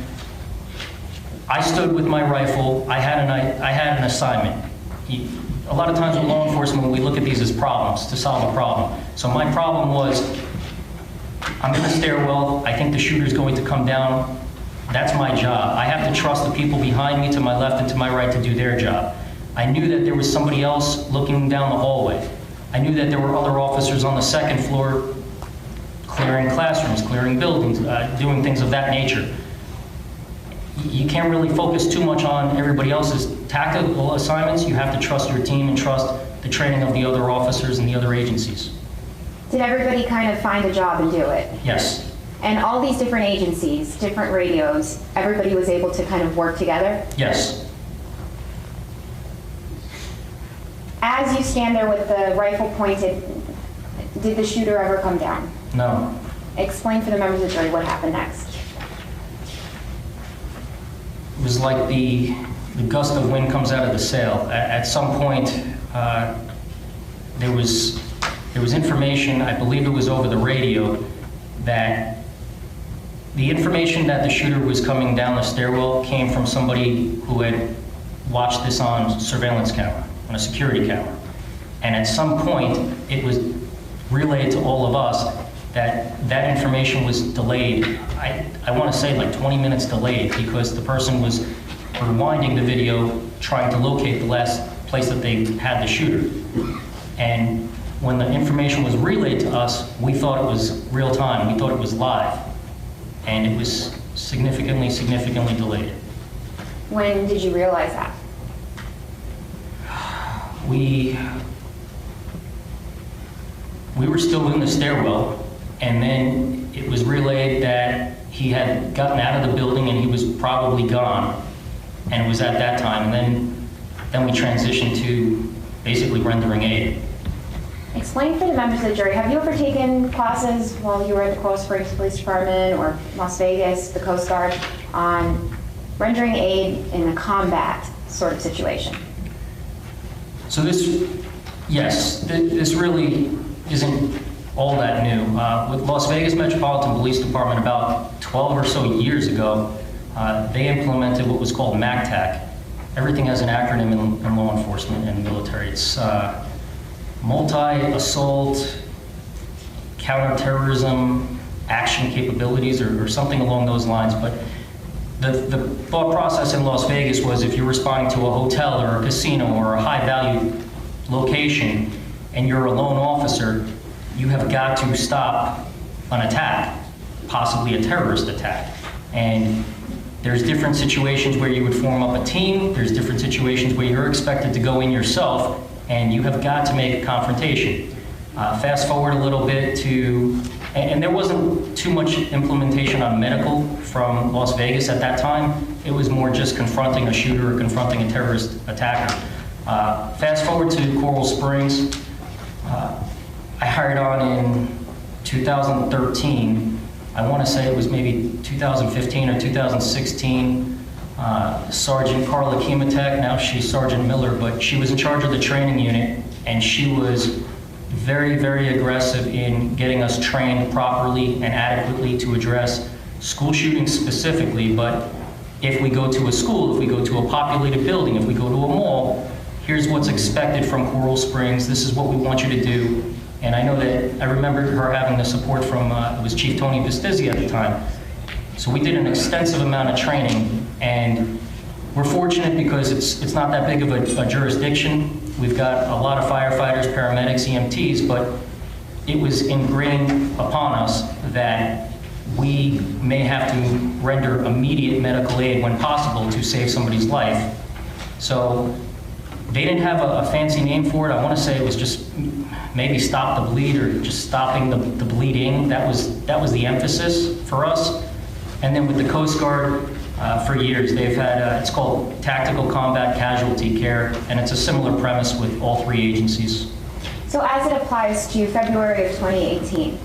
I stood with my rifle. I had an assignment. A lot of times with law enforcement, we look at these as problems, to solve a problem. So my problem was, I'm in the stairwell. I think the shooter's going to come down. That's my job. I have to trust the people behind me to my left and to my right to do their job. I knew that there was somebody else looking down the hallway. I knew that there were other officers on the second floor clearing classrooms, clearing buildings, doing things of that nature. You can't really focus too much on everybody else's tactical assignments. You have to trust your team and trust the training of the other officers and the other agencies. Did everybody kind of find a job and do it? Yes. And all these different agencies, different radios, everybody was able to kind of work together? Yes. As you stand there with the rifle pointed, did the shooter ever come down? No. Explain for the members of the jury what happened next. It was like the gust of wind comes out of the sail. At some point, there was information, I believe it was over the radio, that the information that the shooter was coming down the stairwell came from somebody who had watched this on surveillance camera, on a security camera. And at some point, it was relayed to all of us that that information was delayed. I want to say like 20 minutes delayed, because the person was rewinding the video, trying to locate the last place that they had the shooter. And when the information was relayed to us, we thought it was real time. We thought it was live. And it was significantly delayed. When did you realize that? We were still in the stairwell, and then it was relayed that he had gotten out of the building and he was probably gone. And it was at that time, and then we transitioned to basically rendering aid. Explain for the members of the jury, have you ever taken classes while you were at the Coral Springs Police Department or Las Vegas, the Coast Guard, on rendering aid in a combat sort of situation? So this really isn't all that new. With Las Vegas Metropolitan Police Department about 12 or so years ago, they implemented what was called MACTAC. Everything has an acronym in law enforcement and military. It's multi-assault, counterterrorism, action capabilities, or something along those lines. But the thought process in Las Vegas was, if you're responding to a hotel or a casino or a high-value location and you're a lone officer, you have got to stop an attack, possibly a terrorist attack. And there's different situations where you would form up a team. There's different situations where you're expected to go in yourself, and you have got to make a confrontation. Fast forward a little bit to, and there wasn't too much implementation on medical from Las Vegas at that time. It was more just confronting a shooter or confronting a terrorist attacker. Fast forward to Coral Springs. I hired on in 2013. I want to say it was maybe 2015 or 2016. Sergeant Carla Kimatek, now she's Sergeant Miller, but she was in charge of the training unit, and she was very aggressive in getting us trained properly and adequately to address school shootings specifically. But if we go to a school, if we go to a populated building, if we go to a mall, here's what's expected from Coral Springs. This is what we want you to do. And I know that I remember her having the support from, it was Chief Tony Vistizzi at the time. So we did an extensive amount of training, and we're fortunate because it's not that big of a jurisdiction. We've got a lot of firefighters, paramedics, EMTs, but it was ingrained upon us that we may have to render immediate medical aid when possible to save somebody's life. So they didn't have a fancy name for it. I want to say it was just maybe stop the bleed, or just stopping the bleeding. That was the emphasis for us. And then with the Coast Guard, for years, they've had, it's called Tactical Combat Casualty Care, and it's a similar premise with all three agencies. So as it applies to February of 2018,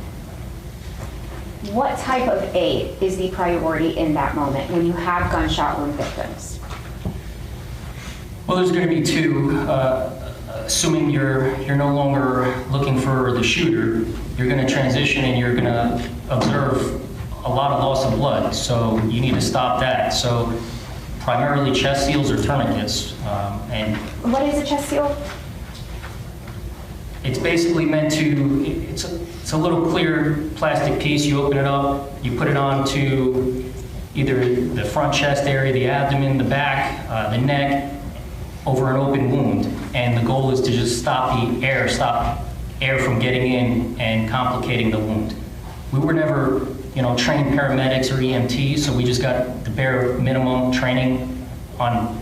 what type of aid is the priority in that moment when you have gunshot wound victims? Well, there's going to be two. Assuming you're no longer looking for the shooter, you're going to transition and you're going to observe a lot of loss of blood, so you need to stop that. So primarily chest seals or tourniquets. And what is a chest seal? It's basically meant to, it's a little clear plastic piece. You open it up, you put it onto either the front chest area, the abdomen, the back, the neck, over an open wound. And the goal is to just stop air from getting in and complicating the wound. We were never, trained paramedics or EMTs, so we just got the bare minimum training on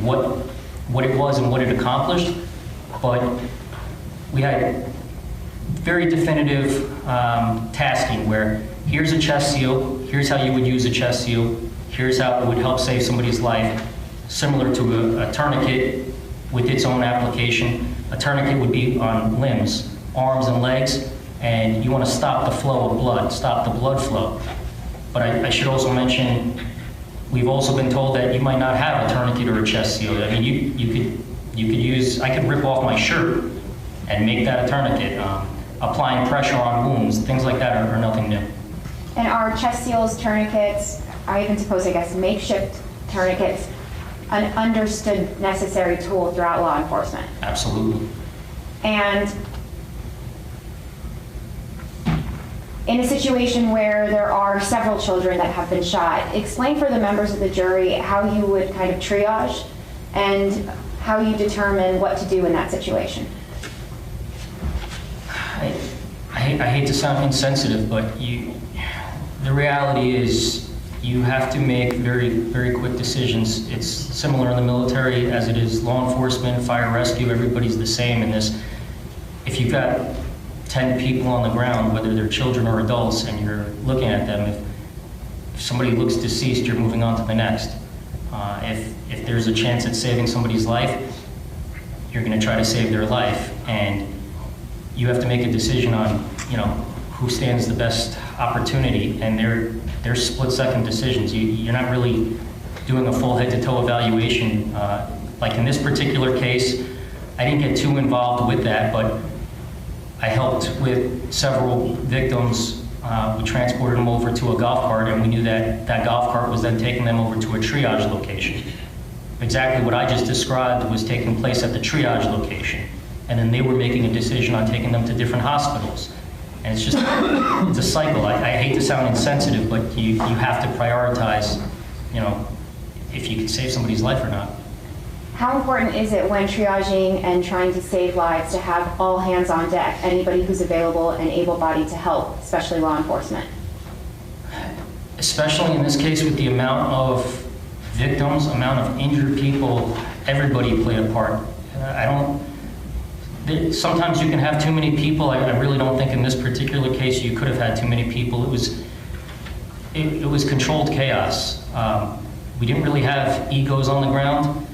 what it was and what it accomplished. But we had very definitive tasking where here's a chest seal, here's how you would use a chest seal, here's how it would help save somebody's life, similar to a tourniquet with its own application. A tourniquet would be on limbs, arms and legs, and you want to stop the flow of blood, stop the blood flow. But I should also mention, we've also been told that you might not have a tourniquet or a chest seal. I mean, you could use, I could rip off my shirt and make that a tourniquet. Applying pressure on wounds, things like that are nothing new. And are chest seals, tourniquets, I even suppose, I guess, makeshift tourniquets, an understood necessary tool throughout law enforcement? Absolutely. And in a situation where there are several children that have been shot, explain for the members of the jury how you would kind of triage and how you determine what to do in that situation. I hate to sound insensitive, but the reality is you have to make very, very quick decisions. It's similar in the military as it is law enforcement, fire rescue, everybody's the same in this. If you've got 10 people on the ground, whether they're children or adults, and you're looking at them, if somebody looks deceased, you're moving on to the next. If there's a chance at saving somebody's life, you're going to try to save their life, and you have to make a decision on, who stands the best opportunity, and they're split-second decisions. You're not really doing a full head-to-toe evaluation. Like in this particular case, I didn't get too involved with that, but I helped with several victims. We transported them over to a golf cart, and we knew that that golf cart was then taking them over to a triage location. Exactly what I just described was taking place at the triage location. And then they were making a decision on taking them to different hospitals. And it's just, it's a cycle. I hate to sound insensitive, but you have to prioritize, if you can save somebody's life or not. How important is it when triaging and trying to save lives to have all hands on deck, anybody who's available and able-bodied to help, especially law enforcement? Especially in this case with the amount of victims, amount of injured people, everybody played a part. Sometimes you can have too many people. I really don't think in this particular case you could have had too many people. It was controlled chaos. We didn't really have egos on the ground.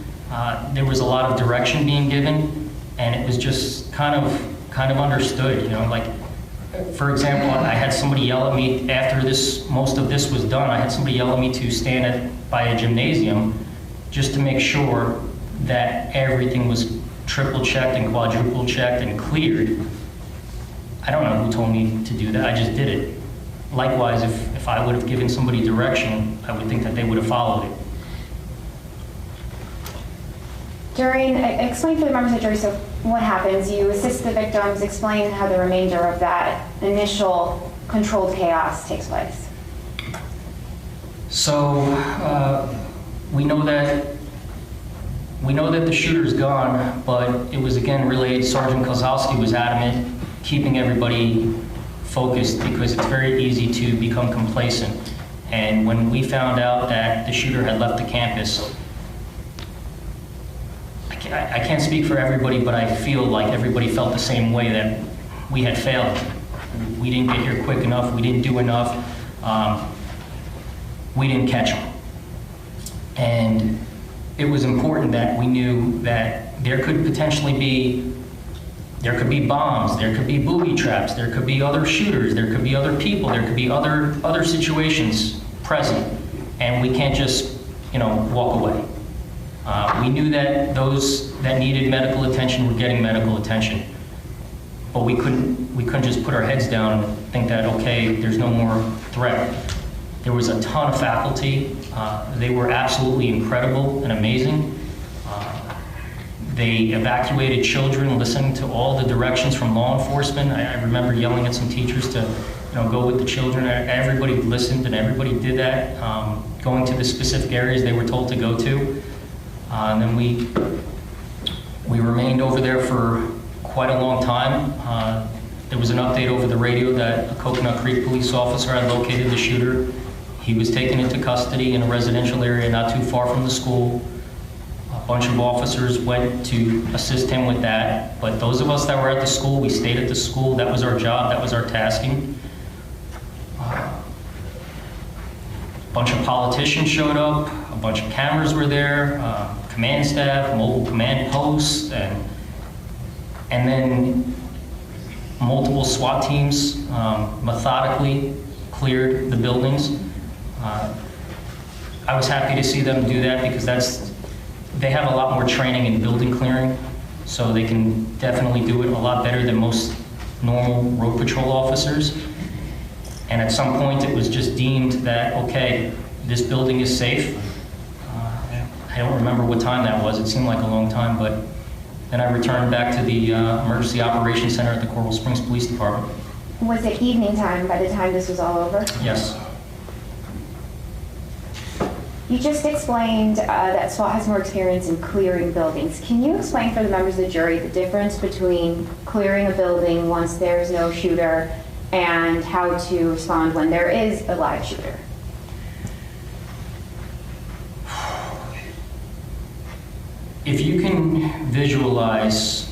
There was a lot of direction being given, and it was just kind of understood. Like, for example, I had somebody yell at me after most of this was done. I had somebody yell at me to stand by a gymnasium just to make sure that everything was triple checked and quadruple checked and cleared. I don't know who told me to do that. I just did it. Likewise, if I would have given somebody direction, I would think that they would have followed it. Explain for the members of the jury, so what happens? You assist the victims, explain how the remainder of that initial controlled chaos takes place. So we know that the shooter's gone, but it was again relayed. Sergeant Kozlowski was adamant, keeping everybody focused because it's very easy to become complacent. And when we found out that the shooter had left the campus, I can't speak for everybody, but I feel like everybody felt the same way, that we had failed. We didn't get here quick enough. We didn't do enough. We didn't catch him. And it was important that we knew that there could potentially be, there could be bombs, there could be booby traps, there could be other shooters, there could be other people, there could be other situations present, and we can't just, walk away. We knew that those that needed medical attention were getting medical attention, but we couldn't just put our heads down and think that, okay, there's no more threat. There was a ton of faculty. They were absolutely incredible and amazing. They evacuated children, listening to all the directions from law enforcement. I remember yelling at some teachers to, go with the children. Everybody listened and everybody did that, going to the specific areas they were told to go to. And then we remained over there for quite a long time. There was an update over the radio that a Coconut Creek police officer had located the shooter. He was taken into custody in a residential area not too far from the school. bunch of officers went to assist him with that, but those of us that were at the school, we stayed at the school. That was our job, that was our tasking. A bunch of politicians showed up, a bunch of cameras were there, command staff, mobile command posts, and then multiple SWAT teams methodically cleared the buildings. I was happy to see them do that because they have a lot more training in building clearing, so they can definitely do it a lot better than most normal road patrol officers. And at some point, it was just deemed that, okay, this building is safe. I don't remember what time that was. It seemed like a long time, but then I returned back to the Emergency Operations Center at the Coral Springs Police Department. Was it evening time by the time this was all over? Yes. You just explained that SWAT has more experience in clearing buildings. Can you explain for the members of the jury the difference between clearing a building once there's no shooter and how to respond when there is a live shooter? If you can visualize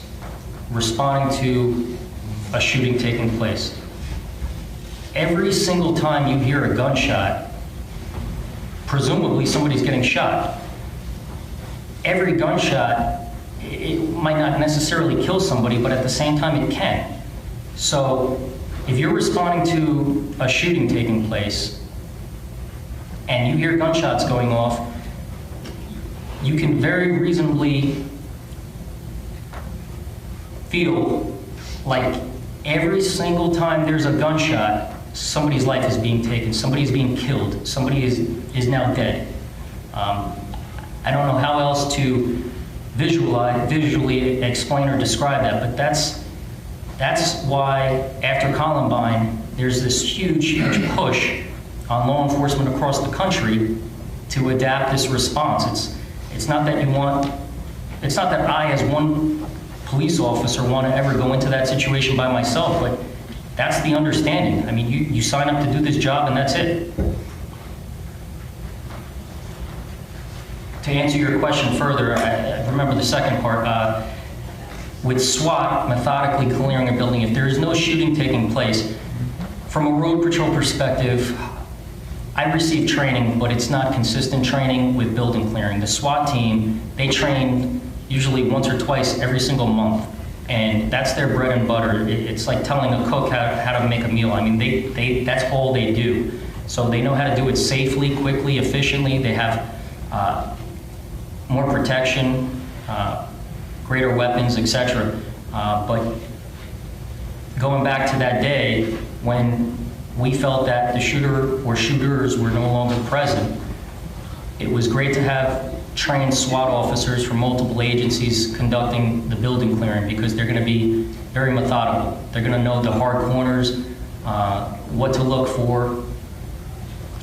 responding to a shooting taking place, every single time you hear a gunshot, presumably somebody's getting shot. Every gunshot, it might not necessarily kill somebody, but at the same time it can. So if you're responding to a shooting taking place and you hear gunshots going off, you can very reasonably feel like every single time there's a gunshot, somebody's life is being taken, somebody's being killed, somebody is now dead. I don't know how else to visually explain or describe that, but that's why after Columbine, there's this huge push on law enforcement across the country to adapt this response. It's not that I as one police officer want to ever go into that situation by myself, but that's the understanding. I mean, you sign up to do this job and that's it. To answer your question further, I remember the second part. With SWAT methodically clearing a building, if there is no shooting taking place, from a road patrol perspective, I received training, but it's not consistent training with building clearing. The SWAT team, they train usually once or twice every single month, and that's their bread and butter. It's like telling a cook how to make a meal. I mean, that's all they do. So they know how to do it safely, quickly, efficiently. They have more protection, greater weapons, etc. But going back to that day when we felt that the shooter or shooters were no longer present, it was great to have trained SWAT officers from multiple agencies conducting the building clearing because they're going to be very methodical. They're going to know the hard corners, what to look for,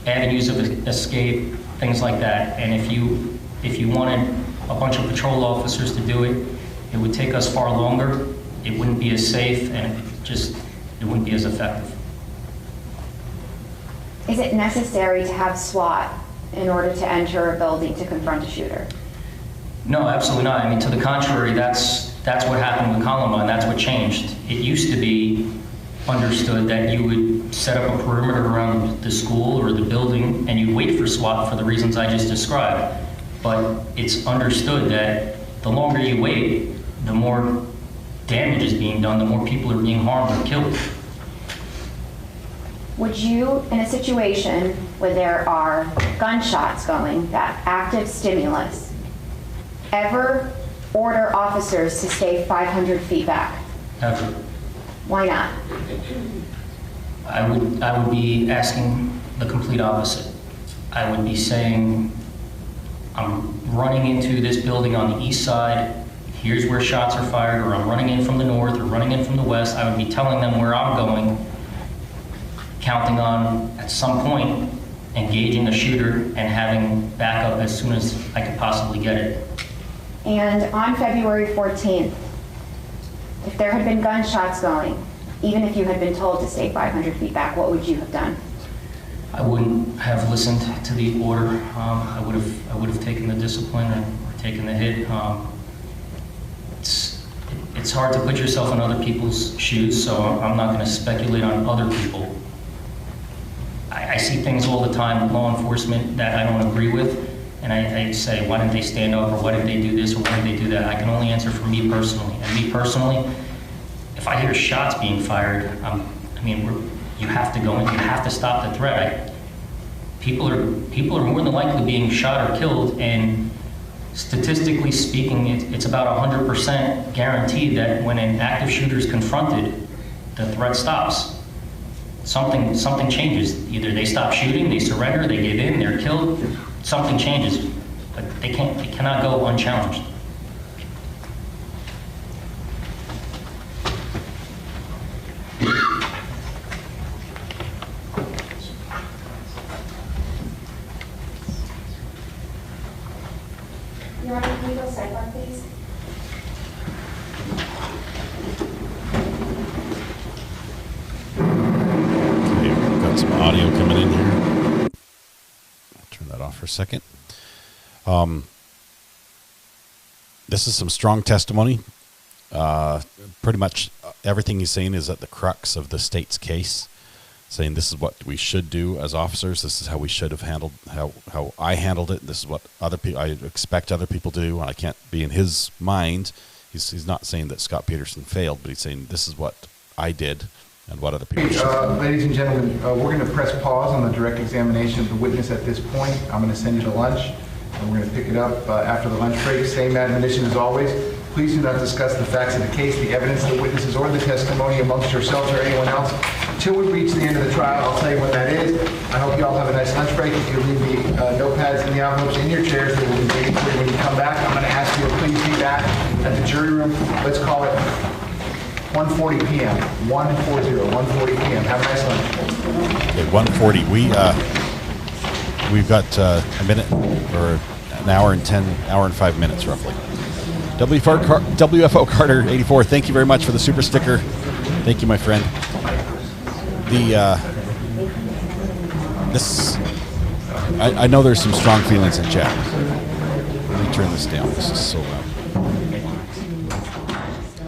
avenues of escape, things like that. And if you wanted a bunch of patrol officers to do it, it would take us far longer, it wouldn't be as safe, and it wouldn't be as effective. Is it necessary to have SWAT in order to enter a building to confront a shooter? No, absolutely not. I mean, to the contrary, that's what happened with Columbine. That's what changed. It used to be understood that you would set up a perimeter around the school or the building and you'd wait for SWAT for the reasons I just described. But it's understood that the longer you wait, the more damage is being done, the more people are being harmed or killed. Would you, in a situation where there are gunshots going, that active stimulus, ever order officers to stay 500 feet back? Ever. Why not? I would be asking the complete opposite. I would be saying, I'm running into this building on the east side, here's where shots are fired, or I'm running in from the north or running in from the west. I would be telling them where I'm going, counting on, at some point, engaging a shooter and having backup as soon as I could possibly get it. And on February 14th, if there had been gunshots going, even if you had been told to stay 500 feet back, what would you have done? I wouldn't have listened to the order. I would have taken the discipline or taken the hit. It's hard to put yourself in other people's shoes, so I'm not going to speculate on other people. I see things all the time in law enforcement that I don't agree with, and I say, why didn't they stand up, or why didn't they do this, or why didn't they do that? I can only answer for me personally. And me personally, if I hear shots being fired, you have to go in, you have to stop the threat. People are more than likely being shot or killed, and statistically speaking, it's about 100% guaranteed that when an active shooter is confronted, the threat stops. Something changes. Either they stop shooting, they surrender, they give in, they're killed. Something changes, but they cannot go unchallenged. Your Honor, can we go sidebar, please? Okay, we've got some audio coming in here. I'll turn that off for a second. This is some strong testimony. Pretty much everything he's saying is at the crux of the state's case, saying this is what we should do as officers. This is how we should have handled, how I handled it. This is what other people, I expect other people to do. And I can't be in his mind. He's not saying that Scot Peterson failed, but he's saying this is what I did and what other people should do. Ladies and gentlemen, we're going to press pause on the direct examination of the witness at this point. I'm going to send you to lunch, and we're going to pick it up after the lunch break. Same admonition as always. Please do not discuss the facts of the case, the evidence, the witnesses, or the testimony amongst yourselves or anyone else until we reach the end of the trial. I'll tell you when that is. I hope you all have a nice lunch break. If you leave the notepads and the envelopes in your chairs, they will be waiting for you when you come back. I'm going to ask you to please be back at the jury room. Let's call it 1:40 p.m. 1:40 p.m. Have a nice lunch. Okay, 1:40. We've got a minute or an hour and 5 minutes roughly. WFO Carter 84. Thank you very much for the super sticker. Thank you, my friend. I know there's some strong feelings in chat. Let me turn this down. This is so loud.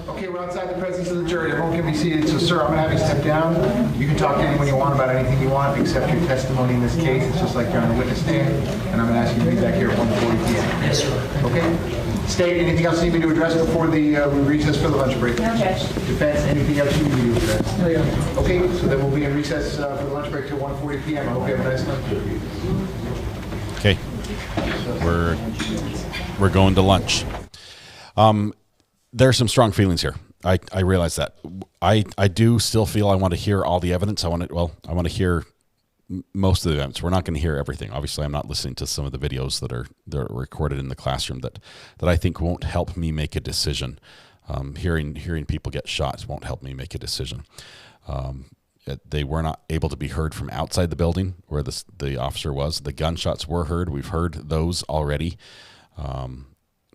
Okay, we're outside the presence of the jury. Everyone can be seated. So, sir, I'm going to have you step down. You can talk to anyone you want about anything you want, except your testimony in this case. It's just like you're on the witness stand. And I'm going to ask you to be back here at 1:40 p.m. Yes, sir. Okay? State, anything else you need me to address before we recess for the lunch break? No, Judge. Defense, anything else you need me to address? No, yeah. Okay, so then we'll be in recess for the lunch break till 1:40 p.m. I hope you have a nice lunch. Okay. We're going to lunch. There are some strong feelings here. I realize that. I do still feel I want to hear all the evidence. I want to hear most of the evidence. We're not going to hear everything. Obviously, I'm not listening to some of the videos that are recorded in the classroom that I think won't help me make a decision. Hearing people get shot won't help me make a decision. They were not able to be heard from outside the building where the officer was. The gunshots were heard. We've heard those already.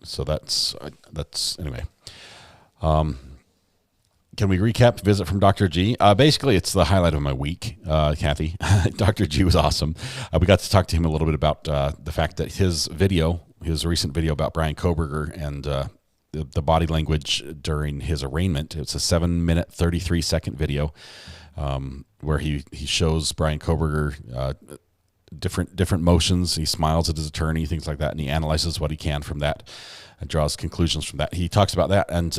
So that's anyway. Can we recap the visit from Dr. G? Basically, it's the highlight of my week, Kathy. Dr. G was awesome. We got to talk to him a little bit about the fact that his recent video about Brian Kohberger and the body language during his arraignment. It's a 7-minute, 33-second video where he shows Brian Kohberger different motions. He smiles at his attorney, things like that, and he analyzes what he can from that and draws conclusions from that. He talks about that, and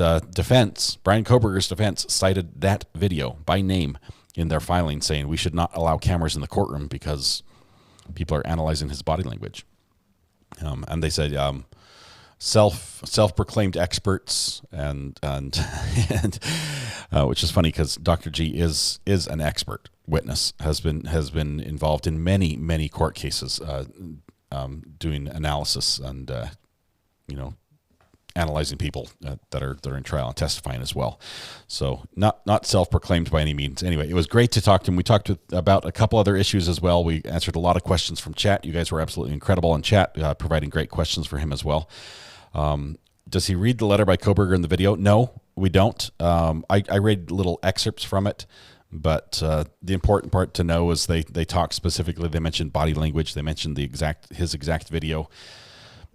Brian Kohberger's defense cited that video by name in their filing, saying we should not allow cameras in the courtroom because people are analyzing his body language. And they said self-proclaimed experts, and which is funny because Dr. G is an expert witness, has been involved in many court cases, doing analysis and analyzing people that are in trial and testifying as well. So not self-proclaimed by any means. Anyway, it was great to talk to him. We talked about a couple other issues as well. We answered a lot of questions from chat. You guys were absolutely incredible in chat, providing great questions for him as well. Does he read the letter by Kohberger in the video? No, we don't. I read little excerpts from it, but the important part to know is they talk specifically. They mentioned body language. They mentioned his exact video.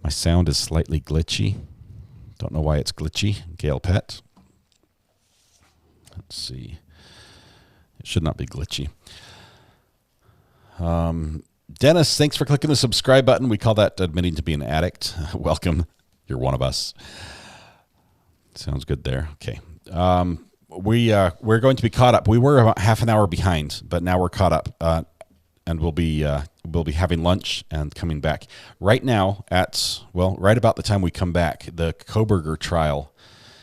My sound is slightly glitchy. Don't know why it's glitchy. Gail Pett. Let's see. It should not be glitchy. Dennis, thanks for clicking the subscribe button. We call that admitting to be an addict. Welcome. You're one of us. Sounds good there. Okay. We're going to be caught up. We were about half an hour behind, but now we're caught up, and we'll be having lunch and coming back. Right now, right about the time we come back, the Koberger trial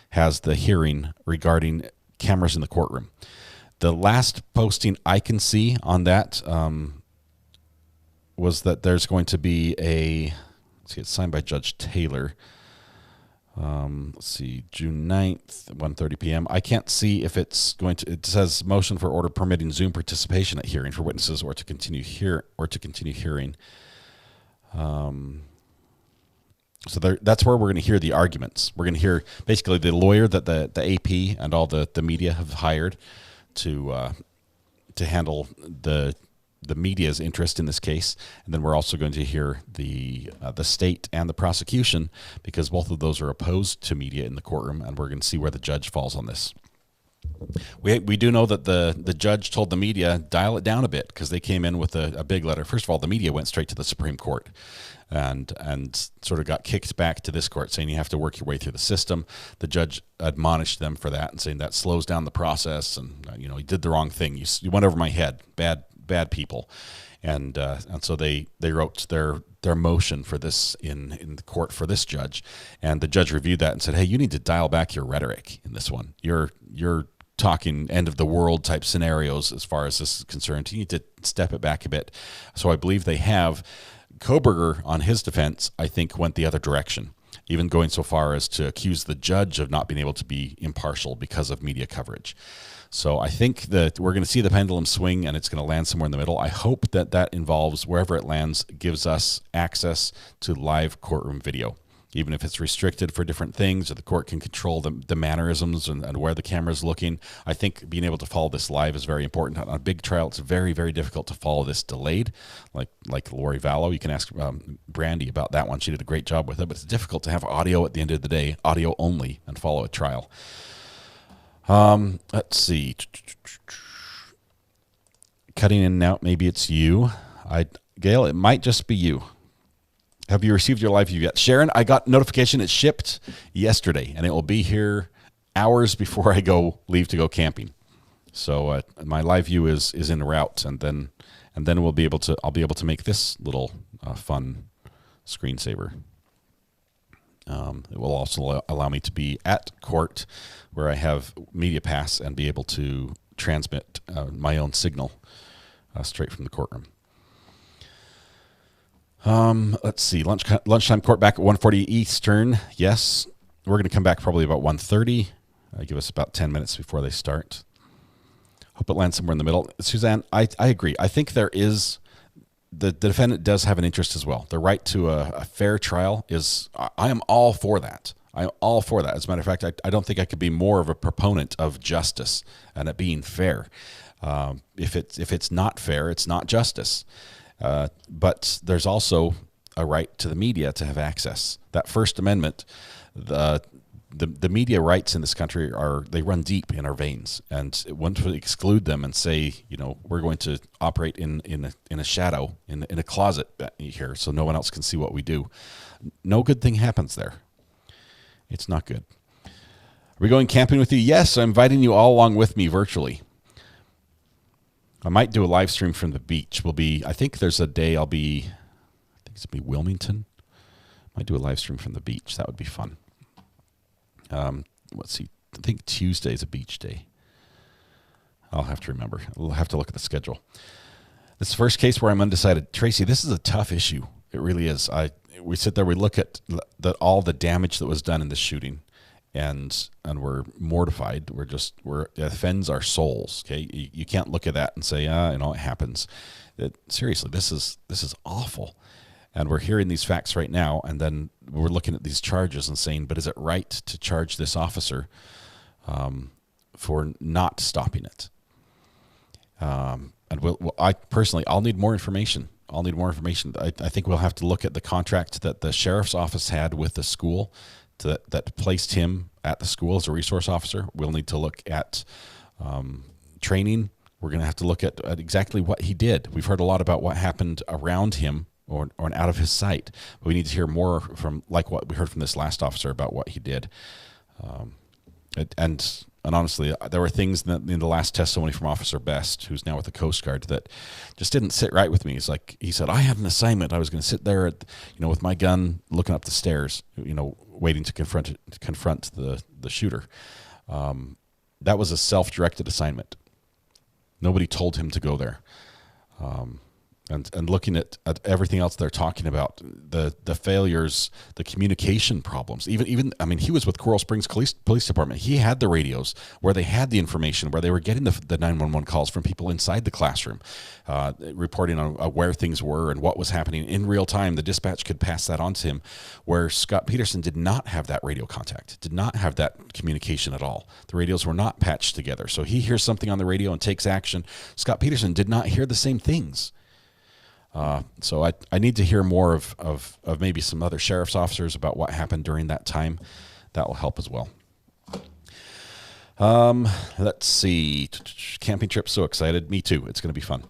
has the hearing regarding cameras in the courtroom. The last posting I can see on that was that there's going to be it's signed by Judge Taylor. Let's see, June 9th, 1:30 p.m. I can't see if it's going to, it says motion for order permitting Zoom participation at hearing for witnesses or to continue hearing. So that's where we're going to hear the arguments. We're going to hear basically the lawyer that the AP and all the media have hired to handle the media's interest in this case, and then we're also going to hear the state and the prosecution, because both of those are opposed to media in the courtroom, and we're going to see where the judge falls on this. We do know that the judge told the media dial it down a bit, because they came in with a big letter. First of all, the media went straight to the Supreme Court and sort of got kicked back to this court, saying you have to work your way through the system. The judge admonished them for that and saying that slows down the process, and you did the wrong thing. You went over my head. Bad people, and so they wrote their motion for this in the court for this judge, and the judge reviewed that and said, hey, you need to dial back your rhetoric in this one. You're talking end of the world type scenarios as far as this is concerned. You need to step it back a bit. So I believe they have. Koberger, on his defense, I think went the other direction, even going so far as to accuse the judge of not being able to be impartial because of media coverage. So I think that we're going to see the pendulum swing, and it's going to land somewhere in the middle. I hope that involves, wherever it lands, gives us access to live courtroom video, even if it's restricted for different things, or the court can control the mannerisms and where the camera's looking. I think being able to follow this live is very important. On a big trial, it's very, very difficult to follow this delayed, like Lori Vallow. You can ask Brandy about that one. She did a great job with it, but it's difficult to have audio at the end of the day, audio only, and follow a trial. Let's see. Cutting in and out, maybe it's you. Gail, it might just be you. Have you received your live view yet? Sharon, I got notification it shipped yesterday, and it will be here hours before I leave to go camping. So my live view is en route, and then I'll be able to make this little fun screensaver. It will also allow me to be at court where I have Media Pass and be able to transmit my own signal straight from the courtroom. Let's see. Lunchtime court back at 1:40 Eastern. Yes. We're going to come back probably about 1:30. Give us about 10 minutes before they start. Hope it lands somewhere in the middle. Suzanne, I agree. I think there is... The defendant does have an interest as well. The right to a fair trial is... I am all for that. I'm all for that. As a matter of fact, I don't think I could be more of a proponent of justice and it being fair. If it's not fair, it's not justice. But there's also a right to the media to have access. That First Amendment, the media rights in this country they run deep in our veins, and once we exclude them and say, we're going to operate in a shadow, in a closet here, so no one else can see what we do, no good thing happens there. It's not good. Are we going camping with you? Yes, I'm inviting you all along with me virtually. I might do a live stream from the beach. I think there's a day I think it's going to be Wilmington. Might do a live stream from the beach. That would be fun. Let's see. I think Tuesday is a beach day. I'll have to remember. We'll have to look at the schedule. This is the first case where I'm undecided. Tracy, this is a tough issue. It really is. We sit there, we look at all the damage that was done in this shooting, and we're mortified. It offends our souls. Okay, you can't look at that and say, it happens. Seriously, this is awful. And we're hearing these facts right now, and then we're looking at these charges and saying, but is it right to charge this officer for not stopping it? And I'll need more information I'll need more information. I think we'll have to look at the contract that the sheriff's office had with the school that placed him at the school as a resource officer. We'll need to look at training. We're going to have to look at exactly what he did. We've heard a lot about what happened around him or out of his sight. But we need to hear more from, like what we heard from this last officer, about what he did. And honestly, there were things in the last testimony from Officer Best, who's now with the Coast Guard, that just didn't sit right with me. He said, I had an assignment. I was going to sit there with my gun, looking up the stairs, waiting to confront the shooter. That was a self-directed assignment. Nobody told him to go there. And looking at everything else they're talking about, the failures, the communication problems, even he was with Coral Springs Police Department. He had the radios where they had the information, where they were getting the 911 calls from people inside the classroom, reporting on where things were and what was happening in real time. The dispatch could pass that on to him, where Scot Peterson did not have that radio contact, did not have that communication at all. The radios were not patched together. So he hears something on the radio and takes action. Scot Peterson did not hear the same things. So I need to hear more of maybe some other sheriff's officers about what happened during that time. That will help as well. Let's see. Camping trip, so excited. Me too. It's going to be fun.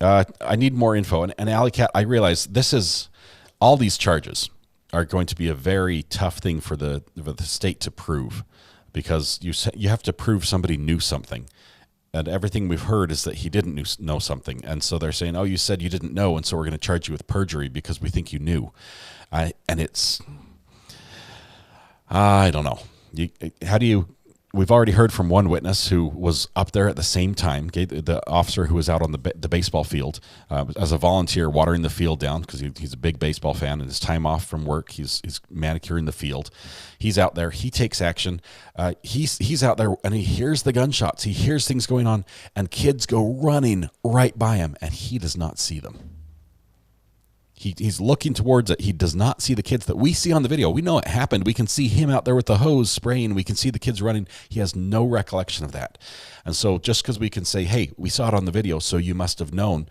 I need more info. And Alley Cat, I realize all these charges are going to be a very tough thing for the state to prove, because you have to prove somebody knew something. And everything we've heard is that he didn't know something. And so they're saying, oh, you said you didn't know, and so we're going to charge you with perjury because we think you knew. I don't know. We've already heard from one witness who was up there at the same time, the officer who was out on the baseball field as a volunteer, watering the field down, because he's a big baseball fan, and his time off from work, he's manicuring the field. He's out there. He takes action. He's out there, and he hears the gunshots. He hears things going on, and kids go running right by him, and he does not see them. He's looking towards it. He does not see the kids that we see on the video. We know it happened. We can see him out there with the hose spraying. We can see the kids running. He has no recollection of that. And so just because we can say, hey, we saw it on the video, so you must have known,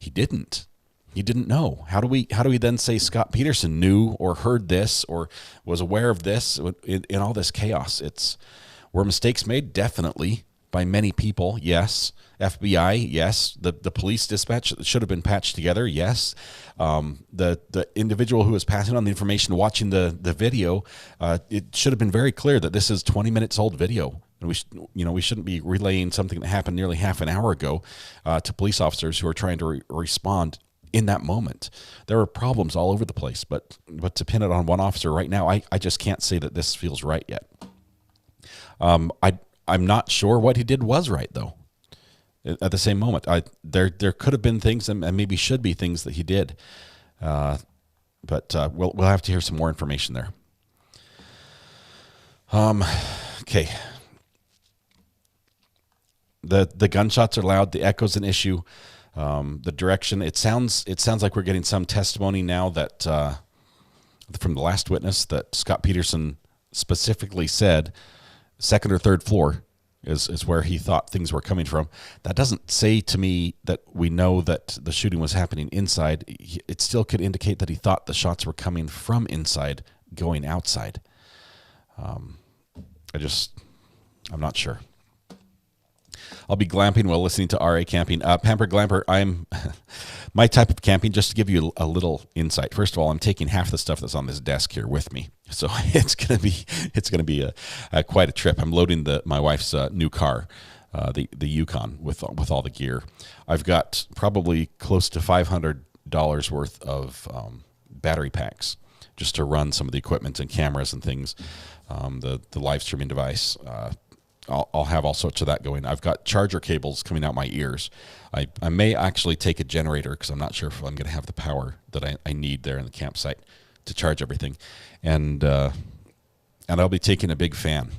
he didn't. He didn't know. How do we then say Scot Peterson knew or heard this or was aware of this in all this chaos? Were mistakes made? Definitely. By many people, yes. FBI, yes. The police dispatch should have been patched together, yes. The individual who was passing on the information, watching the video, it should have been very clear that this is 20 minutes old video. And we shouldn't be relaying something that happened nearly half an hour ago to police officers who are trying to respond in that moment. There are problems all over the place, but to pin it on one officer right now, I just can't say that this feels right yet. I'm not sure what he did was right, though. At the same moment, there could have been things, and maybe should be things that he did, but we'll have to hear some more information there. Okay. The gunshots are loud. The echo's an issue. The direction. It sounds like we're getting some testimony now that from the last witness that Scot Peterson specifically said second or third floor is where he thought things were coming from. That doesn't say to me that we know that the shooting was happening inside. It still could indicate that he thought the shots were coming from inside, going outside. I'm not sure. I'll be glamping while listening to RA Camping. Pampered Glamper, I'm my type of camping, just to give you a little insight. First of all, I'm taking half the stuff that's on this desk here with me. So it's going to be quite a trip. I'm loading my wife's new car, the Yukon, with all the gear. I've got probably close to $500 worth of battery packs just to run some of the equipment and cameras and things, the live streaming device. I'll have all sorts of that going. I've got charger cables coming out my ears. I may actually take a generator because I'm not sure if I'm going to have the power that I need there in the campsite to charge everything. And I'll be taking a big fan,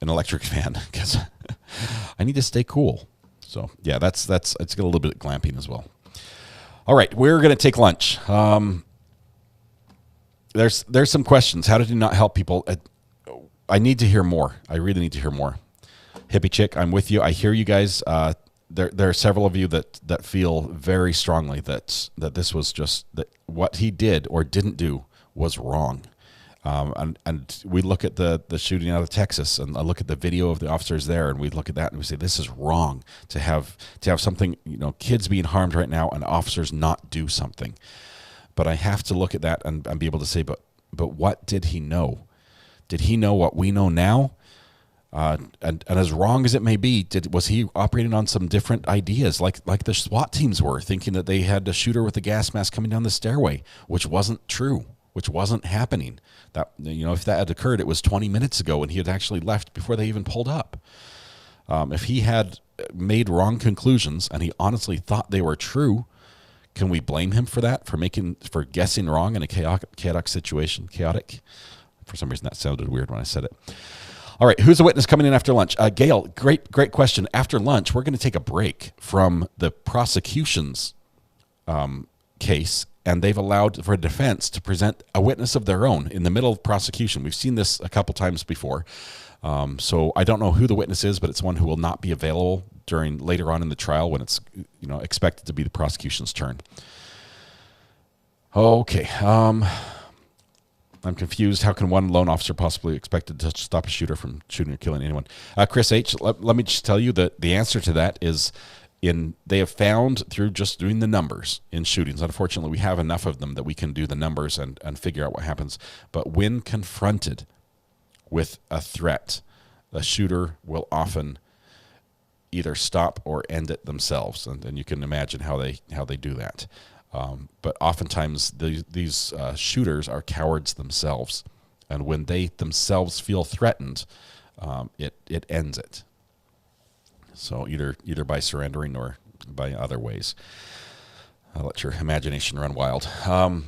an electric fan, because I need to stay cool. So yeah, it's got a little bit of glamping as well. All right, we're going to take lunch. There's some questions. How did he not help people? I need to hear more. I really need to hear more. Hippie Chick, I'm with you. I hear you guys. there are several of you that feel very strongly that this was just that what he did or didn't do was wrong. And we look at the shooting out of Texas, and I look at the video of the officers there, and we look at that and we say, this is wrong to have something, kids being harmed right now and officers not do something. But I have to look at that and be able to say, but what did he know? Did he know what we know now? And as wrong as it may be, was he operating on some different ideas, like the SWAT teams were, thinking that they had a shooter with a gas mask coming down the stairway, which wasn't true, which wasn't happening. That, if that had occurred, it was 20 minutes ago, and he had actually left before they even pulled up. If he had made wrong conclusions and he honestly thought they were true, can we blame him for that, for guessing wrong in a chaotic situation? Chaotic. For some reason, that sounded weird when I said it. All right, who's the witness coming in after lunch? Gail, great question. After lunch, we're going to take a break from the prosecution's case, and they've allowed for a defense to present a witness of their own in the middle of prosecution. We've seen this a couple times before. So I don't know who the witness is, but it's one who will not be available later on in the trial when it's expected to be the prosecution's turn. Okay. I'm confused. How can one lone officer possibly expected to stop a shooter from shooting or killing anyone? Chris H., let me just tell you that the answer to that is they have found through just doing the numbers in shootings. Unfortunately, we have enough of them that we can do the numbers and figure out what happens. But when confronted with a threat, the shooter will often either stop or end it themselves. And you can imagine how they do that. But oftentimes these shooters are cowards themselves, and when they themselves feel threatened, it ends it. So either by surrendering or by other ways. I'll let your imagination run wild. I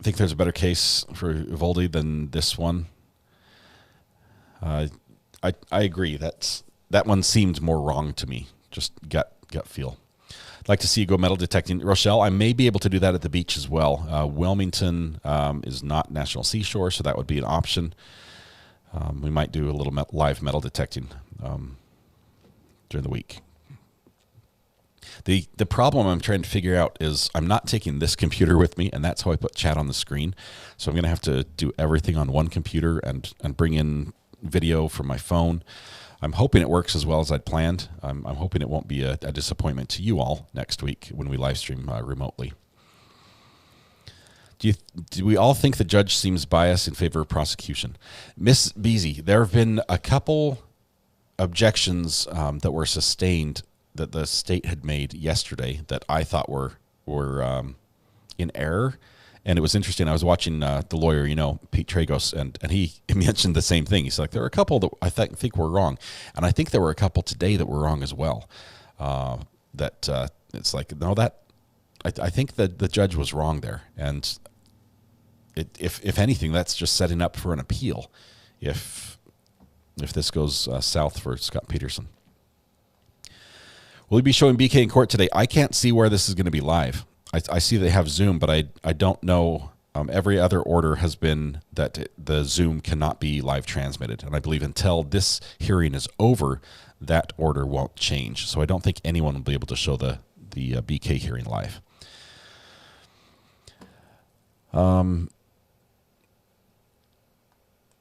think there's a better case for Uvalde than this one. I agree. That one seemed more wrong to me. Just gut feel. I'd like to see you go metal detecting. Rochelle, I may be able to do that at the beach as well. Wilmington is not National Seashore, so that would be an option. We might do a little live metal detecting during the week. The problem I'm trying to figure out is I'm not taking this computer with me, and that's how I put chat on the screen. So I'm going to have to do everything on one computer and bring in video from my phone. I'm hoping it works as well as I'd planned. I'm hoping it won't be a disappointment to you all next week when we live stream remotely. Do we all think the judge seems biased in favor of prosecution? Miss Beasy, there have been a couple objections that were sustained that the state had made yesterday that I thought were in error. And it was interesting. I was watching the lawyer, Pete Tragos, and he mentioned the same thing. He's like, there were a couple that I think were wrong. And I think there were a couple today that were wrong as well. It's like, no, I think that the judge was wrong there. And if anything, that's just setting up for an appeal if this goes south for Scot Peterson. Will you be showing BK in court today? I can't see where this is going to be live. I see they have Zoom, but I don't know. Every other order has been that the Zoom cannot be live transmitted. And I believe until this hearing is over, that order won't change. So I don't think anyone will be able to show the BK hearing live.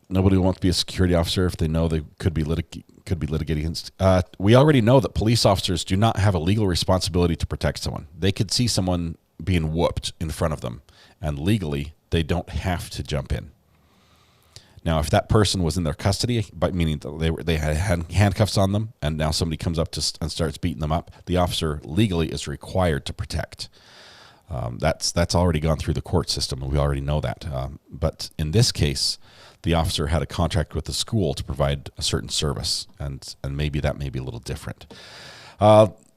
Nobody wants to be a security officer if they know they could be litigating against. We already know that police officers do not have a legal responsibility to protect someone. They could see someone being whooped in front of them, and legally they don't have to jump in. Now, if that person was in their custody, but meaning they had handcuffs on them, and now somebody comes up and starts beating them up, the officer legally is required to protect. That's already gone through the court system, and we already know that. But in this case, the officer had a contract with the school to provide a certain service, and maybe that may be a little different.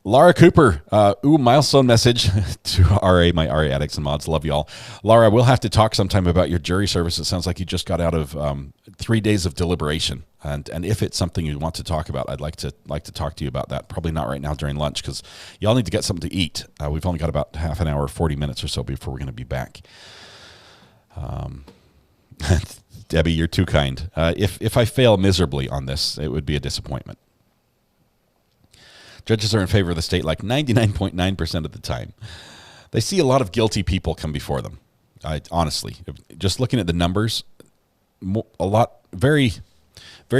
Laura Cooper, milestone message to RA, my RA addicts and mods. Love you all. Laura, we'll have to talk sometime about your jury service. It sounds like you just got out of 3 days of deliberation. And if it's something you want to talk about, I'd like to talk to you about that. Probably not right now during lunch, because y'all need to get something to eat. We've only got about half an hour, 40 minutes or so before we're going to be back. Debbie, you're too kind. If I fail miserably on this, it would be a disappointment. Judges are in favor of the state like 99.9% of the time. They see a lot of guilty people come before them. Honestly, just looking at the numbers, very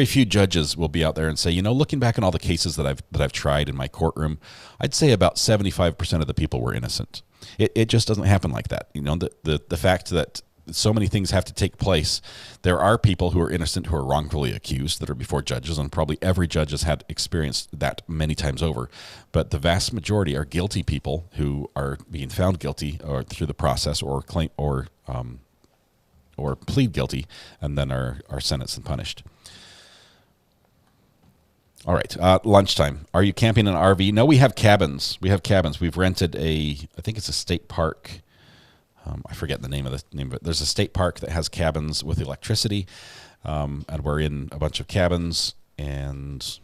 few judges will be out there and say, looking back on all the cases that I've tried in my courtroom, I'd say about 75% of the people were innocent. It just doesn't happen like that. The fact that so many things have to take place. There are people who are innocent who are wrongfully accused that are before judges, and probably every judge has had experienced that many times over. But the vast majority are guilty people who are being found guilty or through the process or claim or plead guilty and then are sentenced and punished. All right, lunchtime. Are you camping in an RV? No, we have cabins. We've rented I think it's a state park. I forget the name of it. There's a state park that has cabins with electricity, and we're in a bunch of cabins, and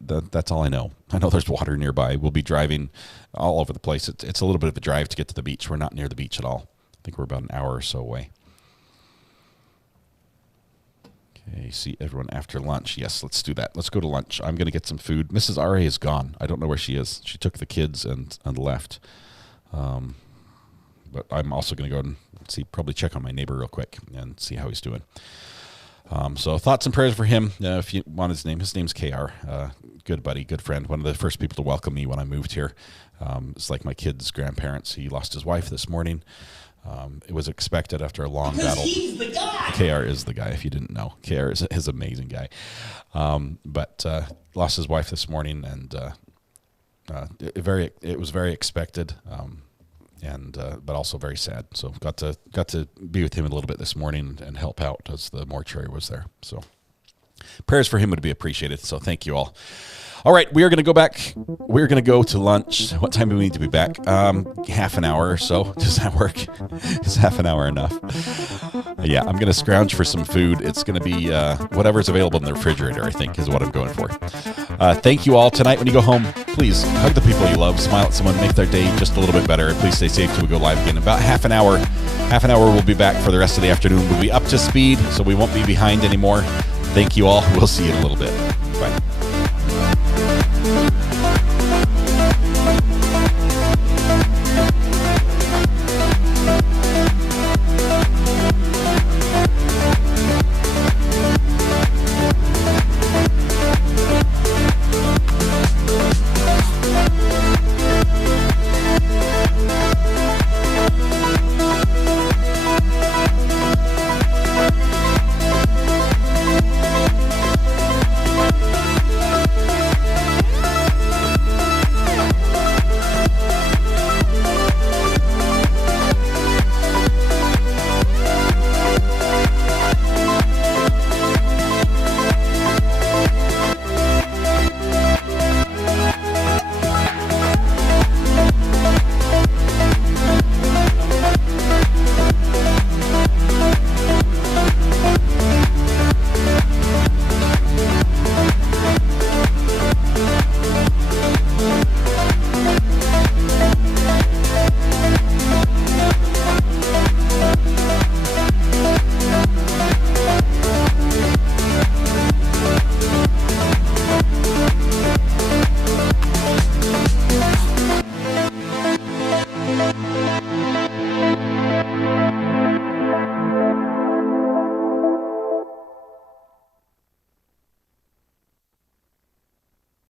that's all I know. I know there's water nearby. We'll be driving all over the place. It's a little bit of a drive to get to the beach. We're not near the beach at all. I think we're about an hour or so away. Okay, see everyone after lunch. Yes, let's do that. Let's go to lunch. I'm going to get some food. Mrs. R.A. is gone. I don't know where she is. She took the kids and left. But I'm also going to go and probably check on my neighbor real quick and see how he's doing. So thoughts and prayers for him. If you want his name's KR. Good buddy, good friend. One of the first people to welcome me when I moved here. It's like my kid's grandparents. He lost his wife this morning. It was expected after a long battle. He's the guy. KR is the guy, if you didn't know. KR is an amazing guy. But lost his wife this morning, and it was very expected, but also very sad. So got to be with him a little bit this morning and help out as the mortuary was there. So prayers for him would be appreciated. So thank you all. All right, we are going to go back. We're going to go to lunch. What time do we need to be back? Half an hour or so. Does that work? Is half an hour enough? Yeah, I'm going to scrounge for some food. It's going to be whatever's available in the refrigerator, I think, is what I'm going for. Thank you all. Tonight when you go home, please hug the people you love, smile at someone, make their day just a little bit better. Please stay safe till we go live again. About half an hour. Half an hour, we'll be back for the rest of the afternoon. We'll be up to speed, so we won't be behind anymore. Thank you all. We'll see you in a little bit. Bye.